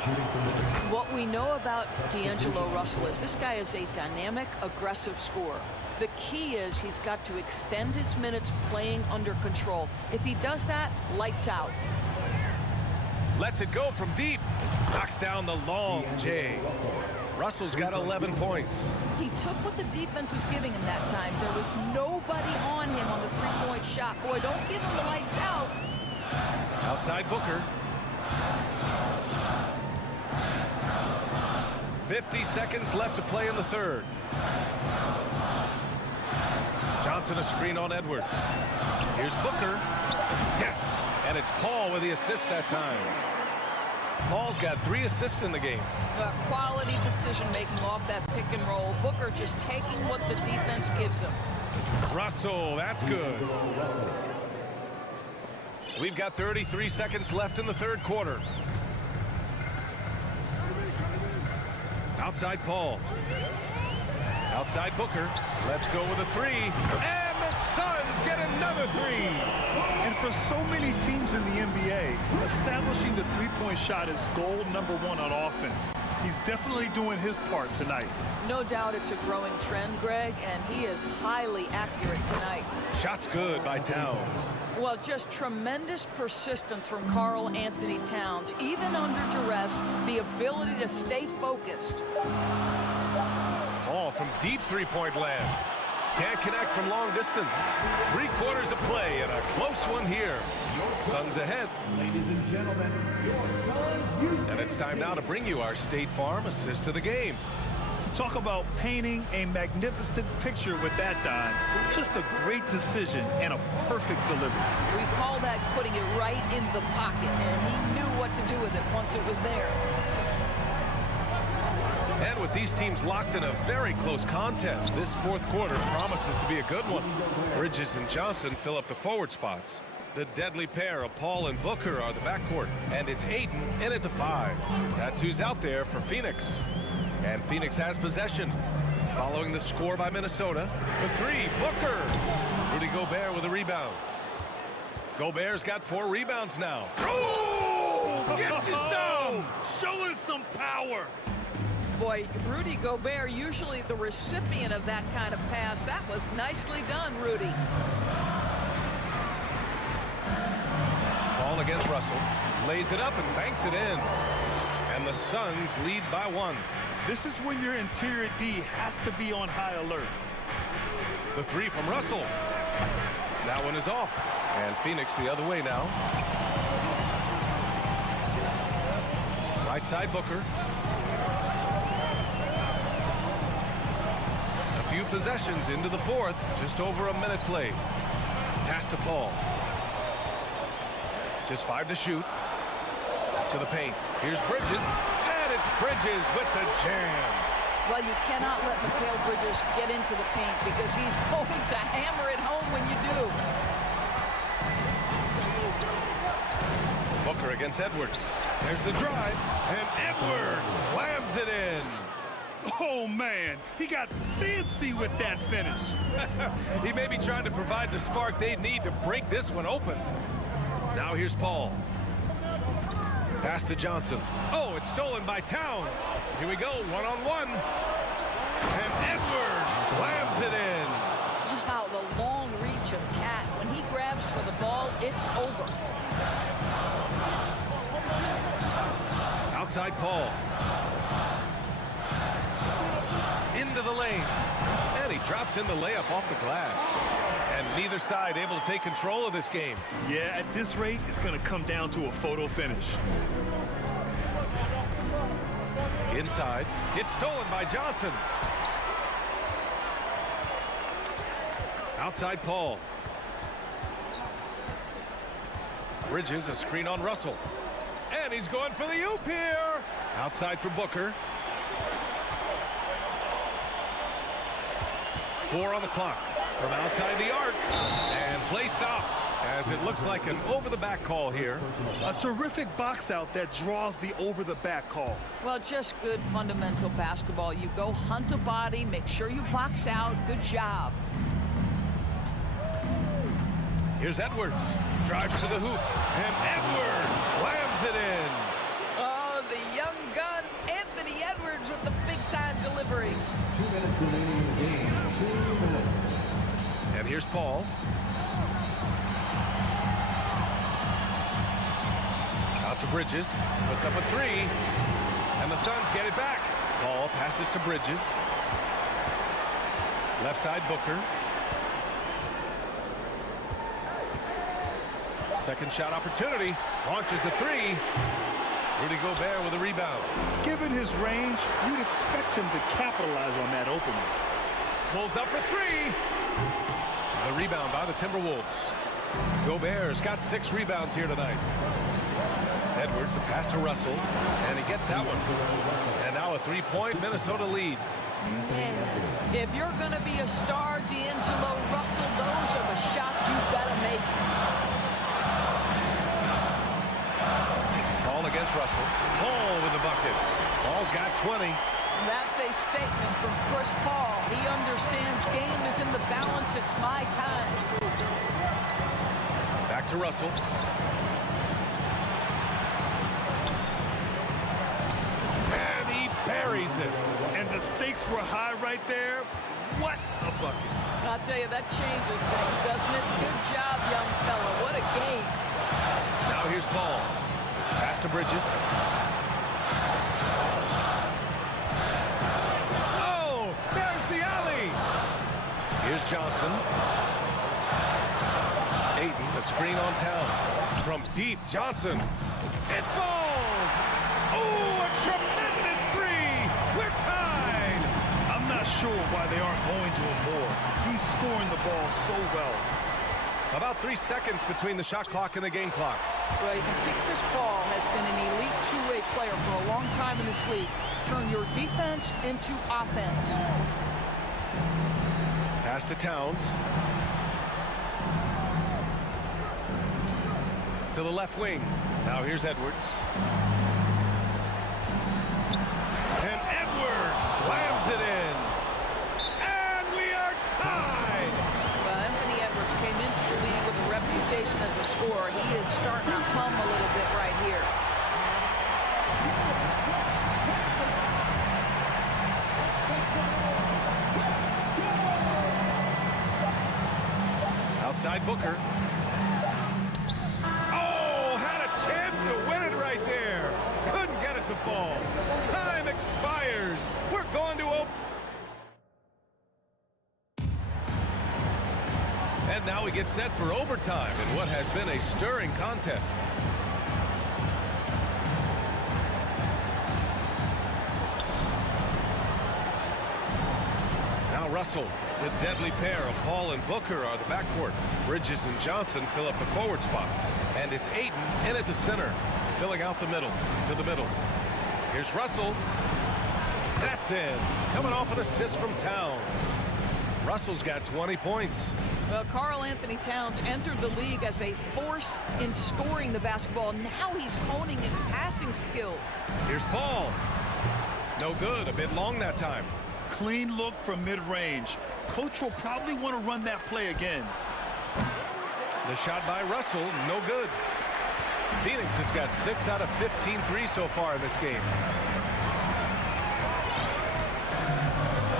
Shooting from the... What we know about D'Angelo Russell is this guy is a dynamic, aggressive scorer. The key is he's got to extend his minutes playing under control. If he does that, lights out. Lets it go from deep. Knocks down the long J. Russell's got 11 points. He took what the defense was giving him that time. There was nobody on him on the three-point shot. Boy, don't give him the lights out. Outside Booker. 50 seconds left to play in the third. Johnson a screen on Edwards. Here's Booker. Yes! And it's Paul with the assist that time. Paul's got 3 assists in the game. Quality decision-making off that pick and roll. Booker just taking what the defense gives him. Russell, that's good. We've got 33 seconds left in the third quarter. Outside Paul. Outside Booker. Let's go with a 3. And the Suns get another 3. And for so many teams in the NBA, establishing the three-point shot is goal number 1 on offense. He's definitely doing his part tonight. No doubt it's a growing trend, Greg, and he is highly accurate tonight. Shot's good by Towns. Well, just tremendous persistence from Karl Anthony Towns. Even under duress, the ability to stay focused. Paul from deep three-point land. Can't connect from long distance. 3 quarters of play and a close one here. Suns ahead. Ladies and gentlemen, your Suns. And it's time now to bring you our State Farm assist to the game. Talk about painting a magnificent picture with that dime. Just a great decision and a perfect delivery. We call that putting it right in the pocket, and he knew what to do with it once it was there. And with these teams locked in a very close contest, this fourth quarter promises to be a good one. Bridges and Johnson fill up the forward spots. The deadly pair of Paul and Booker are the backcourt, and it's Ayton in at the 5. That's who's out there for Phoenix. And Phoenix has possession. Following the score by Minnesota. For 3, Booker. Rudy Gobert with a rebound. Gobert's got 4 rebounds now. Oh! Get you some! Show us some power! Boy, Rudy Gobert, usually the recipient of that kind of pass. That was nicely done, Rudy. Ball against Russell. Lays it up and banks it in. And the Suns lead by 1. This is when your interior D has to be on high alert. The 3 from Russell. That one is off. And Phoenix the other way now. Right side Booker. A few possessions into the 4th. Just over a minute played. Pass to Paul. Just 5 to shoot. To the paint. Here's Bridges. And it's Bridges with the jam. Well, you cannot let Mikal Bridges get into the paint because he's going to hammer it home when you do. Booker against Edwards. There's the drive. And Edwards slams it in. Oh, man. He got fancy with that finish. He may be trying to provide the spark they need to break this one open. Now here's Paul. Pass to Johnson. Oh, it's stolen by Towns. Here we go, one-on-one. And Edwards slams it in. Wow, the long reach of Cat. When he grabs for the ball, it's over. Outside Paul. Into the lane. And he drops in the layup off the glass. And neither side able to take control of this game. Yeah, at this rate, it's going to come down to a photo finish. Inside. It's stolen by Johnson. Outside Paul. Bridges, a screen on Russell. And he's going for the oop here. Outside for Booker. 4 on the clock. From outside the arc. And play stops as it looks like an over-the-back call here. A terrific box out that draws the over-the-back call. Well, just good fundamental basketball. You go hunt a body, make sure you box out. Good job. Here's Edwards. Drives to the hoop. And Edwards slams it in. Oh, the young gun, Anthony Edwards with the big-time delivery. 2 minutes remaining in the game. 2 minutes. And here's Paul. Out to Bridges. Puts up a 3. And the Suns get it back. Paul passes to Bridges. Left side Booker. Second shot opportunity. Launches a 3. Rudy Gobert with a rebound. Given his range, you'd expect him to capitalize on that opening. Pulls up for 3. The rebound by the Timberwolves. Gobert's got 6 rebounds here tonight. Edwards, a pass to Russell, and he gets that one. And now a 3-point Minnesota lead. If you're going to be a star, D'Angelo Russell, those are the shots you've got to make. Ball against Russell. Paul with the bucket. Paul's got 20. That's a statement from Chris Paul. He understands game is in the balance. It's my time. Back to Russell. And he buries it. And the stakes were high right there. What a bucket. I'll tell you, that changes things, doesn't it? Good job, young fella. What a game. Now here's Paul. Pass to Bridges. Here's Johnson. Ayton, a screen on Towns. From deep, Johnson. It falls! Oh, a tremendous 3! We're tied! I'm not sure why they aren't going to him more. He's scoring the ball so well. About 3 seconds between the shot clock and the game clock. Well, you can see Chris Paul has been an elite two-way player for a long time in this league. Turn your defense into offense. Pass to Towns. To the left wing. Now here's Edwards. And Edwards slams it in. And we are tied. Well, Anthony Edwards came into the league with a reputation as a scorer. He is starting to hum a little bit right here. Outside Booker. fall. Time expires. We're going to open. And now we get set for overtime in what has been a stirring contest. Now Russell, the deadly pair of Paul and Booker are the backcourt. Bridges and Johnson fill up the forward spots. And it's Ayton in at the center, filling out the middle, to the middle. Here's Russell. That's in. Coming off an assist from Towns. Russell's got 20 points. Well, Karl Anthony Towns entered the league as a force in scoring the basketball. Now he's honing his passing skills. Here's Paul. No good. A bit long that time. Clean look from mid-range. Coach will probably want to run that play again. The shot by Russell, no good. Phoenix has got 6 out of 15 threes so far in this game.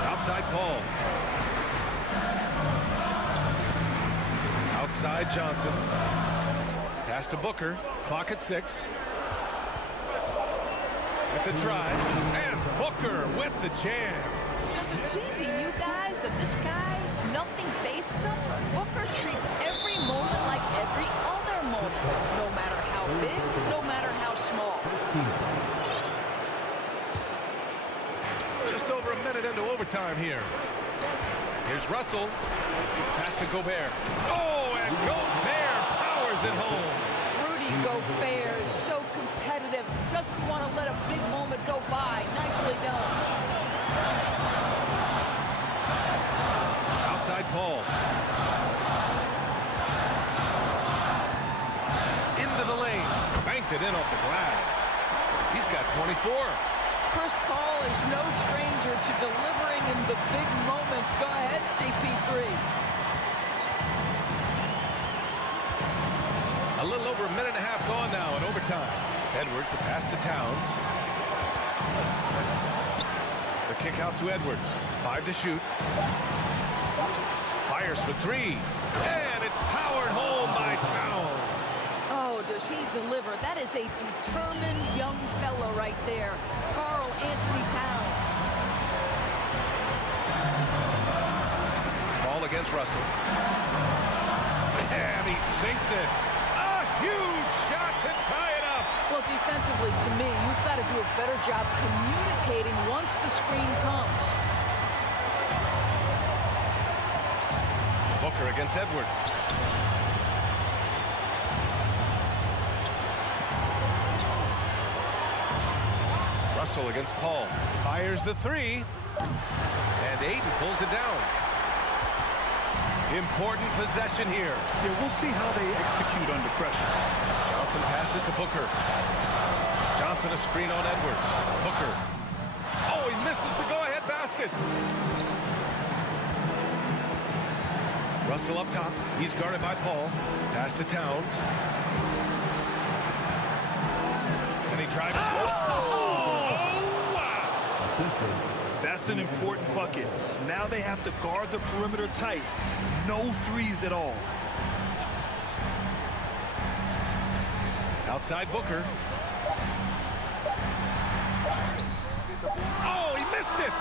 Outside Paul. Outside Johnson. Pass to Booker. Clock at 6. With the drive. And Booker with the jam. Does it seem to you guys that this guy, nothing faces him? Booker treats every moment like every other moment. No matter how big, no matter how small. Just over a minute into overtime here. Here's Russell. Pass to Gobert. Oh, and Gobert powers it home. Rudy Gobert is so competitive. Doesn't want to let a big moment go by. Nicely done. Outside Paul. Into the lane. Banked it in off the glass. He's got 24. Chris Paul is no stranger to delivering in the big moments. Go ahead, CP3. A little over a minute and a half gone now in overtime. Edwards, the pass to Towns. The kick out to Edwards. 5 to shoot. Fires for 3. And it's powered home by Towns. Oh, does he deliver? That is a determined young fella right there. Karl Anthony Towns. Ball against Russell. And he sinks it. A huge shot to tie it up. Well, defensively, to me, you've got to do a better job communicating once the screen comes. Booker against Edwards. Russell against Paul. Fires the 3. And Ayton pulls it down. Important possession here. Yeah, we'll see how they execute under pressure. Johnson passes to Booker. Johnson a screen on Edwards. Booker. Oh, he misses the go-ahead basket. Russell up top. He's guarded by Paul. Pass to Towns. And he drives. That's an important bucket. Now they have to guard the perimeter tight. No threes at all. Outside Booker. Oh, he missed it.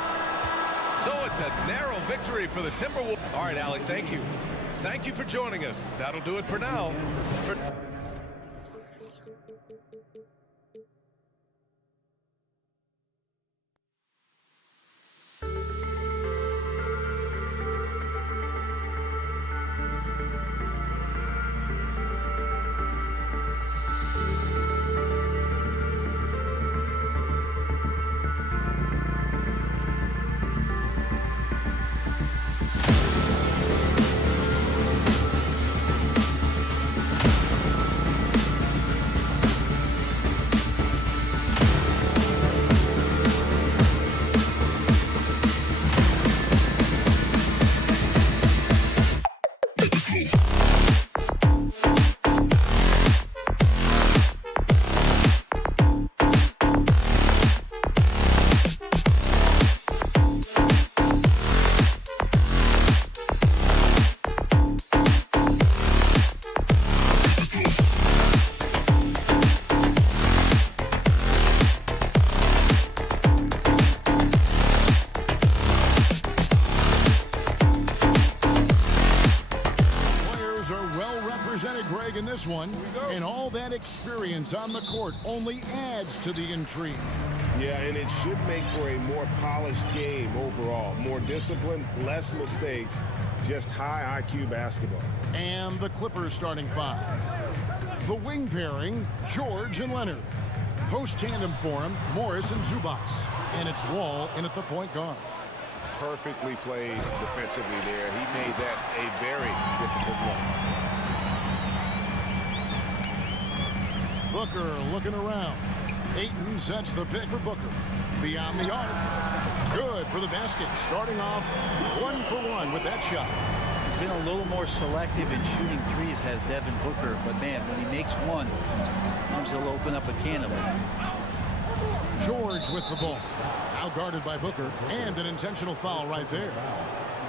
So it's a narrow victory for the Timberwolves. All right, Allie, thank you. Thank you for joining us. That'll do it for now. Greg, in this one. And all that experience on the court only adds to the intrigue. Yeah, and it should make for a more polished game overall. More discipline, less mistakes, just high IQ basketball. And the Clippers starting five. The wing pairing, George and Leonard. Post tandem for him, Morris and Zubac. And it's Wall in at the point guard. Perfectly played defensively there. He made that a very difficult look. Booker looking around. Ayton sets the pick for Booker. Beyond the arc. Good for the basket. Starting off 1 for 1 with that shot. He's been a little more selective in shooting threes, has Devin Booker. But, man, when he makes one, sometimes he'll open up a can of it. George with the ball. Out guarded by Booker. And an intentional foul right there.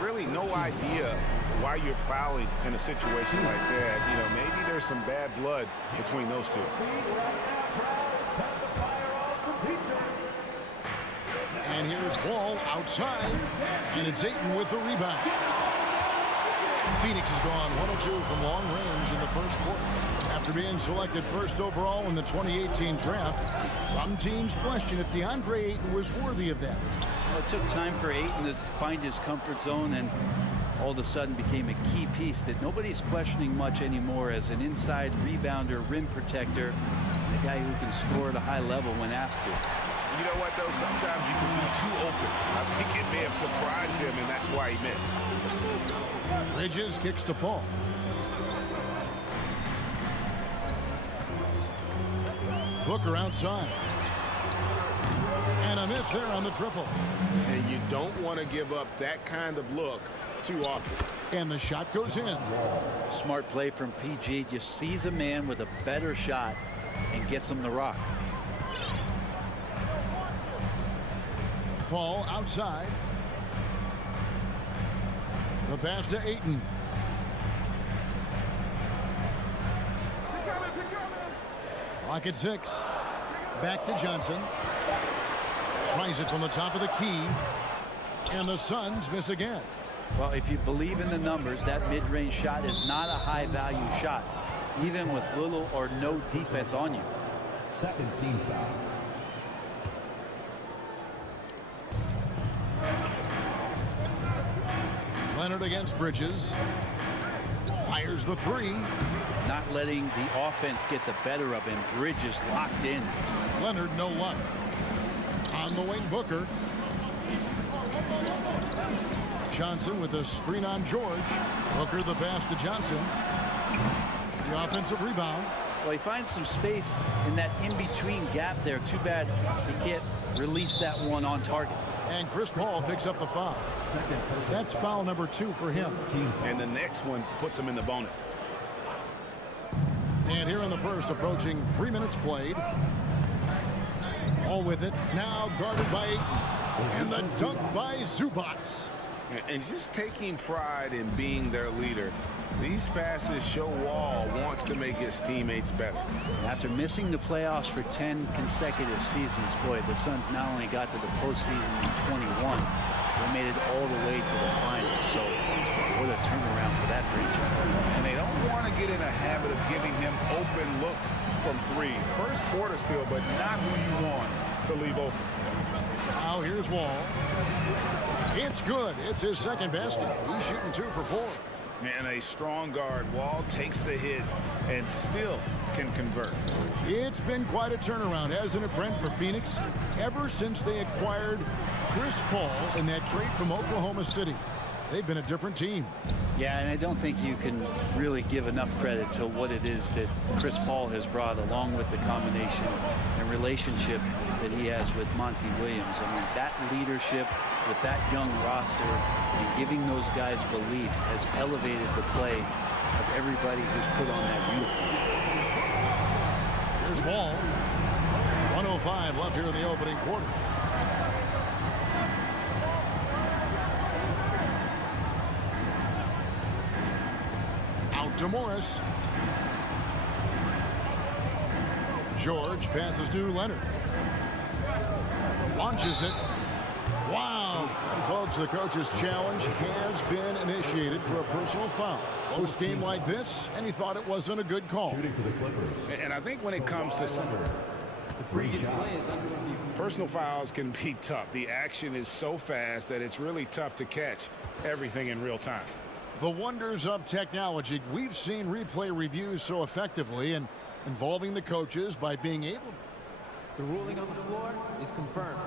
Really no idea why you're fouling in a situation like that. You know, maybe there's some bad blood between those two. And here's Wall outside. And it's Ayton with the rebound. Phoenix has gone 1-2 from long range in the first quarter. After being selected first overall in the 2018 draft, some teams question if DeAndre Ayton was worthy of that. Well, it took time for Ayton to find his comfort zone and all of a sudden became a key piece that nobody's questioning much anymore as an inside rebounder, rim protector, a guy who can score at a high level when asked to. You know what, though? Sometimes you can be too open. I think it may have surprised him, and that's why he missed. Bridges kicks to Paul. Booker outside. And a miss there on the triple. And you don't want to give up that kind of look too often. And the shot goes in. Smart play from PG. Just sees a man with a better shot and gets him the rock. Paul outside. The pass to Ayton. Clock at 6. Back to Johnson. Tries it from the top of the key. And the Suns miss again. Well, if you believe in the numbers, that mid-range shot is not a high-value shot, even with little or no defense on you. Second team foul. Leonard against Bridges. Fires the three. Not letting the offense get the better of him. Bridges locked in. Leonard no luck. On the wing, Booker. Johnson with a screen on George. Booker the pass to Johnson. The offensive rebound. Well, he finds some space in that in-between gap there. Too bad he can't release that one on target. And Chris Paul picks up the foul. That's foul number 2 for him. And the next one puts him in the bonus. And here in the first, approaching 3 minutes played. All with it. Now guarded by Ayton. And the dunk by Zubac. And just taking pride in being their leader. These passes show Wall wants to make his teammates better. After missing the playoffs for 10 consecutive seasons, boy, the Suns not only got to the postseason in 21, they made it all the way to the finals. So what a turnaround for that franchise. And they don't want to get in a habit of giving him open looks from 3. First quarter still, but not who you want to leave open. Now here's Wall. It's good. It's his second basket. He's shooting 2 for 4. And a strong guard. Wall takes the hit and still can convert. It's been quite a turnaround, hasn't it, Brent, for Phoenix? Ever since they acquired Chris Paul in that trade from Oklahoma City, they've been a different team. Yeah, and I don't think you can really give enough credit to what it is that Chris Paul has brought, along with the combination and relationship that he has with Monty Williams. I mean, that leadership with that young roster and giving those guys belief has elevated the play of everybody who's put on that uniform. Here's Wall. 1:05 left here in the opening quarter. Out to Morris. George passes to Leonard. Launches it. Wow. Folks, the coach's challenge has been initiated for a personal foul. Close game like this, and he thought it wasn't a good call. And I think when it comes to some personal fouls can be tough. The action is so fast that it's really tough to catch everything in real time. The wonders of technology. We've seen replay reviews so effectively and involving the coaches by being able. The ruling on the floor is confirmed.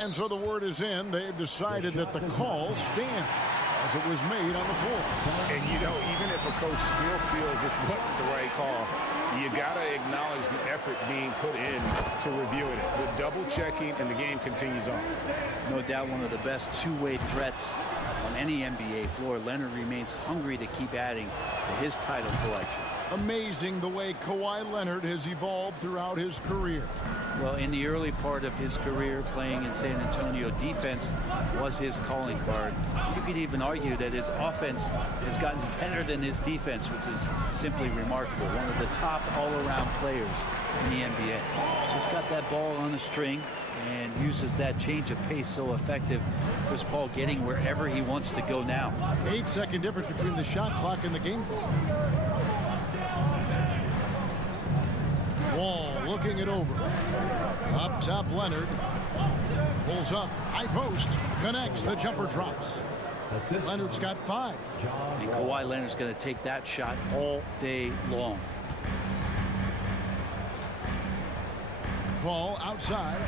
And so the word is in. They've decided that the call stands as it was made on the floor. And, you know, even if a coach still feels this wasn't the right call, you got to acknowledge the effort being put in to reviewing it. The double checking, and the game continues on. No doubt one of the best two-way threats on any NBA floor. Leonard remains hungry to keep adding to his title collection. Amazing the way Kawhi Leonard has evolved throughout his career. Well, in the early part of his career playing in San Antonio, defense was his calling card. You could even argue that his offense has gotten better than his defense, which is simply remarkable. One of the top all-around players in the NBA. Just got that ball on a string and uses that change of pace so effective. Chris Paul getting wherever he wants to go now. 8-second difference between the shot clock and the game clock. Wall looking it over. Up top, Leonard. Pulls up. High post. Connects. The jumper drops. Leonard's got 5. And Kawhi Leonard's going to take that shot all day long. Ball outside.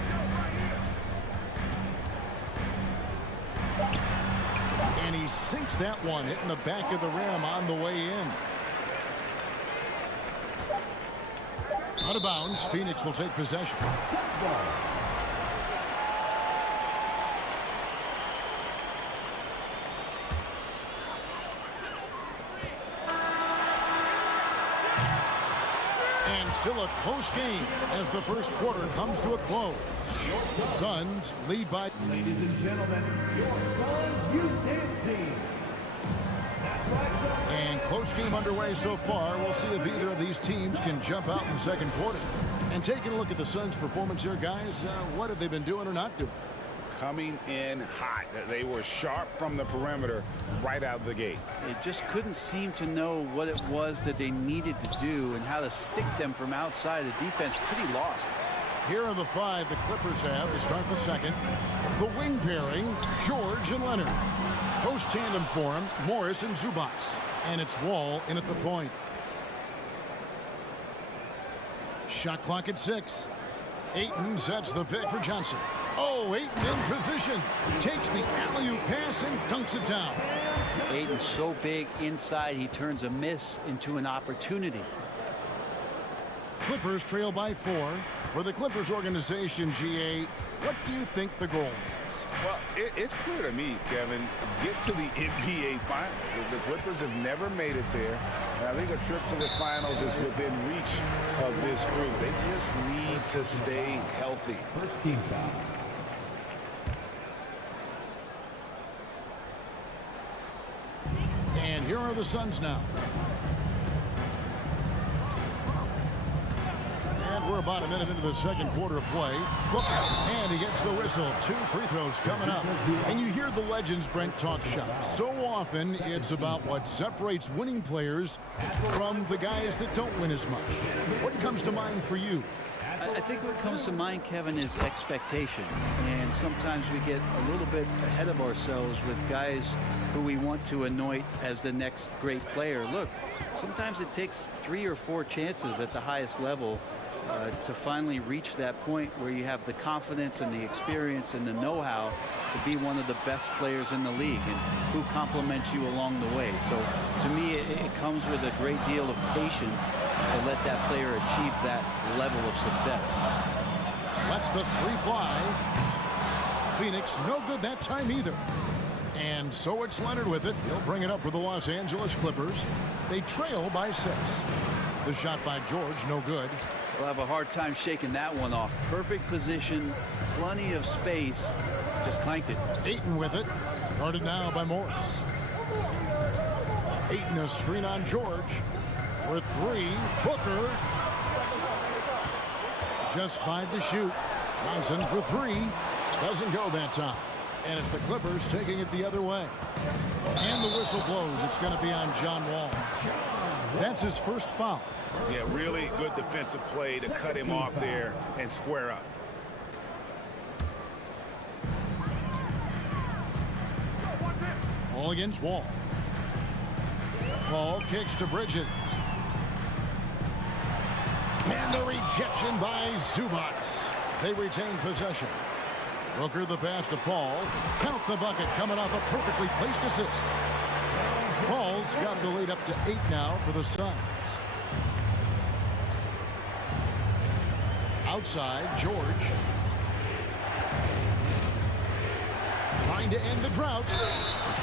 And he sinks that one, hitting the back of the rim on the way in. Out of bounds. Phoenix will take possession. And still a close game as the first quarter comes to a close. Suns lead by. Ladies and gentlemen, your Suns youth team. And close game underway so far. We'll see if either of these teams can jump out in the second quarter. And taking a look at the Suns' performance here, guys, what have they been doing or not doing? Coming in hot. They were sharp from the perimeter right out of the gate. They just couldn't seem to know what it was that they needed to do and how to stick them from outside. The defense pretty lost. Here are the 5 the Clippers have to start the second. The wing pairing, George and Leonard. Post tandem for him, Morris and Zubac. And it's Wall in at the point. Shot clock at 6. Ayton sets the pick for Johnson. Oh, Ayton in position. Takes the alley-oop pass and dunks it down. Ayton's so big inside, he turns a miss into an opportunity. Clippers trail by 4. For the Clippers organization, GA, what do you think the goal is? Well, it's clear to me, Kevin, get to the NBA Finals. The Clippers have never made it there. And I think a trip to the Finals is within reach of this group. They just need to stay healthy. First team foul. And here are the Suns now. And we're about a minute into the second quarter of play. And he gets the whistle. 2 free throws coming up. And you hear the legends, Brent, talk shop. So often it's about what separates winning players from the guys that don't win as much. What comes to mind for you? I think what comes to mind, Kevin, is expectation. And sometimes we get a little bit ahead of ourselves with guys who we want to anoint as the next great player. Look, sometimes it takes 3 or 4 chances at the highest level to finally reach that point where you have the confidence and the experience and the know-how to be one of the best players in the league, and who compliments you along the way. So to me, it comes with a great deal of patience to let that player achieve that level of success. That's the free fly. Phoenix no good that time either. And so it's Leonard with it. He'll bring it up for the Los Angeles Clippers. They trail by 6. The shot by George, no good. We'll have a hard time shaking that one off. Perfect position, plenty of space. Just clanked it. Ayton with it. Guarded now by Morris. Ayton a screen on George. For 3. Booker. Just 5 to shoot. Johnson for three. Doesn't go that time. And it's the Clippers taking it the other way. And the whistle blows. It's going to be on John Wall. That's his first foul. Yeah, really good defensive play to cut him off there and square up. All against Wall. Ball kicks to Bridges. And the rejection by Zubac. They retain possession. Booker the pass to Paul. Count the bucket coming off a perfectly placed assist. Paul's got the lead up to 8 now for the Suns. Outside, George. Trying to end the drought.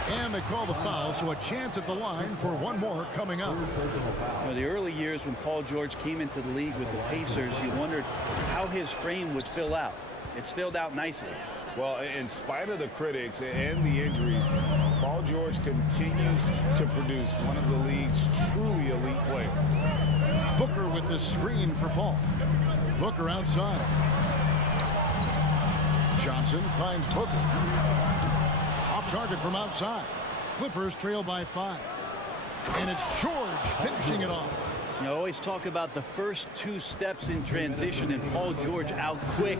And they call the foul, so a chance at the line for one more coming up. Well, the early years when Paul George came into the league with the Pacers, you wondered how his frame would fill out. It's filled out nicely. Well, in spite of the critics and the injuries, Paul George continues to produce one of the league's truly elite players. Booker with the screen for Paul. Booker outside. Johnson finds Booker. Off target from outside. Clippers trail by 5. And it's George finishing it off. You always talk about the first 2 steps in transition, and Paul George out quick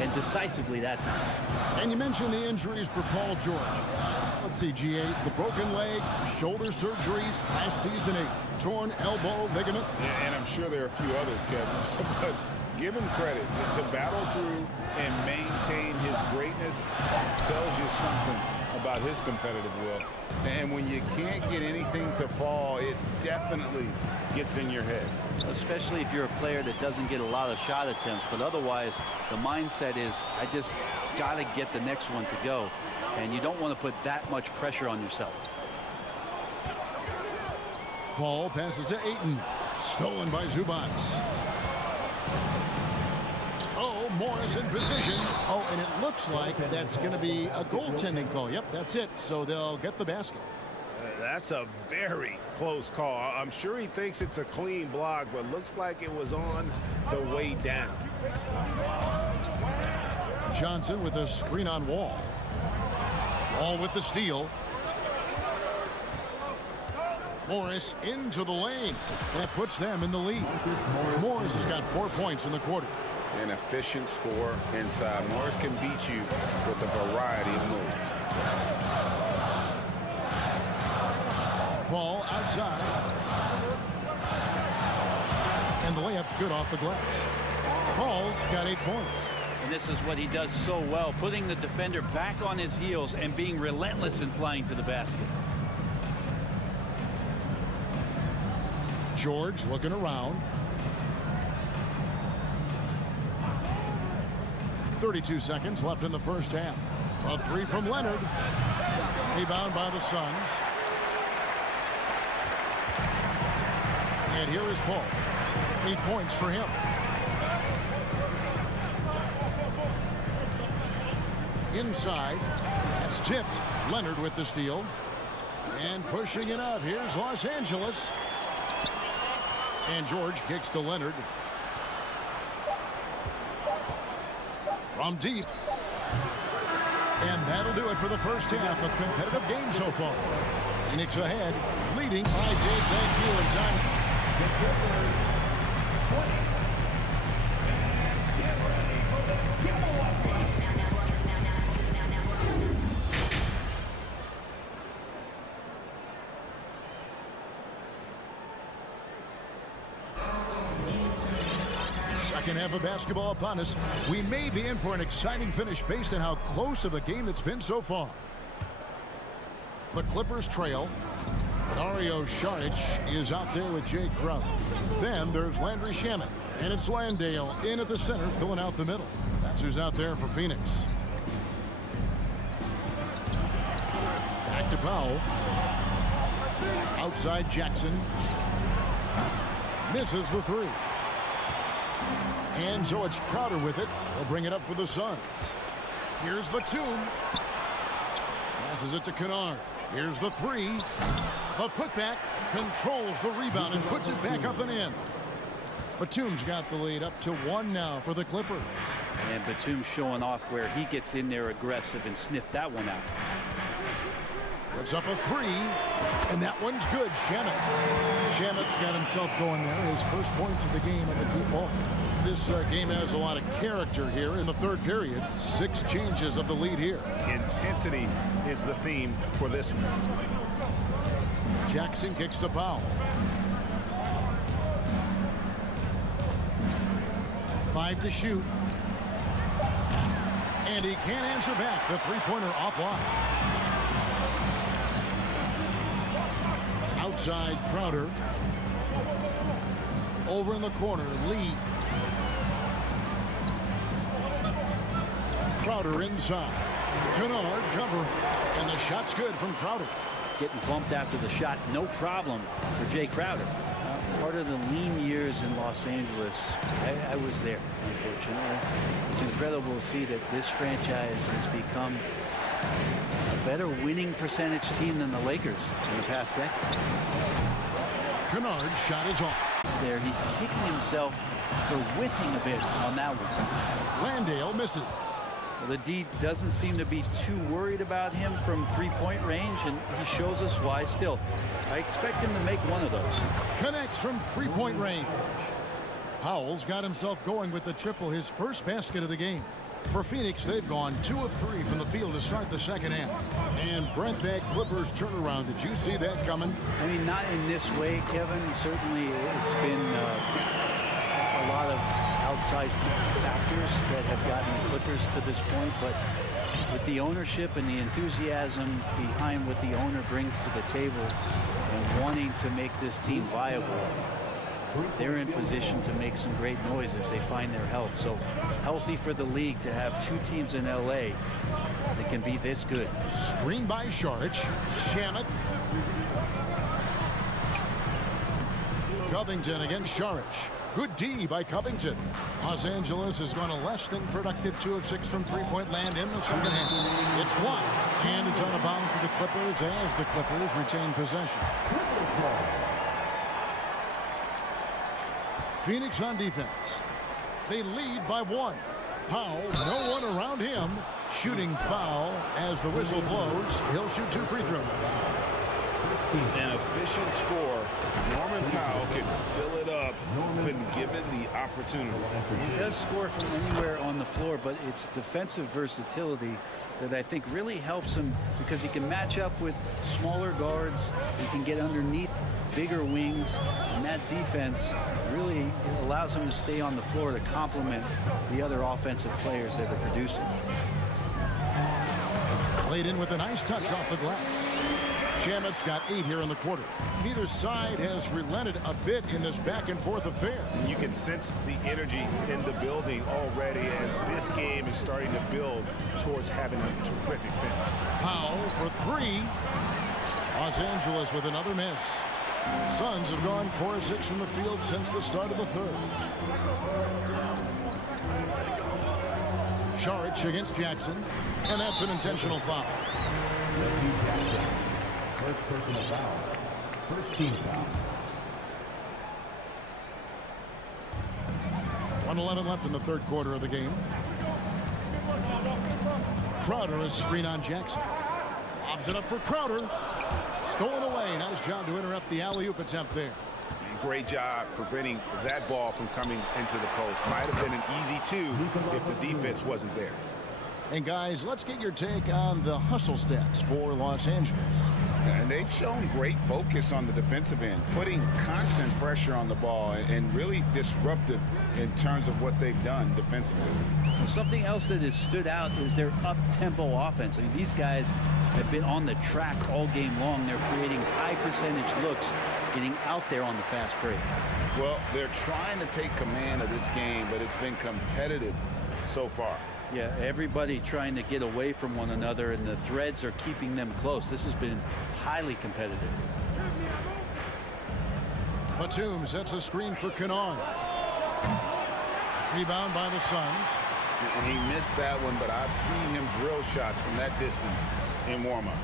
and decisively that time. And you mentioned the injuries for Paul George. Let's see, G8, the broken leg, shoulder surgeries last season, a torn elbow ligament. Yeah, and I'm sure there are a few others, Kevin. But give him credit. To battle through and maintain his greatness tells you something about his competitive will. And when you can't get anything to fall, it definitely gets in your head. Especially if you're a player that doesn't get a lot of shot attempts, but otherwise the mindset is, I just got to get the next one to go. And you don't want to put that much pressure on yourself. Paul passes to Ayton. Stolen by Zubac. Oh, Morris in position. Oh, and it looks like that's going to be a goaltending call. Yep, that's it. So they'll get the basket. That's a very close call. I'm sure he thinks it's a clean block, but looks like it was on the way down. Johnson with a screen on Wall. Wall with the steal. Morris into the lane. That puts them in the lead. Morris has got 4 points in the quarter. An efficient score inside. Morris can beat you with a variety of moves. Ball outside. And the layup's good off the glass. Paul's got 8 points. And this is what he does so well, putting the defender back on his heels and being relentless in flying to the basket. George looking around. 32 seconds left in the first half. A 3 from Leonard. Rebound by the Suns. And here is Paul. 8 points for him. Inside. That's tipped. Leonard with the steal. And pushing it up. Here's Los Angeles. And George kicks to Leonard. From deep. And that'll do it for the first half. A competitive game so far. Phoenix ahead, leading by Dave. Thank you, and time. Second half of basketball upon us. We may be in for an exciting finish based on how close of a game it's been so far. The Clippers trail. Dario Saric is out there with Jay Crowder. Then there's Landry Shamet. And it's Landale in at the center, filling out the middle. That's who's out there for Phoenix. Back to Powell. Outside Jackson. Misses the 3. And so it's Crowder with it. He'll bring it up for the Suns. Here's Batum. Passes it to Kennard. Here's the 3. The putback controls the rebound and puts it back up and in. Batum's got the lead up to 1 now for the Clippers. And Batum showing off where he gets in there aggressive and sniffed that one out. Puts up a three, and that one's good. Shamet's got himself going there. His first points of the game at the deep ball. This game has a lot of character here in the third period. 6 changes of the lead here. Intensity is the theme for this one. Jackson kicks to Powell. 5 to shoot. And he can't answer back. The three-pointer offline. Outside Crowder. Over in the corner, Lee. Crowder inside. Kennard cover. And the shot's good from Crowder. Getting bumped after the shot, no problem for Jay Crowder. Part of the lean years in Los Angeles, I was there, unfortunately. It's incredible to see that this franchise has become a better winning percentage team than the Lakers in the past decade. Kennard's shot is off. There, he's kicking himself for whiffing a bit on that one. Landale misses. Well, the D doesn't seem to be too worried about him from three-point range, and he shows us why. Still, I expect him to make one of those. Connects from three-point range. Powell's got himself going with the triple, his first basket of the game. For Phoenix, they've gone 2 of 3 from the field to start the second half. And Brent, that Clippers turnaround, did you see that coming? I mean, not in this way, Kevin. Certainly, it's been a lot of outside factors that have gotten the Clippers to this point. But with the ownership and the enthusiasm behind what the owner brings to the table and wanting to make this team viable, they're in position to make some great noise if they find their health. So healthy for the league to have 2 teams in LA that can be this good. Screen by Saric. Shamet. Covington against Saric. Good D by Covington. Los Angeles has gone a less than productive 2 of 6 from three-point land in the second half. It's blocked and is out of bounds to the Clippers as the Clippers retain possession. Phoenix on defense. They lead by 1. Powell, no one around him. Shooting foul as the whistle blows. He'll shoot 2 free throws. An efficient score. Norman Powell can fill it up when given the opportunity. He does score from anywhere on the floor, but it's defensive versatility that I think really helps him because he can match up with smaller guards. He can get underneath bigger wings, and that defense really allows him to stay on the floor to complement the other offensive players that are producing. Laid in with a nice touch off the glass. Shamet's got 8 here in the quarter. Neither side has relented a bit in this back-and-forth affair. You can sense the energy in the building already as this game is starting to build towards having a terrific finish. Powell for 3. Los Angeles with another miss. Suns have gone 4 of 6 from the field since the start of the third. Saric against Jackson, and that's an intentional foul. First personal foul. First team foul. 1:11 left in the third quarter of the game. Crowder is screen on Jackson. Lobs it up for Crowder. Stolen away. Nice job to interrupt the alley-oop attempt there. Great job preventing that ball from coming into the post. Might have been an easy 2 if the defense wasn't there. And guys, let's get your take on the hustle stats for Los Angeles. And they've shown great focus on the defensive end, putting constant pressure on the ball and really disruptive in terms of what they've done defensively. Well, something else that has stood out is their up-tempo offense. I mean, these guys have been on the track all game long. They're creating high percentage looks, getting out there on the fast break. Well, they're trying to take command of this game, but it's been competitive so far. Yeah, everybody trying to get away from one another, and the threads are keeping them close. This has been highly competitive. Batum sets a screen for Kennard. Rebound by the Suns. And he missed that one, but I've seen him drill shots from that distance in warm-up.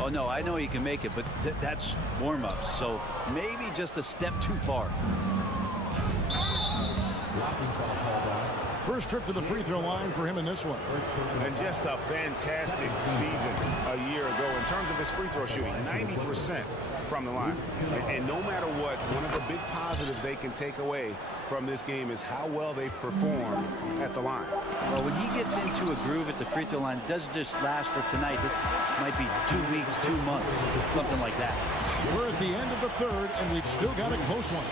Oh, no, I know he can make it, but that's warm-ups, so maybe just a step too far. Blocking foul called on. First trip to the free throw line for him in this one. And just a fantastic season a year ago in terms of his free throw shooting, 90% from the line. And no matter what, one of the big positives they can take away from this game is how well they perform at the line. Well, when he gets into a groove at the free throw line, it doesn't just last for tonight. This might be 2 weeks, 2 months, something like that. We're at the end of the third, and we've still got a close one.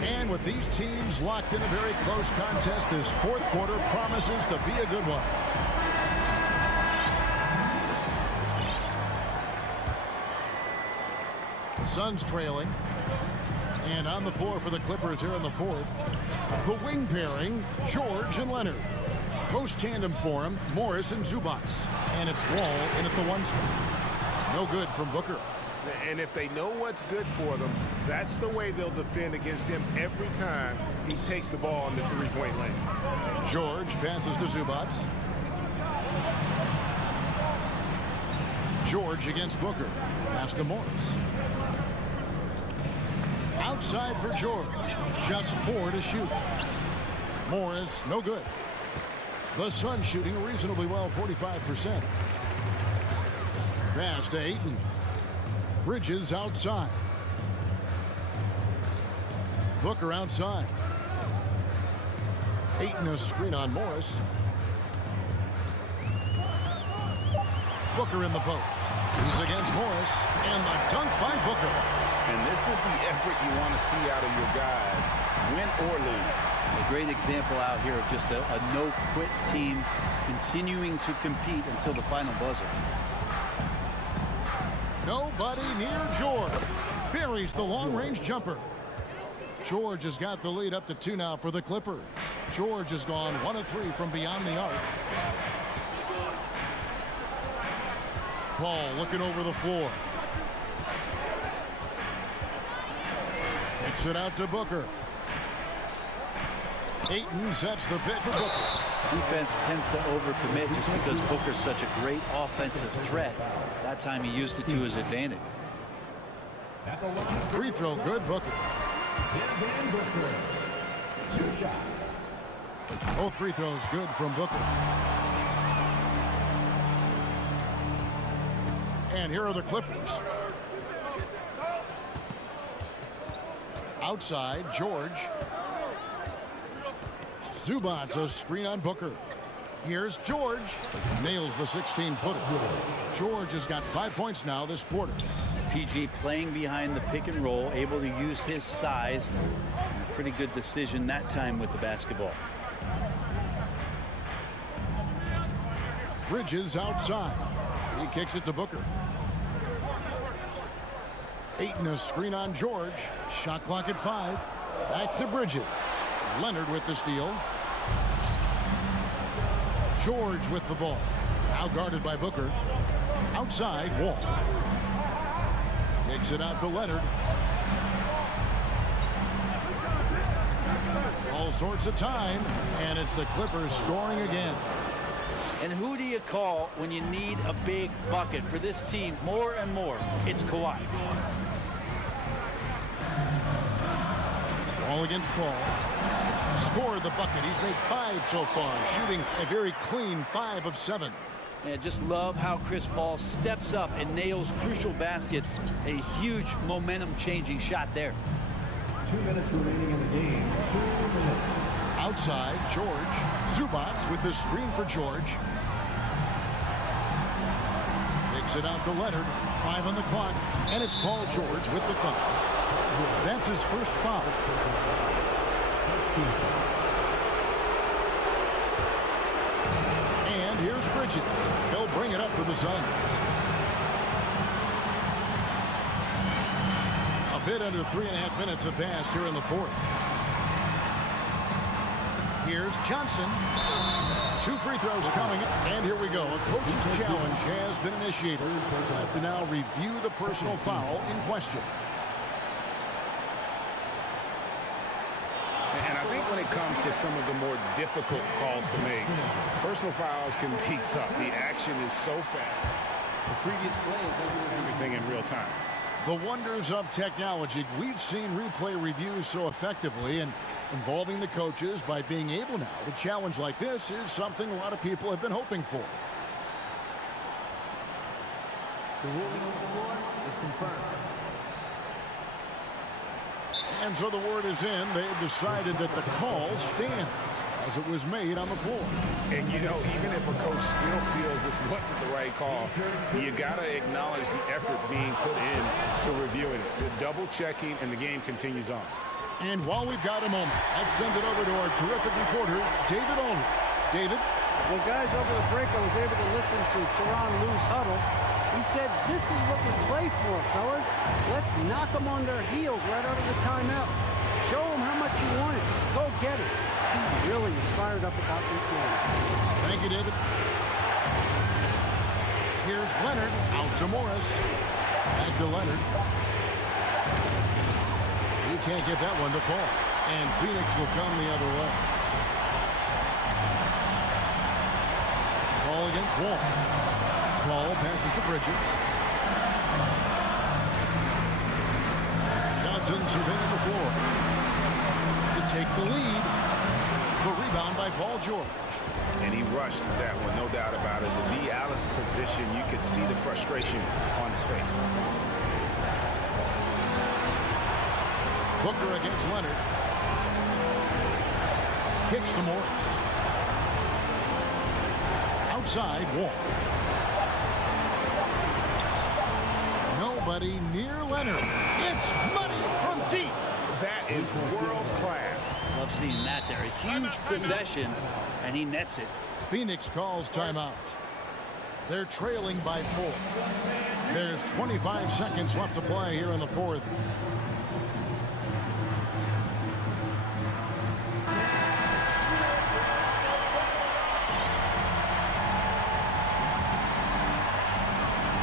And with these teams locked in a very close contest, this fourth quarter promises to be a good one. The Suns trailing. And on the floor for the Clippers here in the fourth, the wing pairing, George and Leonard. Post tandem for him, Morris and Zubac. And it's Wall in at the 1 spot. No good from Booker. And if they know what's good for them, that's the way they'll defend against him every time he takes the ball in the three-point lane. George passes to Zubac. George against Booker. Pass to Morris. Outside for George. Just 4 to shoot. Morris, no good. The Suns shooting reasonably well, 45%. Pass to Ayton. Bridges outside. Booker outside. Ayton a screen on Morris. Booker in the post. He's against Morris. And the dunk by Booker. And this is the effort you want to see out of your guys, win or lose. A great example out here of just a no-quit team continuing to compete until the final buzzer. Nobody near George. Buries the long-range jumper. George has got the lead up to 2 now for the Clippers. George has gone 1 of 3 from beyond the arc. Ball looking over the floor. Kicks it out to Booker. Ayton sets the pick for Booker. Defense tends to overcommit just because Booker's such a great offensive threat. That time he used it to his advantage. Free throw good, Booker. Both free throws good from Booker. And here are the Clippers. Outside, George. Zubac, a screen on Booker. Here's George. Nails the 16-footer. George has got 5 points now this quarter. PG playing behind the pick and roll, able to use his size. A pretty good decision that time with the basketball. Bridges outside. He kicks it to Booker. Ayton a screen on George. Shot clock at 5. Back to Bridges. Leonard with the steal. George with the ball. Now guarded by Booker. Outside, Wall. Takes it out to Leonard. All sorts of time, and it's the Clippers scoring again. And who do you call when you need a big bucket for this team more and more? It's Kawhi. Ball against Paul. Scored the bucket. He's made 5 so far, shooting a very clean 5 of 7. And just love how Chris Paul steps up and nails crucial baskets. A huge momentum-changing shot there. 2 minutes remaining in the game. 2 minutes. Outside, George. Zubac with the screen for George. Takes it out to Leonard. 5 on the clock. And it's Paul George with the foul. That's his first foul. And here's Bridges. He'll bring it up for the Suns. A bit under 3.5 minutes have passed here in the fourth. Here's Johnson. 2 free throws coming up. And here we go. A coach's challenge has been initiated. We'll have to now review the personal foul in question. And I think when it comes to some of the more difficult calls to make, personal fouls can be tough. The action is so fast. The previous play is everything in real time. The wonders of technology. We've seen replay reviews so effectively, and involving the coaches by being able now to challenge like this is something a lot of people have been hoping for. The ruling on the floor is confirmed. And so the word is in. They've decided that the call stands as it was made on the floor. And, you know, even if a coach still feels this wasn't the right call, you got to acknowledge the effort being put in to reviewing it. The double checking, and the game continues on. And while we've got a moment, let's send it over to our terrific reporter, David Ulrich. David? Well, guys, over the break, I was able to listen to Tyronn Lue's huddle. He said, this is what we play for, fellas. Let's knock them on their heels right out of the timeout. Show them how much you want it. Go get it. He really is fired up about this game. Thank you, David. Here's Leonard out to Morris. Back to Leonard. He can't get that one to fall. And Phoenix will come the other way. Ball against Wall. Ball passes to Bridges. Johnson surveying the floor to take the lead. The rebound by Paul George. And he rushed that one, no doubt about it. In the Allen's position, you could see the frustration on his face. Booker against Leonard. Kicks to Morris. Outside, Wall. Nobody near Leonard. It's money from deep. That is world class. Love seeing that there. A huge possession, and he nets it. Phoenix calls timeout. They're trailing by 4. There's 25 seconds left to play here in the fourth.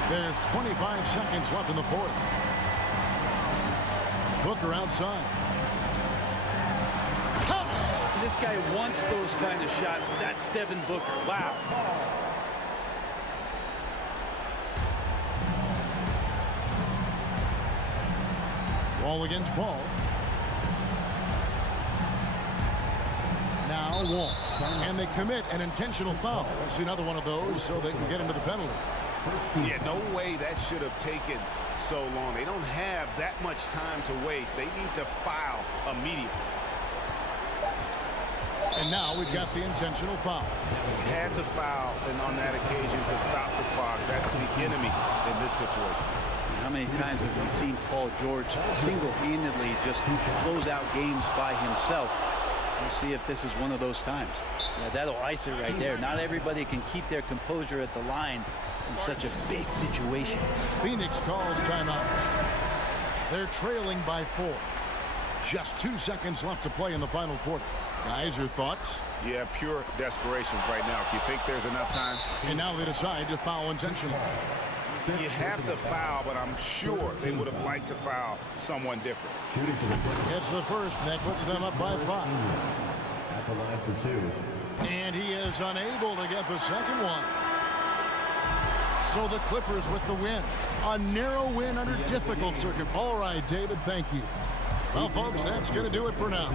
There's 25 seconds left in the fourth. Booker outside. This guy wants those kind of shots. That's Devin Booker. Wow. Wall against Paul. Now Wall. And they commit an intentional foul. We'll see another one of those so they can get into the penalty. Yeah, no way that should have taken so long. They don't have that much time to waste. They need to foul immediately. And now we've got the intentional foul. Had to foul, and on that occasion to stop the clock. That's the enemy in this situation. How many times have we seen Paul George single-handedly just close out games by himself? We'll see if this is one of those times. Yeah, that'll ice it right there. Not everybody can keep their composure at the line in such a big situation. Phoenix calls timeout. They're trailing by 4. Just 2 seconds left to play in the final quarter. Guys, your thoughts? Yeah, pure desperation right now. Do you think there's enough time? And now they decide to foul intentionally. You have to foul, but I'm sure they would have liked to foul someone different. It's the first, and that puts them up by 5. At the line for 2. And he is unable to get the second one. So the Clippers with the win. A narrow win under difficult circumstances. All right, David, thank you. Well, folks, that's going to do it for now.